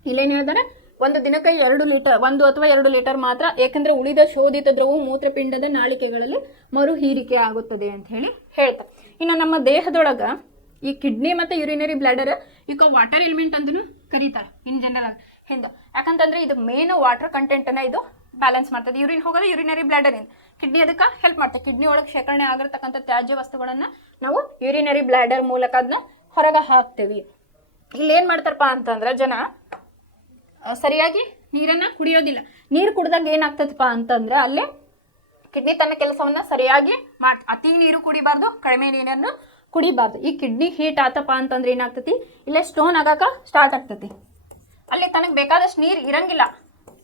ಇಲ್ಲೇನು ಹೇಳ್ತಾರೆ, ಒಂದು ದಿನಕ್ಕೆ 2 ಲೀಟರ್ 1 ಅಥವಾ 2 ಲೀಟರ್ ಮಾತ್ರ. ಏಕೆಂದ್ರೆ ಉಳಿದ ಶೋಧಿತ ದ್ರವವು ಮೂತ್ರಪಿಂಡದ ನಾಳಿಕೆಗಳಲ್ಲಿ ಮರು ಹೀರಿಕೆ ಆಗುತ್ತದೆ ಅಂತ ಹೇಳಿ ಹೇಳ್ತಾರೆ. ಇನ್ನು ನಮ್ಮ ದೇಹದೊಳಗ ಈ ಕಿಡ್ನಿ ಮತ್ತು ಯೂರಿನರಿ ಬ್ಲಾಡರ್ ಈಗ ವಾಟರ್ ಎಲಿಮೆಂಟ್ ಅಂತಾನು ಕರೀತಾರೆ ಇನ್ ಜನರಲ್ ಹಿಂದೆ. ಯಾಕಂತಂದ್ರೆ ಇದು ಮೇನ್ ವಾಟರ್ ಕಂಟೆಂಟ್ ಅನ್ನ ಇದು ಬ್ಯಾಲೆನ್ಸ್ ಮಾಡ್ತದೆ. ಯೂರಿನ್ ಹೋಗೋದು ಯೂರಿನರಿ ಬ್ಲಾಡರ್ ಇಂದ, ಕಿಡ್ನಿ ಅದಕ್ಕೆ ಹೆಲ್ಪ್ ಮಾಡ್ತದೆ. ಕಿಡ್ನಿ ಒಳಗೆ ಶೇಖರಣೆ ಆಗಿರ್ತಕ್ಕಂಥ ತ್ಯಾಜ್ಯ ವಸ್ತುಗಳನ್ನ ನಾವು ಯೂರಿನರಿ ಬ್ಲಾಡರ್ ಮೂಲಕ ಅದನ್ನ ಹೊರಗೆ ಹಾಕ್ತೇವೆ. ಇಲ್ಲಿ ಏನ್ ಮಾಡ್ತಾರಪ್ಪ ಅಂತಂದ್ರೆ ಜನ ಸರಿಯಾಗಿ ನೀರನ್ನ ಕುಡಿಯೋದಿಲ್ಲ. ನೀರು ಕುಡ್ದಾಗ ಏನಾಗ್ತದಪ್ಪ ಅಂತಂದ್ರೆ ಅಲ್ಲೇ ಕಿಡ್ನಿ ತನ್ನ ಕೆಲಸವನ್ನ ಸರಿಯಾಗಿ ಅತಿ ನೀರು ಕುಡಿಬಾರ್ದು, ಕಡಿಮೆ ನೀರನ್ನು ಕುಡಿಬಾರ್ದು. ಈ ಕಿಡ್ನಿ ಹೀಟ್ ಆತಪ್ಪ ಅಂತಂದ್ರೆ ಏನಾಗ್ತತಿ, ಇಲ್ಲೇ ಸ್ಟೋನ್ ಆಗಾಕ ಸ್ಟಾರ್ಟ್ ಆಗ್ತತಿ. ಅಲ್ಲಿ ತನಗೆ ಬೇಕಾದಷ್ಟು ನೀರು ಇರಂಗಿಲ್ಲ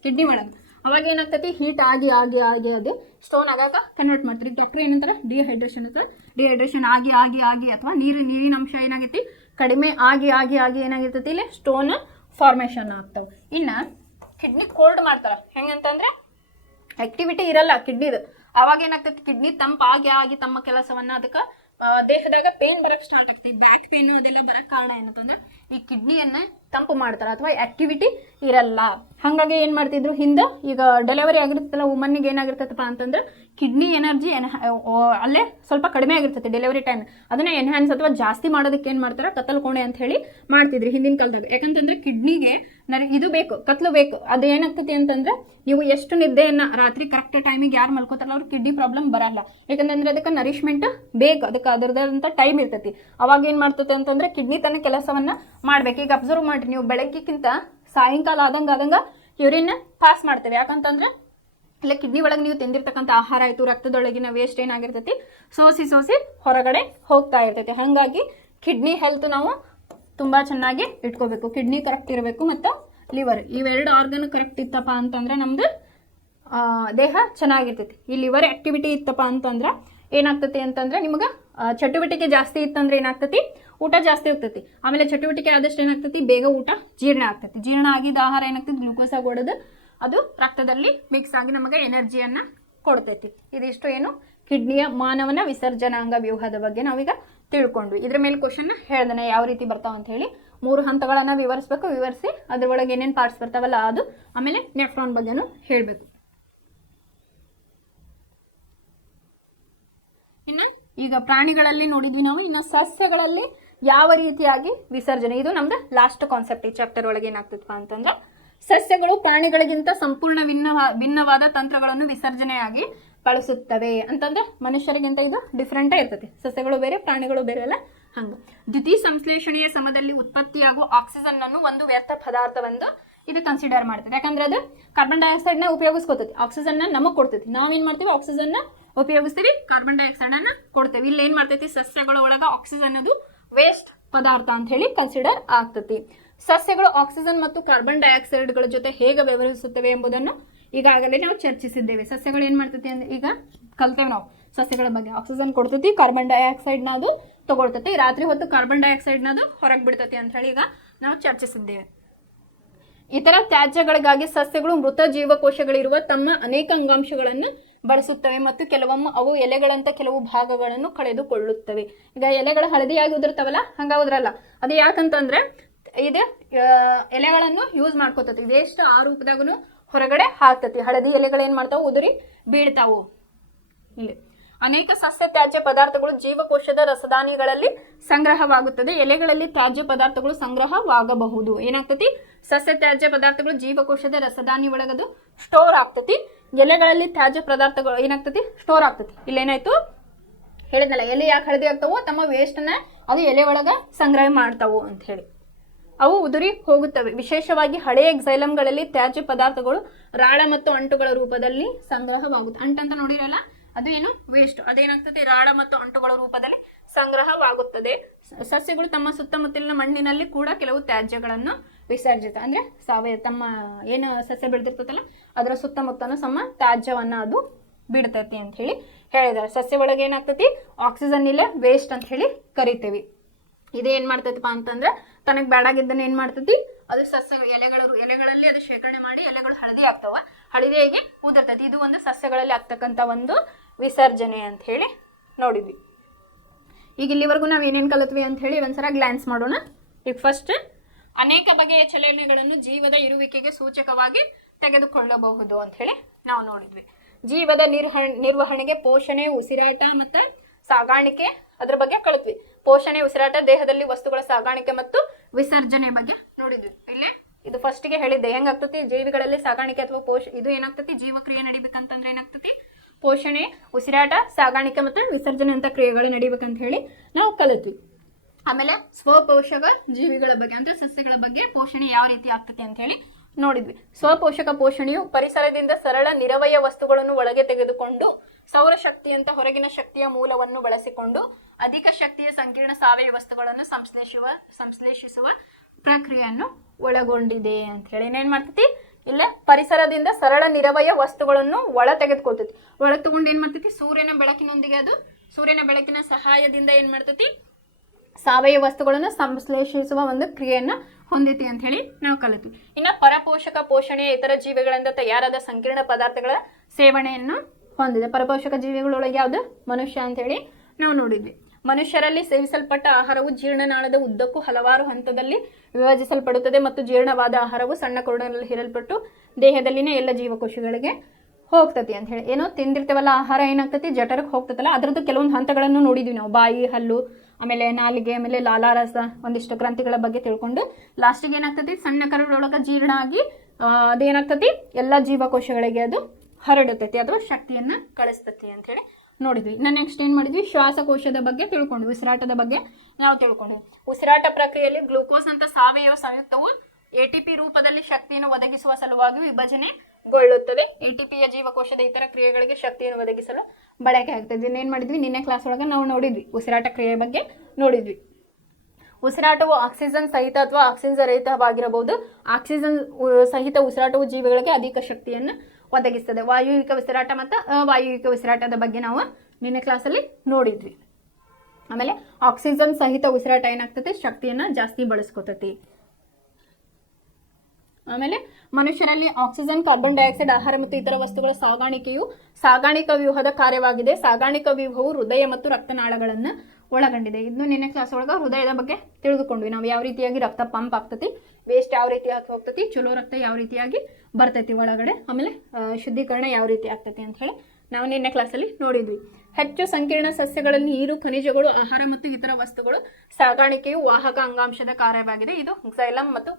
ಕಿಡ್ನಿ ಒಳಗೆ. ಅವಾಗ ಏನಾಗ್ತತಿ, ಹೀಟ್ ಆಗಿ ಆಗಿ ಆಗಿ ಆಗಿ ಸ್ಟೋನ್ ಆಗಾಕ ಕನ್ವರ್ಟ್ ಮಾಡ್ತಾರೆ. ಡಾಕ್ಟರ್ ಏನಂತಾರೆ, ಡಿಹೈಡ್ರೇಷನ್ ಅಂತ. ಡಿಹೈಡ್ರೇಷನ್ ಆಗಿ ಆಗಿ ಆಗಿ ಅಥವಾ ನೀರಿನ ಅಂಶ ಏನಾಗೈತಿ ಕಡಿಮೆ ಆಗಿ ಆಗಿ ಆಗಿ ಏನಾಗಿರ್ತೈತಿ, ಇಲ್ಲಿ ಸ್ಟೋನ್ ಫಾರ್ಮೇಷನ್ ಆಗ್ತಾವೆ. ಇನ್ನು ಕಿಡ್ನಿ ಕೋಲ್ಡ್ ಮಾಡ್ತಾರೆ. ಹೆಂಗಂತಂದ್ರೆ ಆಕ್ಟಿವಿಟಿ ಇರಲ್ಲ ಕಿಡ್ನಿದು, ಅವಾಗ ಏನಾಗ್ತೈತಿ ಕಿಡ್ನಿ ತಂಪಾಗಿ ಆಗಿ ತಮ್ಮ ಕೆಲಸವನ್ನ ಅದಕ್ಕೆ ದೇಹದಾಗ ಪೇನ್ ಬರಕ್ ಸ್ಟಾರ್ಟ್ ಆಗ್ತೈತಿ. ಬ್ಯಾಕ್ ಪೇನ್ ಅದೆಲ್ಲ ಬರಕ್ ಕಾರಣ ಏನಂತಂದ್ರೆ ಈ ಕಿಡ್ನಿಯನ್ನ ತಂಪು ಮಾಡ್ತಾರ ಅಥವಾ ಆಕ್ಟಿವಿಟಿ ಇರಲ್ಲ. ಹಾಗಾಗಿ ಏನ್ ಮಾಡ್ತಿದ್ರು ಹಿಂದೆ, ಈಗ ಡೆಲಿವರಿ ಆಗಿರ್ತಲ್ಲ ವುಮನ್ನಿಗೆ ಏನಾಗಿರ್ತೈತಪ್ಪ ಅಂತಂದ್ರೆ ಕಿಡ್ನಿ ಎನರ್ಜಿ ಅಲ್ಲೇ ಸ್ವಲ್ಪ ಕಡಿಮೆ ಆಗಿರ್ತೈತಿ ಡೆಲಿವರಿ ಟೈಮ್. ಅದನ್ನ ಎನ್ಹಾನ್ಸ್ ಅಥವಾ ಜಾಸ್ತಿ ಮಾಡೋದಕ್ಕೆ ಏನ್ ಮಾಡ್ತಾರ, ಕತ್ತಲು ಕೋಣೆ ಅಂತ ಹೇಳಿ ಮಾಡ್ತಿದ್ರಿ ಹಿಂದಿನ ಕಾಲದಾಗ. ಯಾಕಂತಂದ್ರೆ ಕಿಡ್ನಿಗೆ ಇದು ಬೇಕು, ಕತ್ಲು ಬೇಕು. ಅದು ಏನಾಗ್ತೈತಿ ಅಂತಂದ್ರೆ ನೀವು ಎಷ್ಟು ನಿದ್ದೆಯನ್ನ ರಾತ್ರಿ ಕರೆಕ್ಟ್ ಟೈಮಿಗೆ ಯಾರು ಮಲ್ಕೋತಾರಲ್ಲ ಅವ್ರಿಗೆ ಕಿಡ್ನಿ ಪ್ರಾಬ್ಲಮ್ ಬರಲ್ಲ. ಯಾಕಂತಂದ್ರೆ ಅದಕ್ಕೆ ನರಿಶ್ಮೆಂಟ್ ಬೇಕು, ಅದಕ್ಕೆ ಅದರದಂತ ಟೈಮ್ ಇರ್ತೈತಿ. ಅವಾಗ ಏನ್ ಮಾಡ್ತೈತಿ ಅಂತಂದ್ರೆ ಕಿಡ್ನಿ ತನ್ನ ಕೆಲಸವನ್ನ ಮಾಡ್ಬೇಕು. ಈಗ ಅಬ್ಸರ್ವ್ ಮಾಡ್ರಿ ನೀವು, ಬೆಳಗ್ಗಿಕ್ಕಿಂತ ಸಾಯಂಕಾಲ ಆದಂಗ ಯೂರಿನ್ ಪಾಸ್ ಮಾಡ್ತೇವೆ. ಯಾಕಂತಂದ್ರೆ ಇಲ್ಲ ಕಿಡ್ನಿ ಒಳಗೆ ನೀವು ತಿಂದಿರ್ತಕ್ಕಂಥ ಆಹಾರ ಆಯ್ತು, ರಕ್ತದೊಳಗಿನ ವೇಸ್ಟ್ ಏನಾಗಿರ್ತೈತಿ ಸೋಸಿ ಹೊರಗಡೆ ಹೋಗ್ತಾ ಇರ್ತೈತಿ. ಹಾಗಾಗಿ ಕಿಡ್ನಿ ಹೆಲ್ತ್ ನಾವು ತುಂಬಾ ಚೆನ್ನಾಗಿ ಇಟ್ಕೋಬೇಕು. ಕಿಡ್ನಿ ಕರೆಕ್ಟ್ ಇರಬೇಕು ಮತ್ತು ಲಿವರ್, ಇವೆರಡು ಆರ್ಗನ್ ಕರೆಕ್ಟ್ ಇತ್ತಪ್ಪ ಅಂತಂದ್ರೆ ನಮ್ದು ದೇಹ ಚೆನ್ನಾಗಿರ್ತೈತಿ. ಈ ಲಿವರ್ ಆಕ್ಟಿವಿಟಿ ಇತ್ತಪ್ಪ ಅಂತಂದ್ರೆ ಏನಾಗ್ತತಿ ಅಂತಂದ್ರೆ ನಿಮ್ಗೆ ಚಟುವಟಿಕೆ ಜಾಸ್ತಿ ಇತ್ತಂದ್ರೆ ಏನಾಗ್ತತಿ, ಊಟ ಜಾಸ್ತಿ ಹೋಗ್ತೈತಿ. ಆಮೇಲೆ ಚಟುವಟಿಕೆ ಆದಷ್ಟು ಏನಾಗ್ತತಿ, ಬೇಗ ಊಟ ಜೀರ್ಣ ಆಗ್ತೈತಿ. ಜೀರ್ಣ ಆಗಿದ್ದ ಆಹಾರ ಏನಾಗ್ತೈತಿ, ಗ್ಲೂಕೋಸ್ ಆಗಿ ಹೊಡೆದು ಅದು ರಕ್ತದಲ್ಲಿ ಮಿಕ್ಸ್ ಆಗಿ ನಮಗೆ ಎನರ್ಜಿಯನ್ನ ಕೊಡ್ತೈತಿ. ಇದಿಷ್ಟು ಏನು ಕಿಡ್ನಿಯ ಮಾನವನ ವಿಸರ್ಜನಾಂಗ ವ್ಯೂಹದ ಬಗ್ಗೆ ನಾವೀಗ ತಿಳ್ಕೊಂಡ್ವಿ. ಇದ್ರ ಮೇಲೆ ಕ್ವಶನ್ ಹೇಳ್ದನೆ ಯಾವ ರೀತಿ ಬರ್ತಾವ ಅಂತ ಹೇಳಿ. 3 ಹಂತಗಳನ್ನ ವಿವರಿಸ್ಬೇಕು, ವಿವರಿಸಿ ಅದ್ರ ಒಳಗೆ ಏನೇನು ಪಾರ್ಟ್ಸ್ ಬರ್ತಾವಲ್ಲ ಅದು, ಆಮೇಲೆ ನೆಫ್ರಾನ್ ಬಗ್ಗೆನೂ ಹೇಳಬೇಕು. ಇನ್ನು ಈಗ ಪ್ರಾಣಿಗಳಲ್ಲಿ ನೋಡಿದ್ವಿ ನಾವು. ಇನ್ನು ಸಸ್ಯಗಳಲ್ಲಿ ಯಾವ ರೀತಿಯಾಗಿ ವಿಸರ್ಜನೆ, ಇದು ನಮ್ದು ಲಾಸ್ಟ್ ಕಾನ್ಸೆಪ್ಟ್ ಈ ಚಾಪ್ಟರ್ ಒಳಗೆ ಏನಾಗ್ತದಪ್ಪ ಅಂತಂದ್ರೆ ಸಸ್ಯಗಳು ಪ್ರಾಣಿಗಳಿಗಿಂತ ಸಂಪೂರ್ಣ ಭಿನ್ನವಾದ ತಂತ್ರಗಳನ್ನು ವಿಸರ್ಜನೆಯಾಗಿ ಬಳಸುತ್ತವೆ ಅಂತಂದ್ರೆ ಮನುಷ್ಯರಿಗಿಂತ ಇದು ಡಿಫ್ರೆಂಟ್ ಇರ್ತದೆ. ಸಸ್ಯಗಳು ಬೇರೆ ಪ್ರಾಣಿಗಳು ಬೇರೆ ಅಲ್ಲ ಹಂಗ. ದ್ಯುತಿ ಸಂಶ್ಲೇಷಣೆಯ ಸಮಯದಲ್ಲಿ ಉತ್ಪತ್ತಿಯಾಗುವ ಆಕ್ಸಿಜನ್ ಅನ್ನು ಒಂದು ವ್ಯರ್ಥ ಪದಾರ್ಥವೆಂದು ಇದು ಕನ್ಸಿಡರ್ ಮಾಡ್ತದೆ. ಯಾಕಂದ್ರೆ ಅದು ಕಾರ್ಬನ್ ಡೈಆಕ್ಸೈಡ್ ನ ಉಪಯೋಗಿಸ್ಕೋತೈತಿ, ಆಕ್ಸಿಜನ್ ನಮಗೆ ಕೊಡ್ತೈತಿ. ನಾವೇನ್ ಮಾಡ್ತೀವಿ, ಆಕ್ಸಿಜನ್ ನ ಉಪಯೋಗಿಸ್ತೀವಿ, ಕಾರ್ಬನ್ ಡೈಆಕ್ಸೈಡ್ ಅನ್ನ ಕೊಡ್ತೇವೆ. ಇಲ್ಲಿ ಏನ್ ಮಾಡ್ತೈತಿ, ಸಸ್ಯಗಳ ಒಳಗ ಆಕ್ಸಿಜನ್ ಅದು ವೇಸ್ಟ್ ಪದಾರ್ಥ ಅಂತ ಹೇಳಿ ಕನ್ಸಿಡರ್ ಆಗ್ತತಿ. ಸಸ್ಯಗಳು ಆಕ್ಸಿಜನ್ ಮತ್ತು ಕಾರ್ಬನ್ ಡೈಆಕ್ಸೈಡ್ಗಳ ಜೊತೆ ಹೇಗೆ ವ್ಯವಹರಿಸುತ್ತವೆ ಎಂಬುದನ್ನು ಈಗಾಗಲೇ ನಾವು ಚರ್ಚಿಸಿದ್ದೇವೆ. ಸಸ್ಯಗಳು ಏನ್ ಮಾಡ್ತೈತಿ ಅಂದ್ರೆ ಈಗ ಕಲ್ತೇವೆ ನಾವು ಸಸ್ಯಗಳ ಬಗ್ಗೆ. ಆಕ್ಸಿಜನ್ ಕೊಡ್ತೈತಿ, ಕಾರ್ಬನ್ ಡೈಆಕ್ಸೈಡ್ ನ ಅದು ತಗೊಳ್ತೈತಿ, ರಾತ್ರಿ ಹೊತ್ತು ಕಾರ್ಬನ್ ಡೈಆಕ್ಸೈಡ್ ನ ಅದು ಹೊರಗೆ ಬಿಡ್ತೈತಿ ಅಂತ ಹೇಳಿ ಈಗ ನಾವು ಚರ್ಚಿಸಿದ್ದೇವೆ. ಇತರ ತ್ಯಾಜ್ಯಗಳಿಗಾಗಿ ಸಸ್ಯಗಳು ಮೃತ ಜೀವಕೋಶಗಳಿರುವ ತಮ್ಮ ಅನೇಕ ಅಂಗಾಂಶಗಳನ್ನು ಬಳಸುತ್ತವೆ ಮತ್ತು ಕೆಲವೊಮ್ಮೆ ಅವು ಎಲೆಗಳಂತ ಕೆಲವು ಭಾಗಗಳನ್ನು ಕಳೆದುಕೊಳ್ಳುತ್ತವೆ. ಈಗ ಎಲೆಗಳು ಹಳದಿಯಾಗಿ ಉದುರ್ತಾವಲ್ಲ, ಹಂಗ ಉದ್ರಲ್ಲ. ಅದು ಯಾಕಂತಂದ್ರೆ ಇದು ಎಲೆಗಳನ್ನು ಯೂಸ್ ಮಾಡ್ಕೋತತಿ, ವೇಸ್ಟ್ ಆ ರೂಪದಾಗೂ ಹೊರಗಡೆ ಹಾಕ್ತತಿ. ಹಳದಿ ಎಲೆಗಳು ಏನ್ ಮಾಡ್ತಾವು, ಉದುರಿ ಬೀಳ್ತಾವು. ಇಲ್ಲಿ ಅನೇಕ ಸಸ್ಯ ತ್ಯಾಜ್ಯ ಪದಾರ್ಥಗಳು ಜೀವಕೋಶದ ರಸದಾನಿಗಳಲ್ಲಿ ಸಂಗ್ರಹವಾಗುತ್ತದೆ. ಎಲೆಗಳಲ್ಲಿ ತ್ಯಾಜ್ಯ ಪದಾರ್ಥಗಳು ಸಂಗ್ರಹವಾಗಬಹುದು. ಏನಾಗ್ತತಿ, ಸಸ್ಯ ತ್ಯಾಜ್ಯ ಪದಾರ್ಥಗಳು ಜೀವಕೋಶದ ರಸದಾನಿ ಒಳಗದು ಸ್ಟೋರ್ ಆಗ್ತತಿ. ಎಲೆಗಳಲ್ಲಿ ತ್ಯಾಜ್ಯ ಪದಾರ್ಥಗಳು ಏನಾಗ್ತತಿ, ಸ್ಟೋರ್ ಆಗ್ತತಿ. ಇಲ್ಲೇನಾಯ್ತು ಹೇಳಿದ್ನಲ್ಲ, ಎಲೆ ಯಾಕೆ ಹಳದಿ ಆಗ್ತಾವೋ, ತಮ್ಮ ವೇಸ್ಟ್ ನ ಅದು ಎಲೆ ಒಳಗ ಸಂಗ್ರಹ ಮಾಡ್ತಾವು ಅಂತ ಹೇಳಿ. ಅವು ಉದುರಿ ಹೋಗುತ್ತವೆ. ವಿಶೇಷವಾಗಿ ಹಳೆಯ ಎಕ್ಸೈಲಮ್ಗಳಲ್ಲಿ ತ್ಯಾಜ್ಯ ಪದಾರ್ಥಗಳು ರಾಳ ಮತ್ತು ಅಂಟುಗಳ ರೂಪದಲ್ಲಿ ಸಂಗ್ರಹವಾಗುತ್ತೆ. ಅಂಟಂತ ನೋಡಿರಲ್ಲ, ಅದು ಏನು ವೇಸ್ಟ್, ಅದೇನಾಗ್ತದೆ ರಾಳ ಮತ್ತು ಅಂಟುಗಳ ರೂಪದಲ್ಲಿ ಸಂಗ್ರಹವಾಗುತ್ತದೆ. ಸಸ್ಯಗಳು ತಮ್ಮ ಸುತ್ತಮುತ್ತಲಿನ ಮಣ್ಣಿನಲ್ಲಿ ಕೂಡ ಕೆಲವು ತ್ಯಾಜ್ಯಗಳನ್ನು ವಿಸರ್ಜಿತ ಅಂದ್ರೆ ಸಾವಯವ ತಮ್ಮ ಏನು ಸಸ್ಯ ಬೆಳೆದಿರ್ತದಲ್ಲ ಅದರ ಸುತ್ತಮುತ್ತನ ಸಮ ತ್ಯಾಜ್ಯವನ್ನ ಅದು ಬಿಡ್ತತಿ ಅಂತ ಹೇಳಿ ಹೇಳಿದ್ದಾರೆ. ಸಸ್ಯ ಒಳಗೆ ಏನಾಗ್ತತಿ, ಆಕ್ಸಿಜನ್ ಇಲ್ಲ ವೇಸ್ಟ್ ಅಂತ ಹೇಳಿ ಕರಿತೇವಿ. ಇದು ಏನ್ ಮಾಡ್ತೈತಿಪ್ಪ ಅಂತಂದ್ರೆ ತನಗೆ ಬೇಡಾಗಿದ್ದನ್ನ ಏನ್ ಮಾಡ್ತೈತಿ, ಅದು ಸಸ್ಯ ಎಲೆಗಳಲ್ಲಿ ಅದು ಶೇಖರಣೆ ಮಾಡಿ ಎಲೆಗಳು ಹಳದಿ ಆಗ್ತಾವ, ಹಳದಿಯಾಗಿ ಉದುರ್ತೈತಿ. ಇದು ಒಂದು ಸಸ್ಯಗಳಲ್ಲಿ ಆಗ್ತಕ್ಕಂಥ ಒಂದು ವಿಸರ್ಜನೆ ಅಂತ ಹೇಳಿ ನೋಡಿದ್ವಿ. ಈಗ ಇಲ್ಲಿವರೆಗೂ ನಾವು ಏನೇನು ಕಲಿತ್ವಿ ಅಂತ ಹೇಳಿ ಒಂದ್ಸಲ ಗ್ಲಾನ್ಸ್ ಮಾಡೋಣ. ಈಗ ಫಸ್ಟ್ ಅನೇಕ ಬಗೆಯ ಚಲನೆಗಳನ್ನು ಜೀವದ ಇರುವಿಕೆಗೆ ಸೂಚಕವಾಗಿ ತೆಗೆದುಕೊಳ್ಳಬಹುದು ಅಂತ ಹೇಳಿ ನಾವು ನೋಡಿದ್ವಿ. ಜೀವದ ನಿರ್ವಹಣೆಗೆ ಪೋಷಣೆ, ಉಸಿರಾಟ ಮತ್ತು ಸಾಗಾಣಿಕೆ ಅದ್ರ ಬಗ್ಗೆ ಕಲಿತ್ವಿ. ಪೋಷಣೆ, ಉಸಿರಾಟ, ದೇಹದಲ್ಲಿ ವಸ್ತುಗಳ ಸಾಗಾಣಿಕೆ ಮತ್ತು ವಿಸರ್ಜನೆ ಬಗ್ಗೆ ನೋಡಿದ್ವಿ. ಇಲ್ಲೇ ಇದು ಫಸ್ಟ್ಗೆ ಹೇಳಿದ್ದೆ ಹೆಂಗಾಗ್ತತಿ, ಜೀವಿಗಳಲ್ಲಿ ಸಾಗಾಣಿಕೆ ಅಥವಾ ಇದು ಏನಾಗ್ತತಿ, ಜೀವಕ್ರಿಯೆ ನಡಿಬೇಕಂತಂದ್ರೆ ಏನಾಗ್ತತಿ, ಪೋಷಣೆ, ಉಸಿರಾಟ, ಸಾಗಾಣಿಕೆ ಮತ್ತು ವಿಸರ್ಜನೆ ಅಂತ ಕ್ರಿಯೆಗಳು ನಡಿಬೇಕಂತ ಹೇಳಿ ನಾವು ಕಲಿತ್ವಿ. ಆಮೇಲೆ ಸ್ವಪೋಷಕ ಜೀವಿಗಳ ಬಗ್ಗೆ ಅಂದ್ರೆ ಸಸ್ಯಗಳ ಬಗ್ಗೆ ಪೋಷಣೆ ಯಾವ ರೀತಿ ಆಗ್ತತಿ ಅಂತ ಹೇಳಿ ನೋಡಿದ್ವಿ. ಸ್ವಪೋಷಕ ಪೋಷಣೆಯು ಪರಿಸರದಿಂದ ಸರಳ ನಿರವಯ ವಸ್ತುಗಳನ್ನು ಒಳಗೆ ತೆಗೆದುಕೊಂಡು ಸೌರಶಕ್ತಿಯಂತ ಹೊರಗಿನ ಶಕ್ತಿಯ ಮೂಲವನ್ನು ಬಳಸಿಕೊಂಡು ಅಧಿಕ ಶಕ್ತಿಯ ಸಂಕೀರ್ಣ ಸಾವಯವ ವಸ್ತುಗಳನ್ನು ಸಂಶ್ಲೇಷಿಸುವ ಪ್ರಕ್ರಿಯೆಯನ್ನು ಒಳಗೊಂಡಿದೆ ಅಂತ ಹೇಳಿ ಏನೇನ್ ಮಾಡ್ತೈತಿ, ಇಲ್ಲೇ ಪರಿಸರದಿಂದ ಸರಳ ನಿರವಯ ವಸ್ತುಗಳನ್ನು ತೆಗೆದುಕೊಳ್ತೈತಿ. ಒಳಗೆ ತಗೊಂಡು ಏನ್ ಮಾಡ್ತೈತಿ, ಸೂರ್ಯನ ಬೆಳಕಿನೊಂದಿಗೆ ಅದು ಸೂರ್ಯನ ಬೆಳಕಿನ ಸಹಾಯದಿಂದ ಏನ್ ಮಾಡ್ತೈತಿ, ಸಾವಯವ ವಸ್ತುಗಳನ್ನು ಸಂಶ್ಲೇಷಿಸುವ ಒಂದು ಕ್ರಿಯೆಯನ್ನ ಹೊಂದಿತಿ ಅಂತ ಹೇಳಿ ನಾವು ಕಲಿತೀವಿ. ಇನ್ನು ಪರಪೋಷಕ ಪೋಷಣೆಯ ಇತರ ಜೀವಿಗಳಿಂದ ತಯಾರಾದ ಸಂಕೀರ್ಣ ಪದಾರ್ಥಗಳ ಸೇವನೆಯನ್ನು ಹೊಂದಿದೆ. ಪರಪೋಷಕ ಜೀವಿಗಳೊಳಗೆ ಯಾವುದು, ಮನುಷ್ಯ ಅಂತ ಹೇಳಿ ನಾವು ನೋಡಿದ್ವಿ. ಮನುಷ್ಯರಲ್ಲಿ ಸೇವಿಸಲ್ಪಟ್ಟ ಆಹಾರವು ಜೀರ್ಣನಾಳದ ಉದ್ದಕ್ಕೂ ಹಲವಾರು ಹಂತದಲ್ಲಿ ವಿಭಜಿಸಲ್ಪಡುತ್ತದೆ ಮತ್ತು ಜೀರ್ಣವಾದ ಆಹಾರವು ಸಣ್ಣ ಕೊರಡಿನಲ್ಲಿ ಹೀರಲ್ಪಟ್ಟು ದೇಹದಲ್ಲಿನ ಎಲ್ಲ ಜೀವಕೋಶಗಳಿಗೆ ಹೋಗ್ತತಿ ಅಂತ ಹೇಳಿ. ಏನೋ ತಿಂದಿರ್ತೇವಲ್ಲ ಆಹಾರ ಏನಾಗ್ತತಿ, ಜಠರಕ್ಕೆ ಹೋಗ್ತದಲ್ಲ, ಅದರದ್ದು ಕೆಲವೊಂದು ಹಂತಗಳನ್ನು ನೋಡಿದ್ವಿ ನಾವು. ಬಾಯಿ, ಹಲ್ಲು, ಆಮೇಲೆ ನಾಲಿಗೆ, ಆಮೇಲೆ ಲಾಲಾರಸ, ಒಂದಿಷ್ಟು ಗ್ರಂಥಿಗಳ ಬಗ್ಗೆ ತಿಳ್ಕೊಂಡು ಲಾಸ್ಟಿಗೆ ಏನಾಗ್ತತಿ, ಸಣ್ಣ ಕರಡೊಳಗೆ ಜೀರ್ಣ ಆಗಿ ಅದೇನಾಗ್ತತಿ, ಎಲ್ಲ ಜೀವಕೋಶಗಳಿಗೆ ಅದು ಹರಡುತ್ತೈತಿ ಅಥವಾ ಶಕ್ತಿಯನ್ನ ಕಳಿಸ್ತತಿ ಅಂತ ಹೇಳಿ ನೋಡಿದ್ವಿ. ನೆಕ್ಸ್ಟ್ ಏನ್ ಮಾಡಿದ್ವಿ, ಶ್ವಾಸಕೋಶದ ಬಗ್ಗೆ ತಿಳ್ಕೊಂಡ್ವಿ, ಉಸಿರಾಟದ ಬಗ್ಗೆ ನಾವು ತಿಳ್ಕೊಂಡ್ವಿ. ಉಸಿರಾಟ ಪ್ರಕ್ರಿಯೆಯಲ್ಲಿ ಗ್ಲೂಕೋಸ್ ಅಂತ ಸಾವಯವ ಸಂಯುಕ್ತವು ATP ರೂಪದಲ್ಲಿ ಶಕ್ತಿಯನ್ನು ಒದಗಿಸುವ ಸಲುವಾಗಿ ವಿಭಜನೆಗೊಳ್ಳುತ್ತದೆ. ATPಯ ಜೀವಕೋಶದ ಇತರ ಕ್ರಿಯೆಗಳಿಗೆ ಶಕ್ತಿಯನ್ನು ಒದಗಿಸಲು ಬಳಕೆ ಆಗ್ತದೆ. ಇನ್ನೇನ್ ಮಾಡಿದ್ವಿ, ನಿನ್ನೆ ಕ್ಲಾಸ್ ಒಳಗೆ ನಾವು ನೋಡಿದ್ವಿ, ಉಸಿರಾಟ ಕ್ರಿಯೆ ಬಗ್ಗೆ ನೋಡಿದ್ವಿ. ಉಸಿರಾಟವು ಆಕ್ಸಿಜನ್ ಸಹಿತ ಅಥವಾ ಆಕ್ಸಿಜನ್ ರಹಿತವಾಗಿರಬಹುದು. ಆಕ್ಸಿಜನ್ ಸಹಿತ ಉಸಿರಾಟವು ಜೀವಿಗಳಿಗೆ ಅಧಿಕ ಶಕ್ತಿಯನ್ನು ಒದಗಿಸ್ತದೆ. ವಾಯುವಿಕ ಉಸಿರಾಟ ಮತ್ತು ಅವಾಯುವಿಕ ಉಸಿರಾಟದ ಬಗ್ಗೆ ನಾವು ನಿನ್ನೆ ಕ್ಲಾಸಲ್ಲಿ ನೋಡಿದ್ವಿ. ಆಮೇಲೆ ಆಕ್ಸಿಜನ್ ಸಹಿತ ಉಸಿರಾಟ ಏನಾಗ್ತದೆ, ಶಕ್ತಿಯನ್ನ ಜಾಸ್ತಿ ಬಳಸ್ಕೊತತಿ. ಆಮೇಲೆ ಮನುಷ್ಯರಲ್ಲಿ ಆಕ್ಸಿಜನ್, ಕಾರ್ಬನ್ ಡೈಆಕ್ಸೈಡ್, ಆಹಾರ ಮತ್ತು ಇತರ ವಸ್ತುಗಳ ಸಾಗಾಣಿಕೆಯು ಸಾಗಾಣಿಕಾ ವ್ಯೂಹದ ಕಾರ್ಯವಾಗಿದೆ. ಸಾಗಾಣಿಕಾ ವ್ಯೂಹವು ಹೃದಯ ಮತ್ತು ರಕ್ತನಾಳಗಳನ್ನು ಒಳಗೊಂಡಿದೆ. ಇನ್ನು ನಿನ್ನೆ ಕ್ಲಾಸ್ ಒಳಗೆ ಹೃದಯದ ಬಗ್ಗೆ ತಿಳಿದುಕೊಂಡ್ವಿ ನಾವು, ಯಾವ ರೀತಿಯಾಗಿ ರಕ್ತ ಪಂಪ್ ಆಗ್ತತಿ, ವೇಸ್ಟ್ ಯಾವ ರೀತಿಯಾಗಿ ಹೋಗ್ತತಿ, ಚಲೋ ರಕ್ತ ಯಾವ ರೀತಿಯಾಗಿ ಬರ್ತೈತಿ ಒಳಗಡೆ, ಆಮೇಲೆ ಶುದ್ಧೀಕರಣ ಯಾವ ರೀತಿ ಆಗ್ತತಿ ಅಂತ ಹೇಳಿ ನಾವು ನಿನ್ನೆ ಕ್ಲಾಸಲ್ಲಿ ನೋಡಿದ್ವಿ. ಹೆಚ್ಚು ಸಂಕೀರ್ಣ ಸಸ್ಯಗಳಲ್ಲಿ ನೀರು, ಖನಿಜಗಳು, ಆಹಾರ ಮತ್ತು ಇತರ ವಸ್ತುಗಳು ಸಾಗಾಣಿಕೆಯು ವಾಹಕ ಅಂಗಾಂಶದ ಕಾರ್ಯವಾಗಿದೆ. ಇದು ಕ್ಸೈಲಮ್ ಮತ್ತು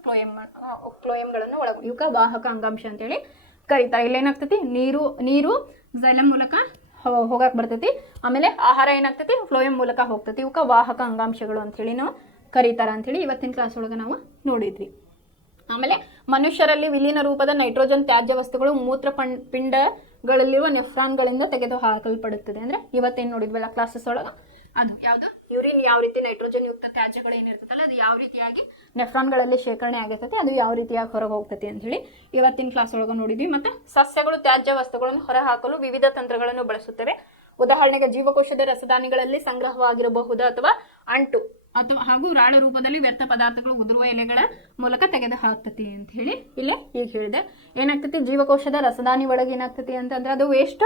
ಕ್ಲೋಯಂಗಳನ್ನು ಒಳಗೊಂಡು ಇವಕ್ಕೆ ವಾಹಕ ಅಂಗಾಂಶ ಅಂತೇಳಿ ಕರೀತಾರೆ. ಇಲ್ಲೇನಾಗ್ತೈತಿ, ನೀರು ಕ್ಸೈಲಮ್ ಮೂಲಕ ಹೋಗಕ್ಕೆ ಬರ್ತೈತಿ. ಆಮೇಲೆ ಆಹಾರ ಏನಾಗ್ತೈತಿ, ಫ್ಲೋಯಮ್ ಮೂಲಕ ಹೋಗ್ತೈತಿ. ಇವಕ್ಕೆ ವಾಹಕ ಅಂಗಾಂಶಗಳು ಅಂಥೇಳಿ ನಾವು ಕರೀತಾರ ಅಂಥೇಳಿ ಇವತ್ತಿನ ಕ್ಲಾಸ್ ಒಳಗೆ ನಾವು ನೋಡಿದ್ವಿ. ಆಮೇಲೆ ಮನುಷ್ಯರಲ್ಲಿ ವಿಲೀನ ರೂಪದ ನೈಟ್ರೋಜನ್ ತ್ಯಾಜ್ಯ ವಸ್ತುಗಳು ಮೂತ್ರ ಪಿಂಡಗಳಲ್ಲಿರುವ ನೆಫ್ರಾನ್ಗಳಿಂದ ತೆಗೆದು ಹಾಕಲ್ಪಡುತ್ತದೆ. ಅಂದರೆ ಇವತ್ತೇನು ನೋಡಿದ್ವಲ್ಲ ಕ್ಲಾಸಸ್ ಒಳಗೆ, ಅದು ಯಾವುದು ಯೂರಿನ್ ಯಾವ ರೀತಿ ನೈಟ್ರೋಜನ್ ಯುಕ್ತ ತ್ಯಾಜ್ಯಗಳು ಏನಿರ್ತೈತಲ್ಲ ಅದು ಯಾವ ರೀತಿಯಾಗಿ ನೆಫ್ರಾನ್ಗಳಲ್ಲಿ ಶೇಖರಣೆ ಆಗಿರ್ತೈತೆ, ಅದು ಯಾವ ರೀತಿಯಾಗಿ ಹೊರಗೆ ಹೋಗ್ತೈತಿ ಅಂತ ಹೇಳಿ ಇವತ್ತಿನ ಕ್ಲಾಸ್ ಒಳಗೆ ನೋಡಿದ್ವಿ. ಮತ್ತು ಸಸ್ಯಗಳು ತ್ಯಾಜ್ಯ ವಸ್ತುಗಳನ್ನು ಹೊರಹಾಕಲು ವಿವಿಧ ತಂತ್ರಗಳನ್ನು ಬಳಸುತ್ತವೆ. ಉದಾಹರಣೆಗೆ ಜೀವಕೋಶದ ರಸದಾನಿಗಳಲ್ಲಿ ಸಂಗ್ರಹವಾಗಿರಬಹುದು ಅಥವಾ ಅಂಟು ಅಥವಾ ಹಾಗೂ ರಾಳ ರೂಪದಲ್ಲಿ ವ್ಯರ್ಥ ಪದಾರ್ಥಗಳು ಉದುರುವ ಎಲೆಗಳ ಮೂಲಕ ತೆಗೆದು ಹಾಕ್ತತಿ ಅಂತ ಹೇಳಿ ಇಲ್ಲ ಈಗ ಹೇಳಿದೆ. ಏನಾಗ್ತತಿ, ಜೀವಕೋಶದ ರಸದಾನಿ ಒಳಗೆ ಏನಾಗ್ತತಿ ಅಂತಂದ್ರೆ ಅದು ವೇಸ್ಟ್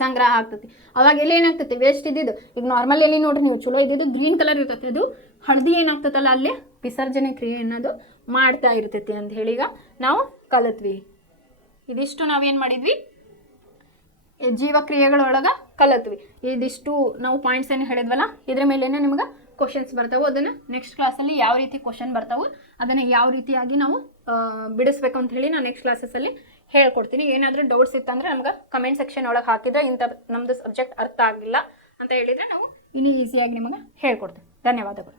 ಸಂಗ್ರಹ ಆಗ್ತತಿ. ಅವಾಗ ಎಲ್ಲಿ ಏನಾಗ್ತತಿ, ವೇಸ್ಟ್ ಇದ್ದಿದ್ದು ಈಗ ನಾರ್ಮಲ್ ಎಲ್ಲಿ ನೋಡ್ರಿ ನೀವು ಚಲೋ ಇದ್ದಿದ್ದು ಗ್ರೀನ್ ಕಲರ್ ಇರ್ತೈತಿ, ಅದು ಹಳದಿ ಏನಾಗ್ತತಲ್ಲ ಅಲ್ಲಿ ವಿಸರ್ಜನೆ ಕ್ರಿಯೆ ಅನ್ನೋದು ಮಾಡ್ತಾ ಇರ್ತೈತಿ ಅಂತ ಹೇಳಿ ಈಗ ನಾವು ಕಲಿತ್ವಿ. ಇದಿಷ್ಟು ನಾವೇನು ಮಾಡಿದ್ವಿ, ಜೀವಕ್ರಿಯೆಗಳೊಳಗೆ ಕಲಿತ್ವಿ. ಇದಿಷ್ಟು ನಾವು ಪಾಯಿಂಟ್ಸ್ ಏನು ಹೇಳಿದ್ವಲ್ಲ ಇದ್ರ ಮೇಲೇನೆ ನಿಮ್ಗೆ ಕ್ವಶನ್ಸ್ ಬರ್ತಾವೆ. ಅದನ್ನು ನೆಕ್ಸ್ಟ್ ಕ್ಲಾಸಲ್ಲಿ ಯಾವ ರೀತಿ ಕ್ವಶನ್ ಬರ್ತಾವೆ ಅದನ್ನು ಯಾವ ರೀತಿಯಾಗಿ ನಾವು ಬಿಡಿಸ್ಬೇಕು ಅಂತ ಹೇಳಿ ನಾನು ನೆಕ್ಸ್ಟ್ ಕ್ಲಾಸಸ್ಸಲ್ಲಿ ಹೇಳ್ಕೊಡ್ತೀನಿ. ಏನಾದರೂ ಡೌಟ್ಸ್ ಇತ್ತಂದ್ರೆ ನಮ್ಗೆ ಕಮೆಂಟ್ ಸೆಕ್ಷನ್ ಒಳಗೆ ಹಾಕಿದ್ರೆ ಇಂಥ ನಮ್ಮದು ಸಬ್ಜೆಕ್ಟ್ ಅರ್ಥ ಆಗಿಲ್ಲ ಅಂತ ಹೇಳಿದರೆ ನಾವು ಇನ್ನೂ ಈಸಿಯಾಗಿ ನಿಮಗೆ ಹೇಳ್ಕೊಡ್ತೀವಿ. ಧನ್ಯವಾದಗಳು.